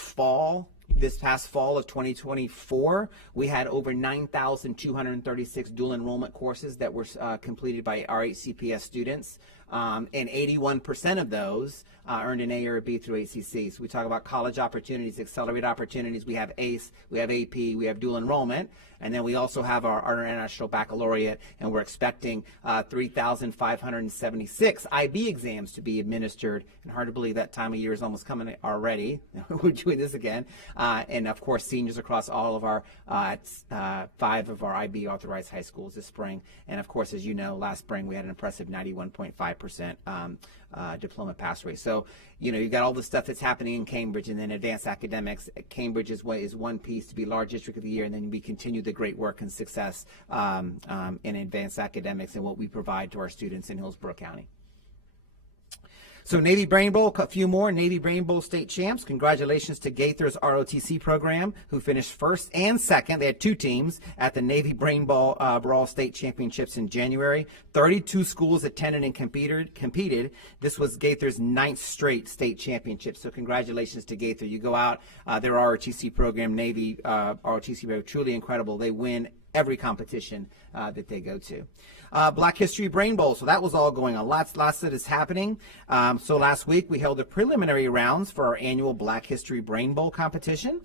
past fall of 2024, we had over 9,236 dual enrollment courses that were completed by our HCPS students, and 81% of those earned an A or a B through ACC. So we talk about college opportunities, accelerated opportunities. We have ACE, we have AP, we have dual enrollment, and then we also have our International Baccalaureate, and we're expecting 3,576 IB exams to be administered. And hard to believe that time of year is almost coming already. We're doing this again. And of course, seniors across all of our 5 of our IB authorized high schools this spring. And of course, as you know, last spring we had an impressive 91.5% diploma pass rate. So, you've got all the stuff that's happening in Cambridge, and then advanced academics. Cambridge is one piece to be Large District of the Year, and then we continue the great work and success in advanced academics and what we provide to our students in Hillsborough County. So Navy Brain Bowl, a few more Navy Brain Bowl state champs. Congratulations to Gaither's ROTC program, who finished first and second. They had 2 teams at the Navy Brain Bowl Brawl State Championships in January. 32 schools attended and competed. This was Gaither's 9th straight state championship. So congratulations to Gaither. You go out, their ROTC program, Navy ROTC program, truly incredible. They win every competition that they go to. Black History Brain Bowl, so that was all going on. Lots that is happening. So last week we held the preliminary rounds for our annual Black History Brain Bowl competition.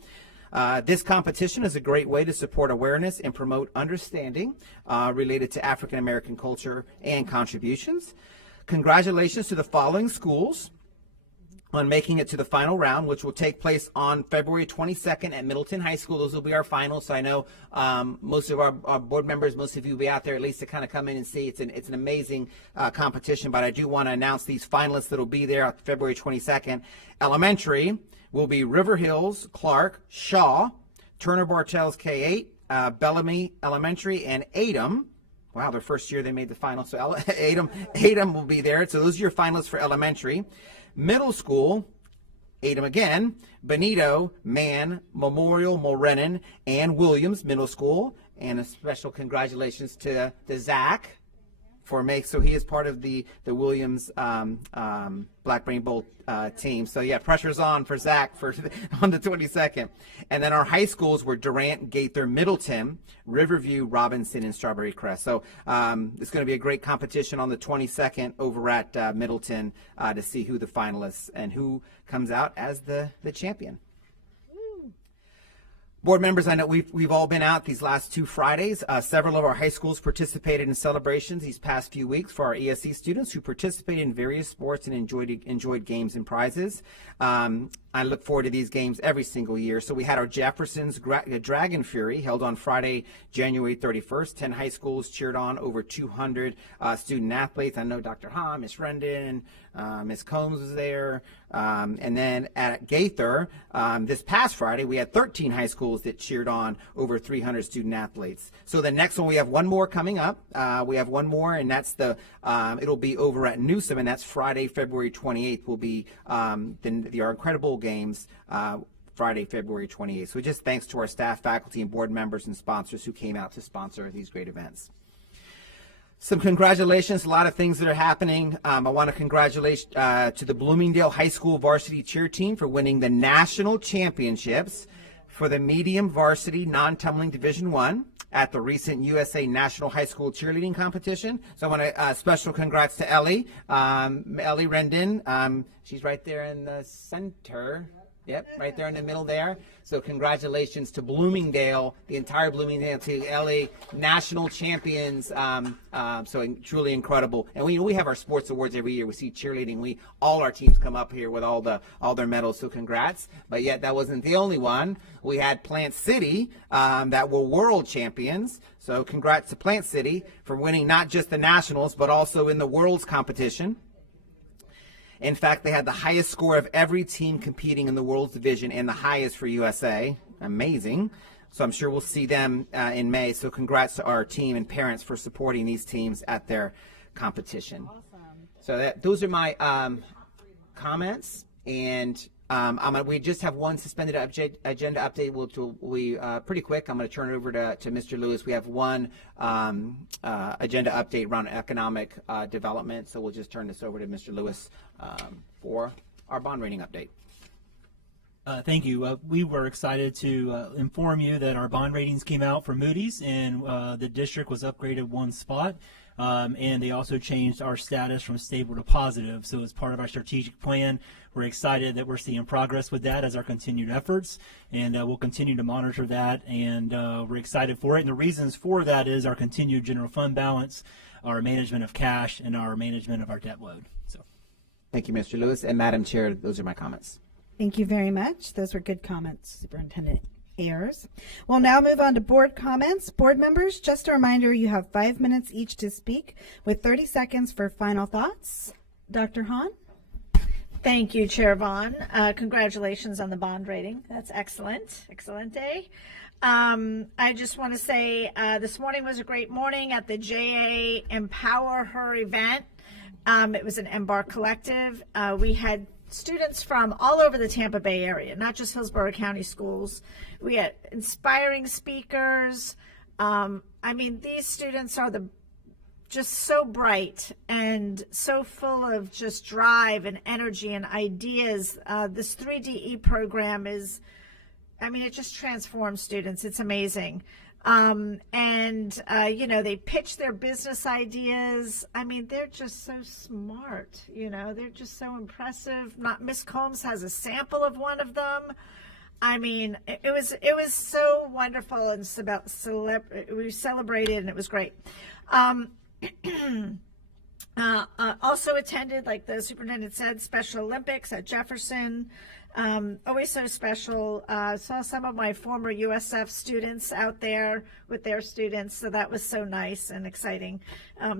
This competition is a great way to support awareness and promote understanding related to African American culture and contributions. Congratulations to the following schools on making it to the final round, which will take place on February 22nd at Middleton High School. Those will be our finals. So I know most of our board members, most of you will be out there at least to kind of come in and see. It's an amazing competition, but I do want to announce these finalists that will be there on February 22nd. Elementary will be River Hills, Clark, Shaw, Turner Bartels K-8, Bellamy Elementary, and Adem. Wow, their first year they made the final. So Adem will be there. So those are your finalists for elementary. Middle school, Adem again, Benito, Mann, Memorial, Morenin, and Williams Middle School. And a special congratulations to Zach for so he is part of the Williams Black Rainbow team. So yeah, pressure's on for Zach on the 22nd. And then our high schools were Durant, Gaither, Middleton, Riverview, Robinson, and Strawberry Crest. So it's going to be a great competition on the 22nd over at Middleton to see who the finalists and who comes out as the champion. Board members, I know we've all been out these last 2 Fridays. Several of our high schools participated in celebrations these past few weeks for our ESC students who participated in various sports and enjoyed games and prizes. I look forward to these games every single year. So we had our Jefferson's Dragon Fury held on Friday, January 31st. 10 high schools cheered on over 200 student athletes. I know Dr. Hahn, Miss Rendon, Miss Combs was there. And then at Gaither, this past Friday, we had 13 high schools that cheered on over 300 student athletes. So the next one, we have one more coming up. We have one more, and that's it'll be over at Newsom, and that's Friday, February 28th will be our Incredible Games, Friday, February 28th. So just thanks to our staff, faculty, and board members and sponsors who came out to sponsor these great events. Some congratulations, a lot of things that are happening. I want to congratulate to the Bloomingdale High School varsity cheer team for winning the national championships for the medium varsity non-tumbling Division I at the recent USA National High School Cheerleading Competition. So I want to special congrats to Ellie Rendon. She's right there in the center. Yep, right there in the middle there. So congratulations to Bloomingdale, the entire Bloomingdale, to Ellie, national champions. So truly incredible. And we have our sports awards every year. We see cheerleading. All our teams come up here with all their medals. So congrats. But yet that wasn't the only one. We had Plant City that were world champions. So congrats to Plant City for winning not just the nationals, but also in the world's competition. In fact, they had the highest score of every team competing in the World's Division and the highest for USA. Amazing. So I'm sure we'll see them in May. So congrats to our team and parents for supporting these teams at their competition. Awesome. So those are my comments. And we just have one suspended agenda update. We'll pretty quick. I'm going to turn it over to Mr. Lewis. We have one agenda update around economic development. So we'll just turn this over to Mr. Lewis for our bond rating update. Thank you. We were excited to inform you that our bond ratings came out for Moody's, and the district was upgraded 1 spot. And they also changed our status from stable to positive. So as part of our strategic plan, we're excited that we're seeing progress with that as our continued efforts, and we'll continue to monitor that, and we're excited for it. And the reasons for that is our continued general fund balance, our management of cash, and our management of our debt load. So, thank you, Mr. Lewis. And Madam Chair, those are my comments. Thank you very much. Those were good comments, Superintendent Ayers. We'll now move on to board comments. Board members, just a reminder, you have 5 minutes each to speak with 30 seconds for final thoughts. Dr. Hahn? Thank you, Chair Vaughn. Congratulations on the bond rating. That's excellent. Excellent day. I just want to say this morning was a great morning at the JA Empower Her event. It was an Embark Collective. We had students from all over the Tampa Bay area, not just Hillsborough County schools. We had inspiring speakers. I mean, these students are just so bright and so full of just drive and energy and ideas. This 3DE program is, I mean, it just transforms students. It's amazing. They pitch their business ideas. I mean, they're just so smart, they're just so impressive. Miss Combs has a sample of one of them. I mean, it was so wonderful, and we celebrated, and it was great. Also attended, like the superintendent said, Special Olympics at Jefferson. Always so special. Saw some of my former USF students out there with their students, so that was so nice and exciting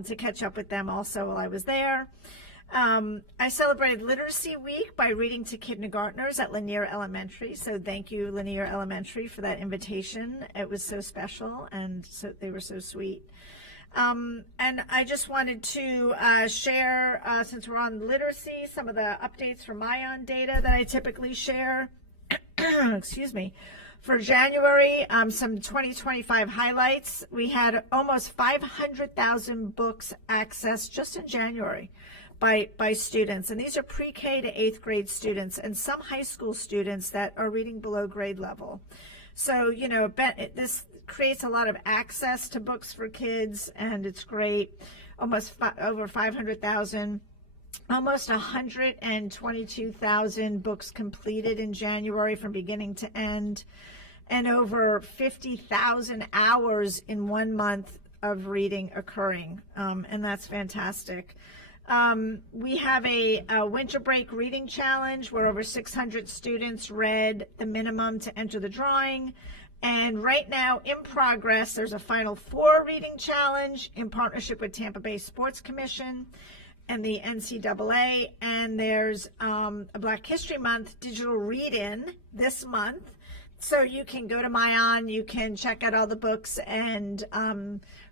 to catch up with them also while I was there. I celebrated Literacy Week by reading to kindergartners at Lanier Elementary. So thank you, Lanier Elementary, for that invitation. It was so special, and so they were so sweet. And I just wanted to share, since we're on literacy, some of the updates from MyOn data that I typically share. Excuse me. For January, some 2025 highlights. We had almost 500,000 books accessed just in January by students. And these are pre-K to 8th grade students and some high school students that are reading below grade level. So, you know, this creates a lot of access to books for kids, and it's great. Almost over 500,000. Almost 122,000 books completed in January from beginning to end, and over 50,000 hours in 1 month of reading occurring, and that's fantastic. We have a winter break reading challenge where over 600 students read the minimum to enter the drawing. And right now, in progress, there's a Final Four reading challenge in partnership with Tampa Bay Sports Commission and the NCAA. And there's a Black History Month digital read-in this month. So you can go to MyOn, you can check out all the books and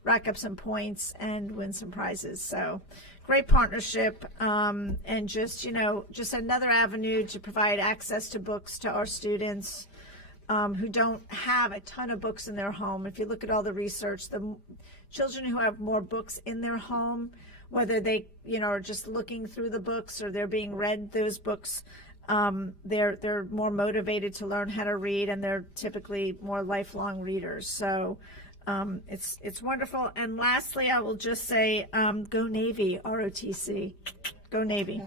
rack up some points and win some prizes. So great partnership, and just, you know, just another avenue to provide access to books to our students who don't have a ton of books in their home. If you look at all the research, the children who have more books in their home, whether they, you know, are just looking through the books or they're being read those books, they're more motivated to learn how to read, and they're typically more lifelong readers. So it's wonderful. And lastly, I will just say, go Navy, ROTC. Go Navy.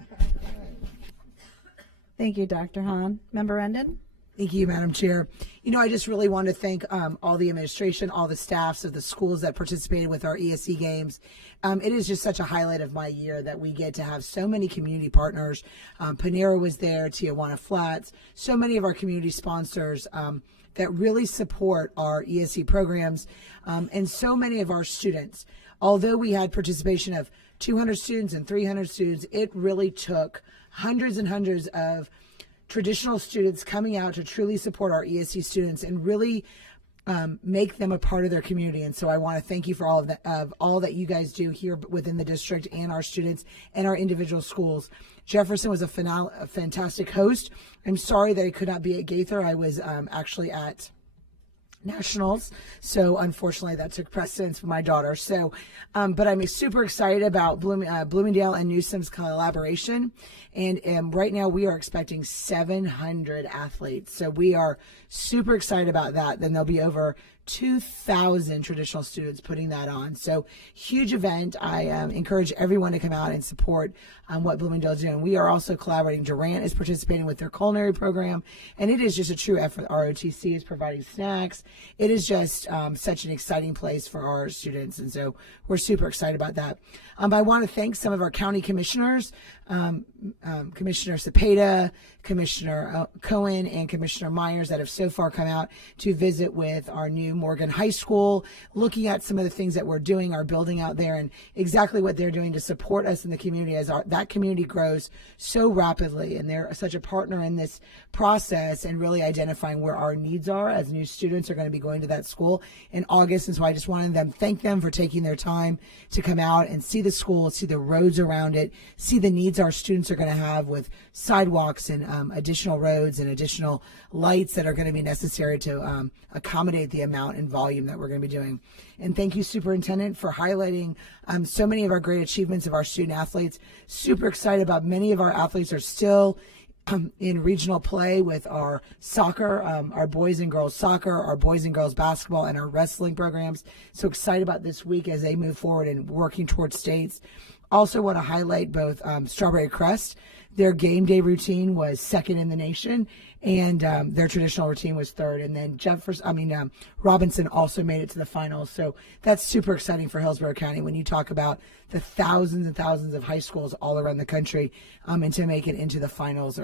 Thank you, Dr. Hahn. Member Rendon? Thank you, Madam Chair. You know, I just really want to thank all the administration, all the staffs of the schools that participated with our ESC games. It is just such a highlight of my year that we get to have so many community partners. Panera was there, Tijuana Flats, so many of our community sponsors that really support our ESC programs, and so many of our students. Although we had participation of 200 students and 300 students, it really took hundreds and hundreds of traditional students coming out to truly support our ESC students and really make them a part of their community. And so I want to thank you for all that you guys do here within the district and our students and our individual schools. Jefferson was a fantastic host. I'm sorry that I could not be at Gaither. I was actually at Nationals, so unfortunately that took precedence for my daughter. So, but I'm super excited about Bloomingdale and Newsome's collaboration, and right now we are expecting 700 athletes. So we are super excited about that. Then there'll be over 2,000 traditional students putting that on. So huge event. I encourage everyone to come out and support what Bloomingdale's doing. We are also collaborating. Durant is participating with their culinary program, and it is just a true effort. ROTC is providing snacks. It is just such an exciting place for our students, and so we're super excited about that. I want to thank some of our county commissioners, Commissioner Cepeda, Commissioner Cohen, and Commissioner Myers that have so far come out to visit with our new Morgan High School, looking at some of the things that we're doing, our building out there, and exactly what they're doing to support us in the community as that community grows so rapidly. And they're such a partner in this process and really identifying where our needs are as new students are going to be going to that school in August. And so I just wanted to thank them for taking their time to come out and see the school, see the roads around it, see the needs our students are going to have with sidewalks and additional roads and additional lights that are going to be necessary to accommodate the amount and volume that we're going to be doing. And thank you, Superintendent, for highlighting so many of our great achievements of our student athletes. Super excited about many of our athletes are still in regional play with our soccer, our boys and girls soccer, our boys and girls basketball, and our wrestling programs. So excited about this week as they move forward and working towards states. Also want to highlight both Strawberry Crest. Their game day routine was second in the nation, and their traditional routine was third. And then Robinson also made it to the finals. So that's super exciting for Hillsborough County when you talk about the thousands and thousands of high schools all around the country, and to make it into the finals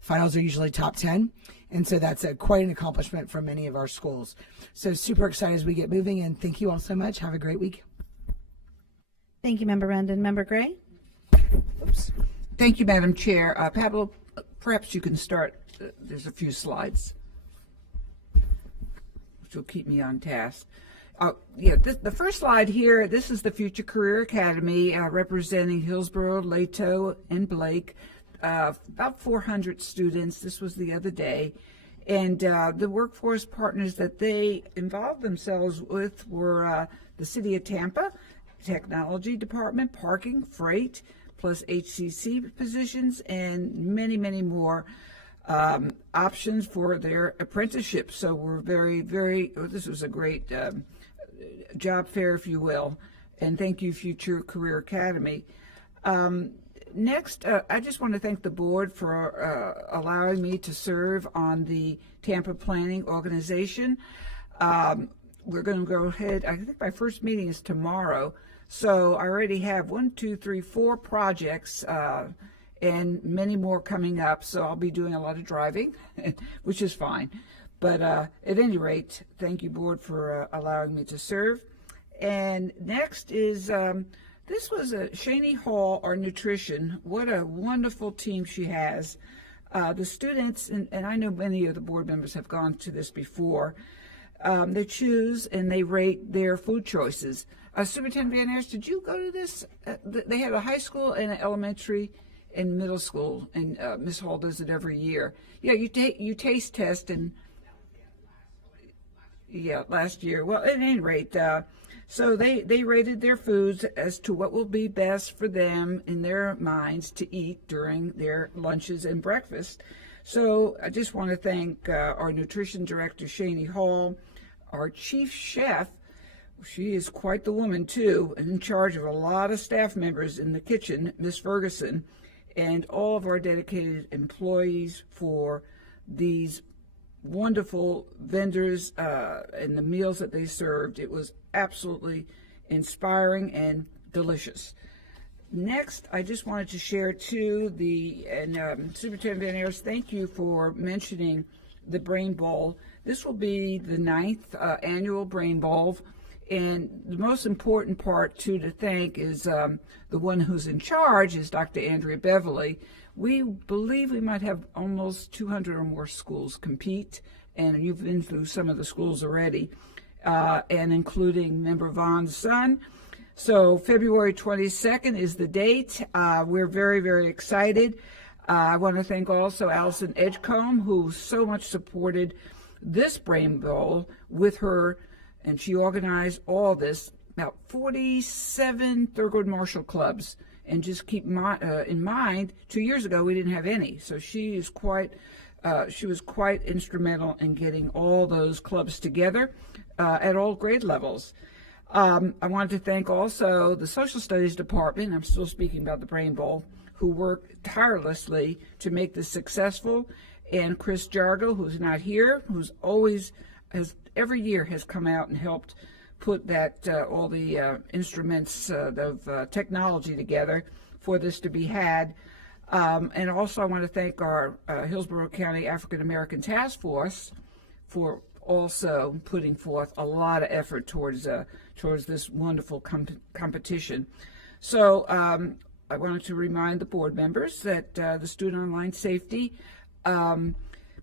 finals are usually top 10. And so that's quite an accomplishment for many of our schools. So super excited as we get moving, and thank you all so much. Have a great week. Thank you, Member Rendon. Member Gray? Oops. Thank you, Madam Chair. Pablo, perhaps you can start. There's a few slides, which will keep me on task. The first slide here, this is the Future Career Academy representing Hillsborough, Lato, and Blake. About 400 students. This was the other day. And the workforce partners that they involved themselves with were the City of Tampa, Technology Department, Parking, Freight, plus HCC positions, and many, many more options for their apprenticeship. So we're this was a great job fair, if you will. And thank you, Future Career Academy. Next, I just want to thank the board for allowing me to serve on the Tampa Planning Organization. We're going to go ahead. I think my first meeting is tomorrow. So I already have 4 projects and many more coming up. So I'll be doing a lot of driving, which is fine. But at any rate, thank you, board, for allowing me to serve. And next is... this was Shani Hall, our nutrition. What a wonderful team she has. The students, and I know many of the board members have gone to this before, they choose and they rate their food choices. Superintendent Van Ayers, did you go to this? They have a high school and an elementary and middle school, and Ms. Hall does it every year. Yeah, you taste test, and yeah, last year. Well, at any rate, so they rated their foods as to what will be best for them in their minds to eat during their lunches and breakfast. So I just want to thank our nutrition director, Shani Hall, our chief chef. She is quite the woman, too, and in charge of a lot of staff members in the kitchen, Miss Ferguson, and all of our dedicated employees for these wonderful vendors and the meals that they served. It was absolutely inspiring and delicious. Next, I just wanted to share too Superintendent Van Ayers, thank you for mentioning the Brain Bowl. This will be the 9th annual Brain Bowl, and the most important part too to thank is the one who's in charge is Dr. Andrea Beverly. We believe we might have almost 200 or more schools compete, and you've been through some of the schools already, and including Member Vaughn's son. So February 22nd is the date. We're very, very excited. I want to thank also Allison Edgecombe, who so much supported this Brain Bowl with her, and she organized all this, about 47 Thurgood Marshall clubs. And just keep in mind, 2 years ago we didn't have any. So she was quite instrumental in getting all those clubs together at all grade levels. I wanted to thank also the Social Studies Department, I'm still speaking about the Brain Bowl, who worked tirelessly to make this successful, and Chris Jargo, who's not here, who's always, every year has come out and helped put that all the instruments of technology together for this to be had. And also I want to thank our Hillsborough County African American Task Force for also putting forth a lot of effort towards this wonderful competition. So I wanted to remind the board members that the Student Online Safety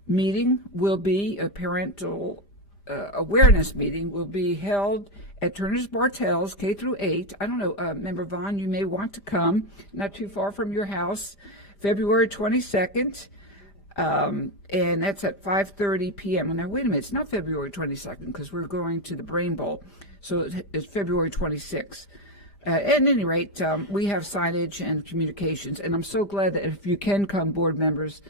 meeting will be a parental awareness meeting will be held at Turner's Bartels, K through 8. I don't know, Member Vaughn, you may want to come, not too far from your house, February 22nd, and that's at 5:30 p.m. Now, wait a minute, it's not February 22nd because we're going to the Brain Bowl, so it's February 26th. At any rate, we have signage and communications, and I'm so glad that if you can come, board members,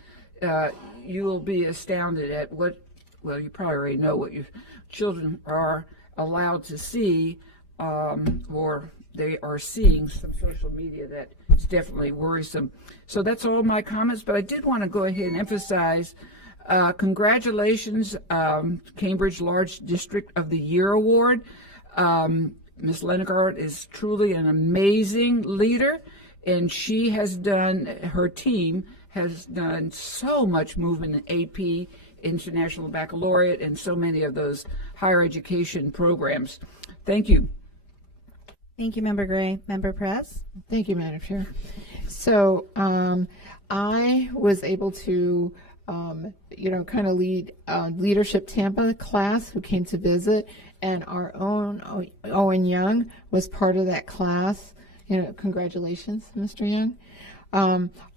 you will be astounded at what, well, you probably already know what your children are allowed to see, or they are seeing some social media that is definitely worrisome. So that's all my comments, but I did want to go ahead and emphasize, congratulations, Cambridge Large District of the Year Award. Ms. Lenegard is truly an amazing leader, and she has done, her team has done so much movement in AP, International Baccalaureate, and so many of those higher education programs. Thank you. Thank you, Member Gray. Member Press? Thank you, Madam Chair. So I was able to, kind of lead Leadership Tampa class who came to visit, and our own Owen Young was part of that class. Congratulations, Mr. Young.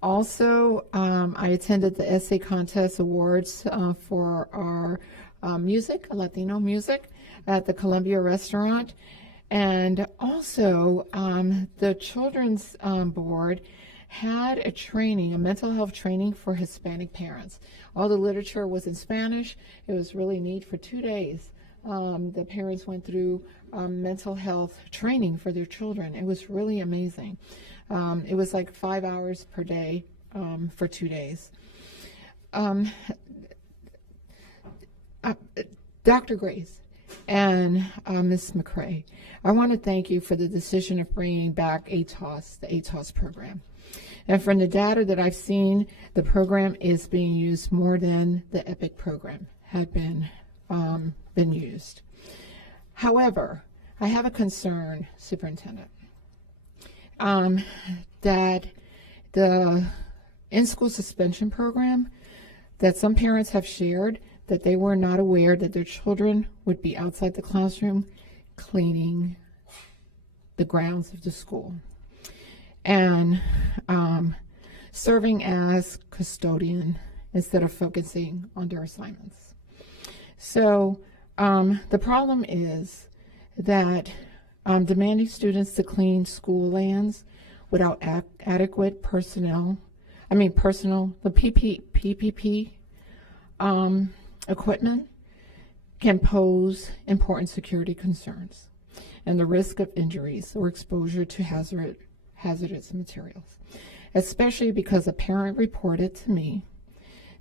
Also, I attended the Essay Contest Awards for our music, Latino music, at the Columbia Restaurant. And also, the Children's Board had a mental health training for Hispanic parents. All the literature was in Spanish. It was really neat. For 2 days, the parents went through mental health training for their children. It was really amazing. It was like 5 hours per day for 2 days. Dr. Grace and Ms. McCrae, I want to thank you for the decision of bringing back ATOS, the ATOS program. And from the data that I've seen, the program is being used more than the EPIC program had been used. However, I have a concern, Superintendent, that the in-school suspension program, that some parents have shared that they were not aware that their children would be outside the classroom cleaning the grounds of the school and serving as custodian instead of focusing on their assignments. So the problem is that demanding students to clean school lands without adequate the PPP equipment can pose important security concerns and the risk of injuries or exposure to hazardous materials, especially because a parent reported to me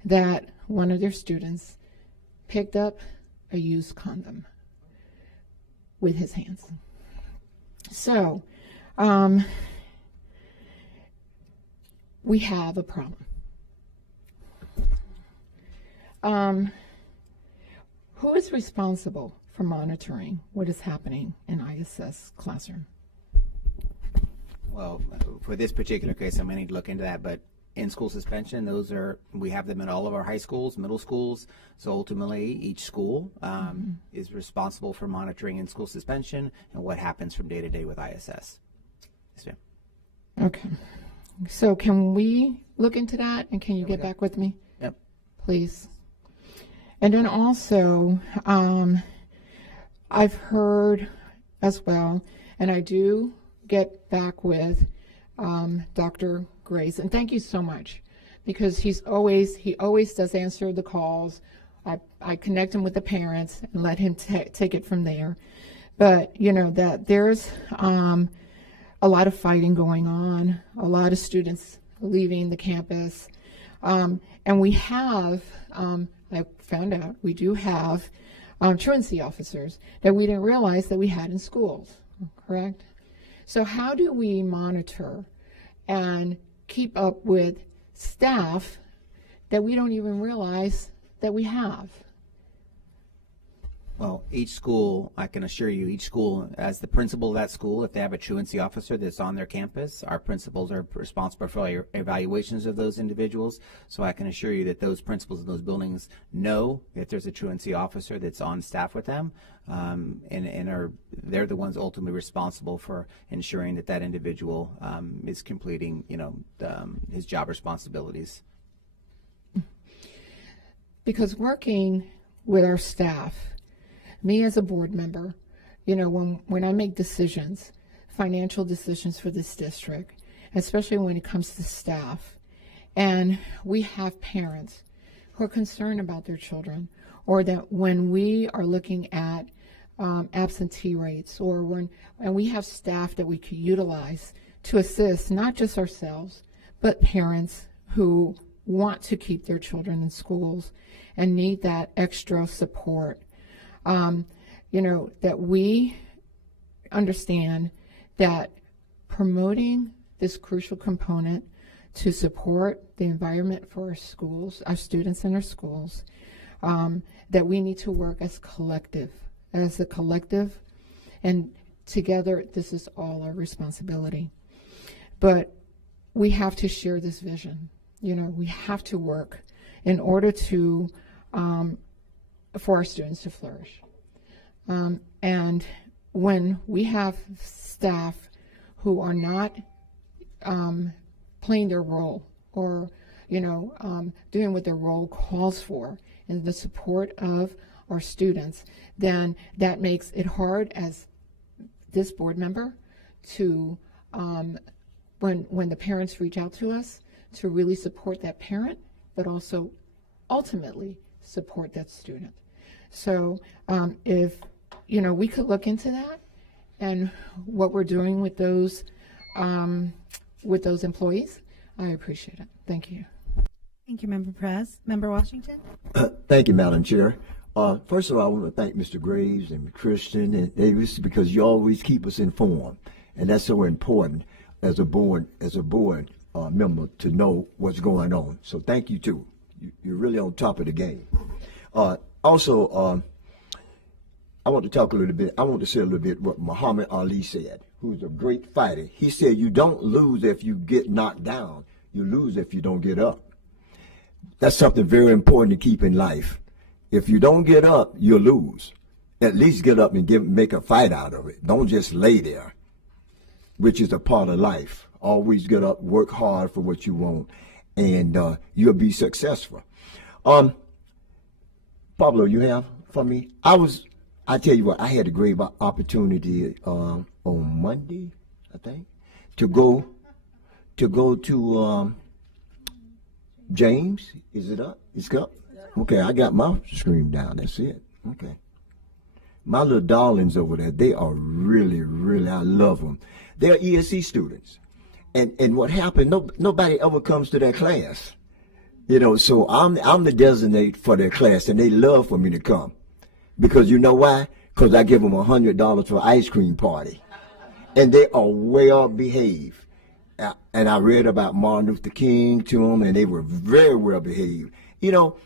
that one of their students picked up a used condom with his hands. So we have a problem. Who is responsible for monitoring what is happening in ISS classroom? Well, for this particular case, I'm going to need to look into that, but in-school suspension, we have them in all of our high schools, middle schools, so ultimately each school is responsible for monitoring in-school suspension and what happens from day to day with ISS. Yes, ma'am. Okay. So can we look into that, and can you get back with me? Yep. Please. And then also, I've heard as well, and I do get back with Dr. Grace, and thank you so much, because he always does answer the calls. I connect him with the parents and let him take it from there. But that there's a lot of fighting going on, a lot of students leaving the campus, and we have. I found out we do have truancy officers that we didn't realize that we had in schools, correct? So how do we monitor and keep up with staff that we don't even realize that we have? Well, each school, I can assure you, each school, as the principal of that school, if they have a truancy officer that's on their campus, our principals are responsible for evaluations of those individuals. So I can assure you that those principals in those buildings know if there's a truancy officer that's on staff with them, they're the ones ultimately responsible for ensuring that that individual is completing, his job responsibilities. Because working with our staff, me as a board member, when I make decisions, financial decisions for this district, especially when it comes to staff, and we have parents who are concerned about their children, or that when we are looking at absentee rates, and we have staff that we could utilize to assist not just ourselves, but parents who want to keep their children in schools and need that extra support. That we understand that promoting this crucial component to support the environment for our schools, our students in our schools, that we need to work as a collective, and together this is all our responsibility. But we have to share this vision. You know, we have to work in order to, for our students to flourish. And when we have staff who are not playing their role or, you know, doing what their role calls for in the support of our students, then that makes it hard as this board member to, when the parents reach out to us, to really support that parent, but also ultimately support that student. So if, you know, we could look into that and what we're doing with those employees, I appreciate it. Thank you. Thank you, Member Press. Member Washington? Thank you, Madam Chair. First of all, I want to thank Mr. Graves and Christian and Davis because you always keep us informed, and that's so important as a board member to know what's going on. So thank you too. You're really on top of the game. Also, I want to talk a little bit. I want to say a little bit what Muhammad Ali said, who's a great fighter. He said, "You don't lose if you get knocked down. You lose if you don't get up." That's something very important to keep in life. If you don't get up, you'll lose. At least get up and make a fight out of it. Don't just lay there, which is a part of life. Always get up, work hard for what you want, and you'll be successful. Pablo, you have for me? I tell you what, I had a great opportunity on Monday, I think, to go to James. Is it up? It's up? Okay, I got my screen down. That's it. Okay. My little darlings over there, they are really, really, I love them. They're ESC students. And what happened, nobody ever comes to their class. You know, so I'm the designate for their class, and they love for me to come. Because you know why? Because I give them $100 for an ice cream party. And they are well behaved. And I read about Martin Luther King to them, and they were very well behaved. You know,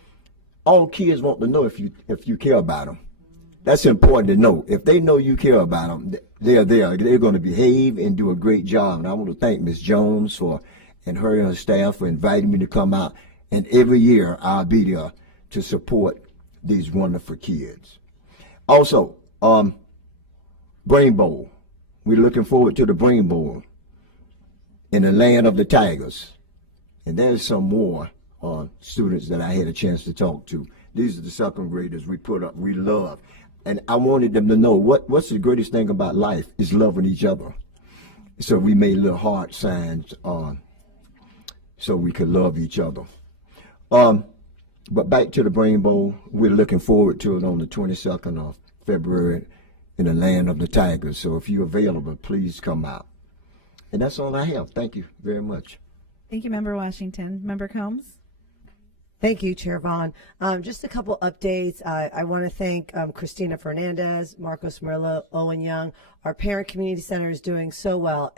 all kids want to know if you care about them. That's important to know. If they know you care about them, they're going to behave and do a great job. And I want to thank Ms. Jones and her staff for inviting me to come out. And every year I'll be there to support these wonderful kids. Also, Brain Bowl. We're looking forward to the Brain Bowl in the land of the Tigers. And there's some more students that I had a chance to talk to. These are the second graders we put up, we love. And I wanted them to know what's the greatest thing about life is loving each other. So we made little heart signs so we could love each other. But back to the Brain Bowl, we're looking forward to it on the 22nd of February in the land of the Tigers. So if you're available, please come out. And that's all I have. Thank you very much. Thank you, Member Washington. Member Combs? Thank you, Chair Vaughn. Just a couple updates. I want to thank Christina Fernandez, Marcos Murillo, Owen Young. Our parent community center is doing so well.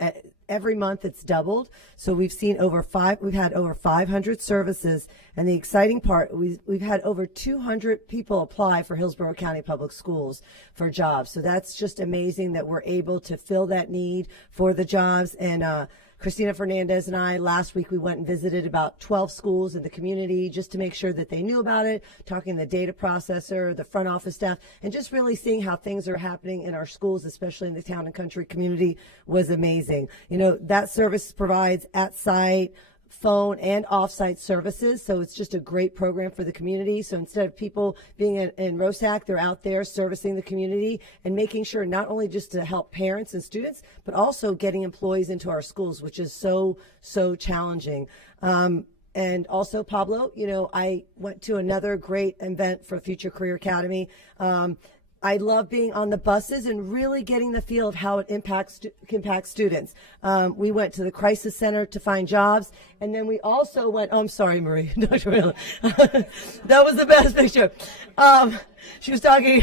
Every month it's doubled. So we've had over 500 services. And the exciting part, we've had over 200 people apply for Hillsborough County Public Schools for jobs. So that's just amazing that we're able to fill that need for the jobs. And Christina Fernandez and I, last week, we went and visited about 12 schools in the community just to make sure that they knew about it, talking to the data processor, the front office staff, and just really seeing how things are happening in our schools, especially in the town and country community, was amazing. You know, that service provides at-site, phone and off-site services, so it's just a great program for the community. So instead of people being in ROSAC, they're out there servicing the community and making sure not only just to help parents and students, but also getting employees into our schools, which is so challenging. And also, Pablo, you know, I went to another great event for Future Career Academy. I love being on the buses and really getting the feel of how it impacts students. We went to the Crisis Center to find jobs, and then we also went, oh, I'm sorry, Marie. That was the best picture. She was talking,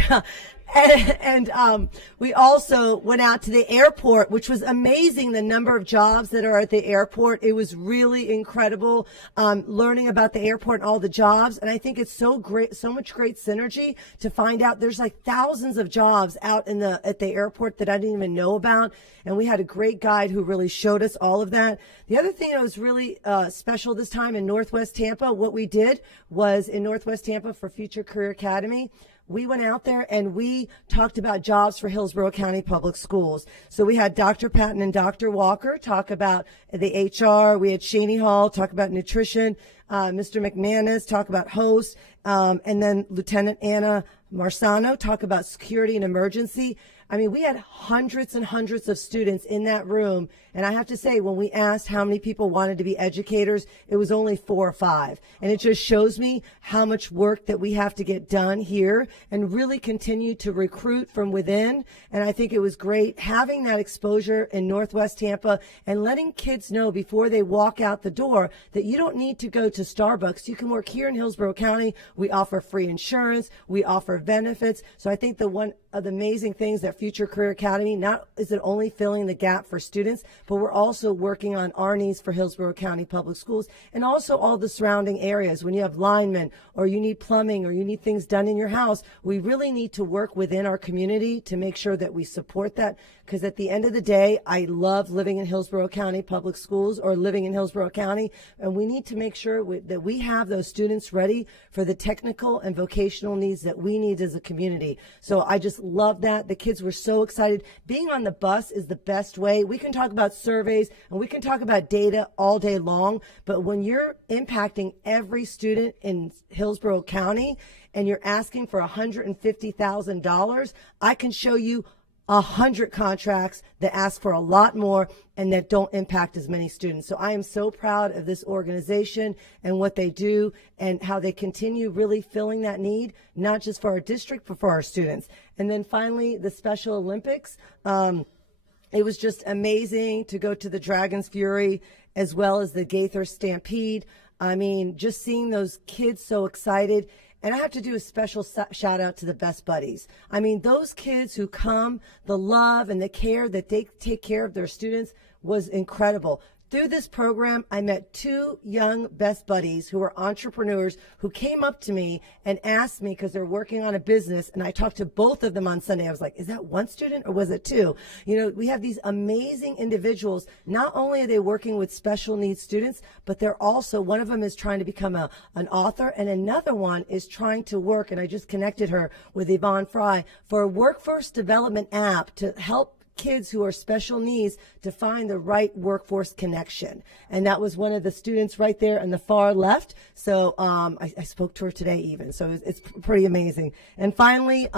And we also went out to the airport, which was amazing, the number of jobs that are at the airport. It was really incredible learning about the airport and all the jobs. And I think it's so great, so much great synergy to find out there's like thousands of jobs out at the airport that I didn't even know about. And we had a great guide who really showed us all of that. The other thing that was really special this time in Northwest Tampa, what we did was in Northwest Tampa for Future Career Academy, we went out there and we talked about jobs for Hillsborough County Public Schools. So we had Dr. Patton and Dr. Walker talk about the HR. We had Shaney Hall talk about nutrition. Mr. McManus talk about host. And then Lieutenant Anna Marsano talk about security and emergency. I mean, we had hundreds and hundreds of students in that room. And I have to say, when we asked how many people wanted to be educators, it was only 4 or 5. And it just shows me how much work that we have to get done here and really continue to recruit from within. And I think it was great having that exposure in Northwest Tampa and letting kids know before they walk out the door that you don't need to go to Starbucks. You can work here in Hillsborough County. We offer free insurance. We offer benefits. So I think one of the amazing things that Future Career Academy, not is it only filling the gap for students, but we're also working on our needs for Hillsborough County Public Schools and also all the surrounding areas. When you have linemen or you need plumbing or you need things done in your house, we really need to work within our community to make sure that we support that. Because at the end of the day, I love living in Hillsborough County Public Schools or living in Hillsborough County, and we need to make sure that we have those students ready for the technical and vocational needs that we need as a community. So I just love that. The kids were so excited. Being on the bus is the best way. We can talk about surveys and we can talk about data all day long, but when you're impacting every student in Hillsborough County and you're asking for $150,000, I can show you 100 contracts that ask for a lot more and that don't impact as many students. So I am so proud of this organization and what they do and how they continue really filling that need, not just for our district, but for our students. And then finally, the Special Olympics. It was just amazing to go to the Dragon's Fury as well as the Gaither Stampede. I mean, just seeing those kids so excited. And I have to do a special shout out to the Best Buddies. I mean, those kids who come, the love and the care that they take care of their students was incredible. Through this program, I met 2 young Best Buddies who were entrepreneurs who came up to me and asked me because they're working on a business. And I talked to both of them on Sunday. I was like, is that 1 student or was it 2? You know, we have these amazing individuals. Not only are they working with special needs students, but they're also, one of them is trying to become an author and another one is trying to work. And I just connected her with Yvonne Fry for a workforce development app to help kids who are special needs to find the right workforce connection. And that was one of the students right there on the far left. So I spoke to her today even. So it's pretty amazing. And finally,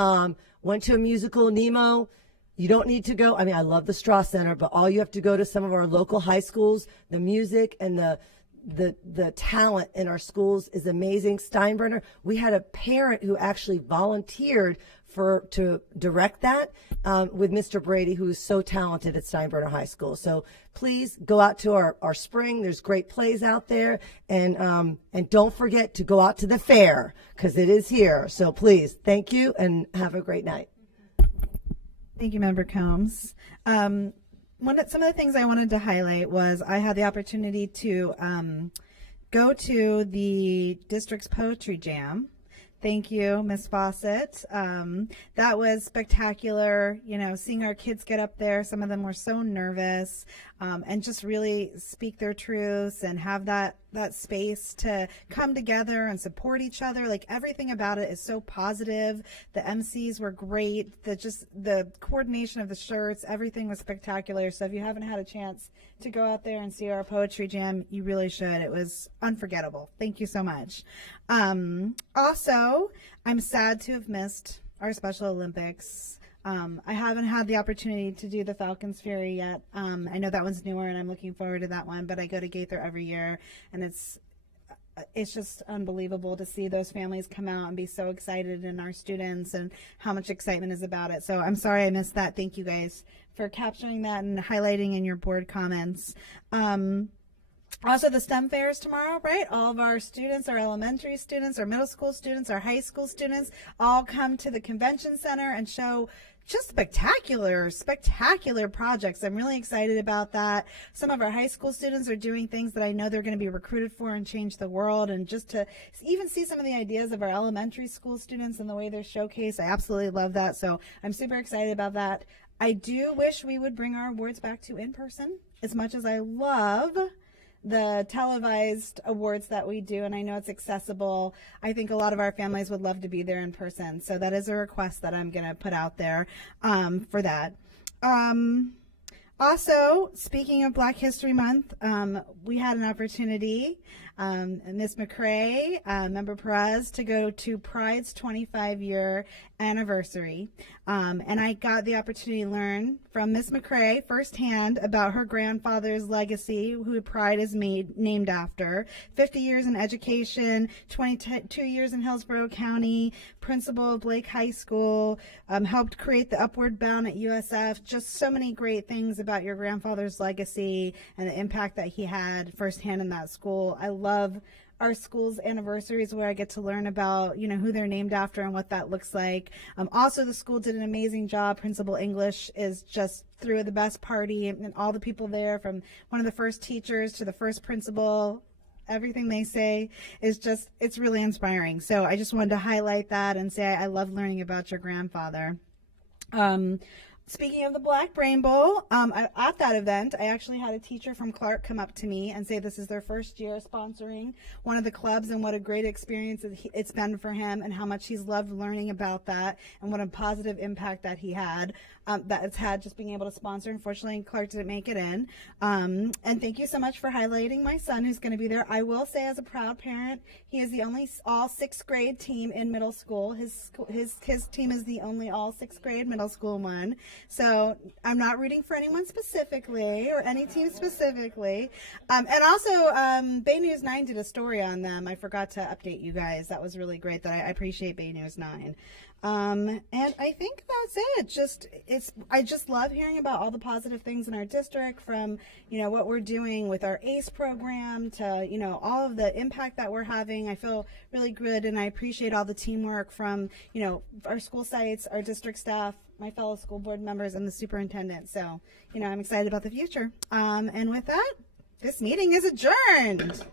went to a musical, Nemo. You don't need to go. I mean, I love the Strauss Center, but all you have to go to some of our local high schools. The music and the talent in our schools is amazing. Steinbrenner, we had a parent who actually volunteered to direct that with Mr. Brady, who is so talented at Steinbrenner High School. So please go out to our spring. There's great plays out there. And don't forget to go out to the fair because it is here. So please, thank you and have a great night. Thank you, Member Combs. Some of the things I wanted to highlight was I had the opportunity to go to the district's poetry jam. Thank you, Ms. Fawcett. That was spectacular, you know, seeing our kids get up there. Some of them were so nervous and just really speak their truths and have that space to come together and support each other. Like everything about it is so positive. The MCs were great. The coordination of the shirts, everything was spectacular. So if you haven't had a chance to go out there and see our poetry jam, you really should. It was unforgettable. Thank you so much. Also, I'm sad to have missed our Special Olympics. I haven't had the opportunity to do the Falcons Fury yet. I know that one's newer and I'm looking forward to that one, but I go to Gaither every year and it's just unbelievable to see those families come out and be so excited and our students and how much excitement is about it. So I'm sorry I missed that. Thank you guys for capturing that and highlighting in your board comments. Also, the STEM fair is tomorrow, right? All of our students, our elementary students, our middle school students, our high school students, all come to the convention center and show just spectacular projects. I'm really excited about that. Some of our high school students are doing things that I know they're going to be recruited for and change the world. And just to even see some of the ideas of our elementary school students and the way they're showcased, I absolutely love that. So I'm super excited about that. I do wish we would bring our awards back to in person. As much as I love the televised awards that we do, and I know it's accessible, I think a lot of our families would love to be there in person. So that is a request that I'm going to put out there for that. Also, speaking of Black History Month, we had an opportunity, Ms. McCrae, Member Perez, to go to Pride's 25-year anniversary. And I got the opportunity to learn from Ms. McCrae firsthand about her grandfather's legacy, who Pride is named after. 50 years in education, 22 years in Hillsborough County, principal of Blake High School, helped create the Upward Bound at USF. Just so many great things about your grandfather's legacy and the impact that he had firsthand in that school. I love our school's anniversaries where I get to learn about, who they're named after and what that looks like. Also, the school did an amazing job. Principal English is just threw the best party, and all the people there, from one of the first teachers to the first principal, everything they say is just, it's really inspiring. So I just wanted to highlight that and say I love learning about your grandfather. Speaking of the Black Brain Bowl, at that event, I actually had a teacher from Clark come up to me and say this is their first year sponsoring one of the clubs, and what a great experience it's been for him, and how much he's loved learning about that, and what a positive impact that he had, that it's had just being able to sponsor. Unfortunately, Clark didn't make it in. And thank you so much for highlighting my son, who's going to be there. I will say, as a proud parent, he is the only all sixth grade team in middle school. His team is the only all sixth grade middle school one. So I'm not rooting for anyone specifically or any team specifically. And also, Bay News 9 did a story on them. I forgot to update you guys. That was really great. I appreciate Bay News 9. And I think that's it. I just love hearing about all the positive things in our district, from, what we're doing with our ACE program to, all of the impact that we're having. I feel really good, and I appreciate all the teamwork from, our school sites, our district staff, my fellow school board members, and the superintendent. So, I'm excited about the future. And with that, this meeting is adjourned.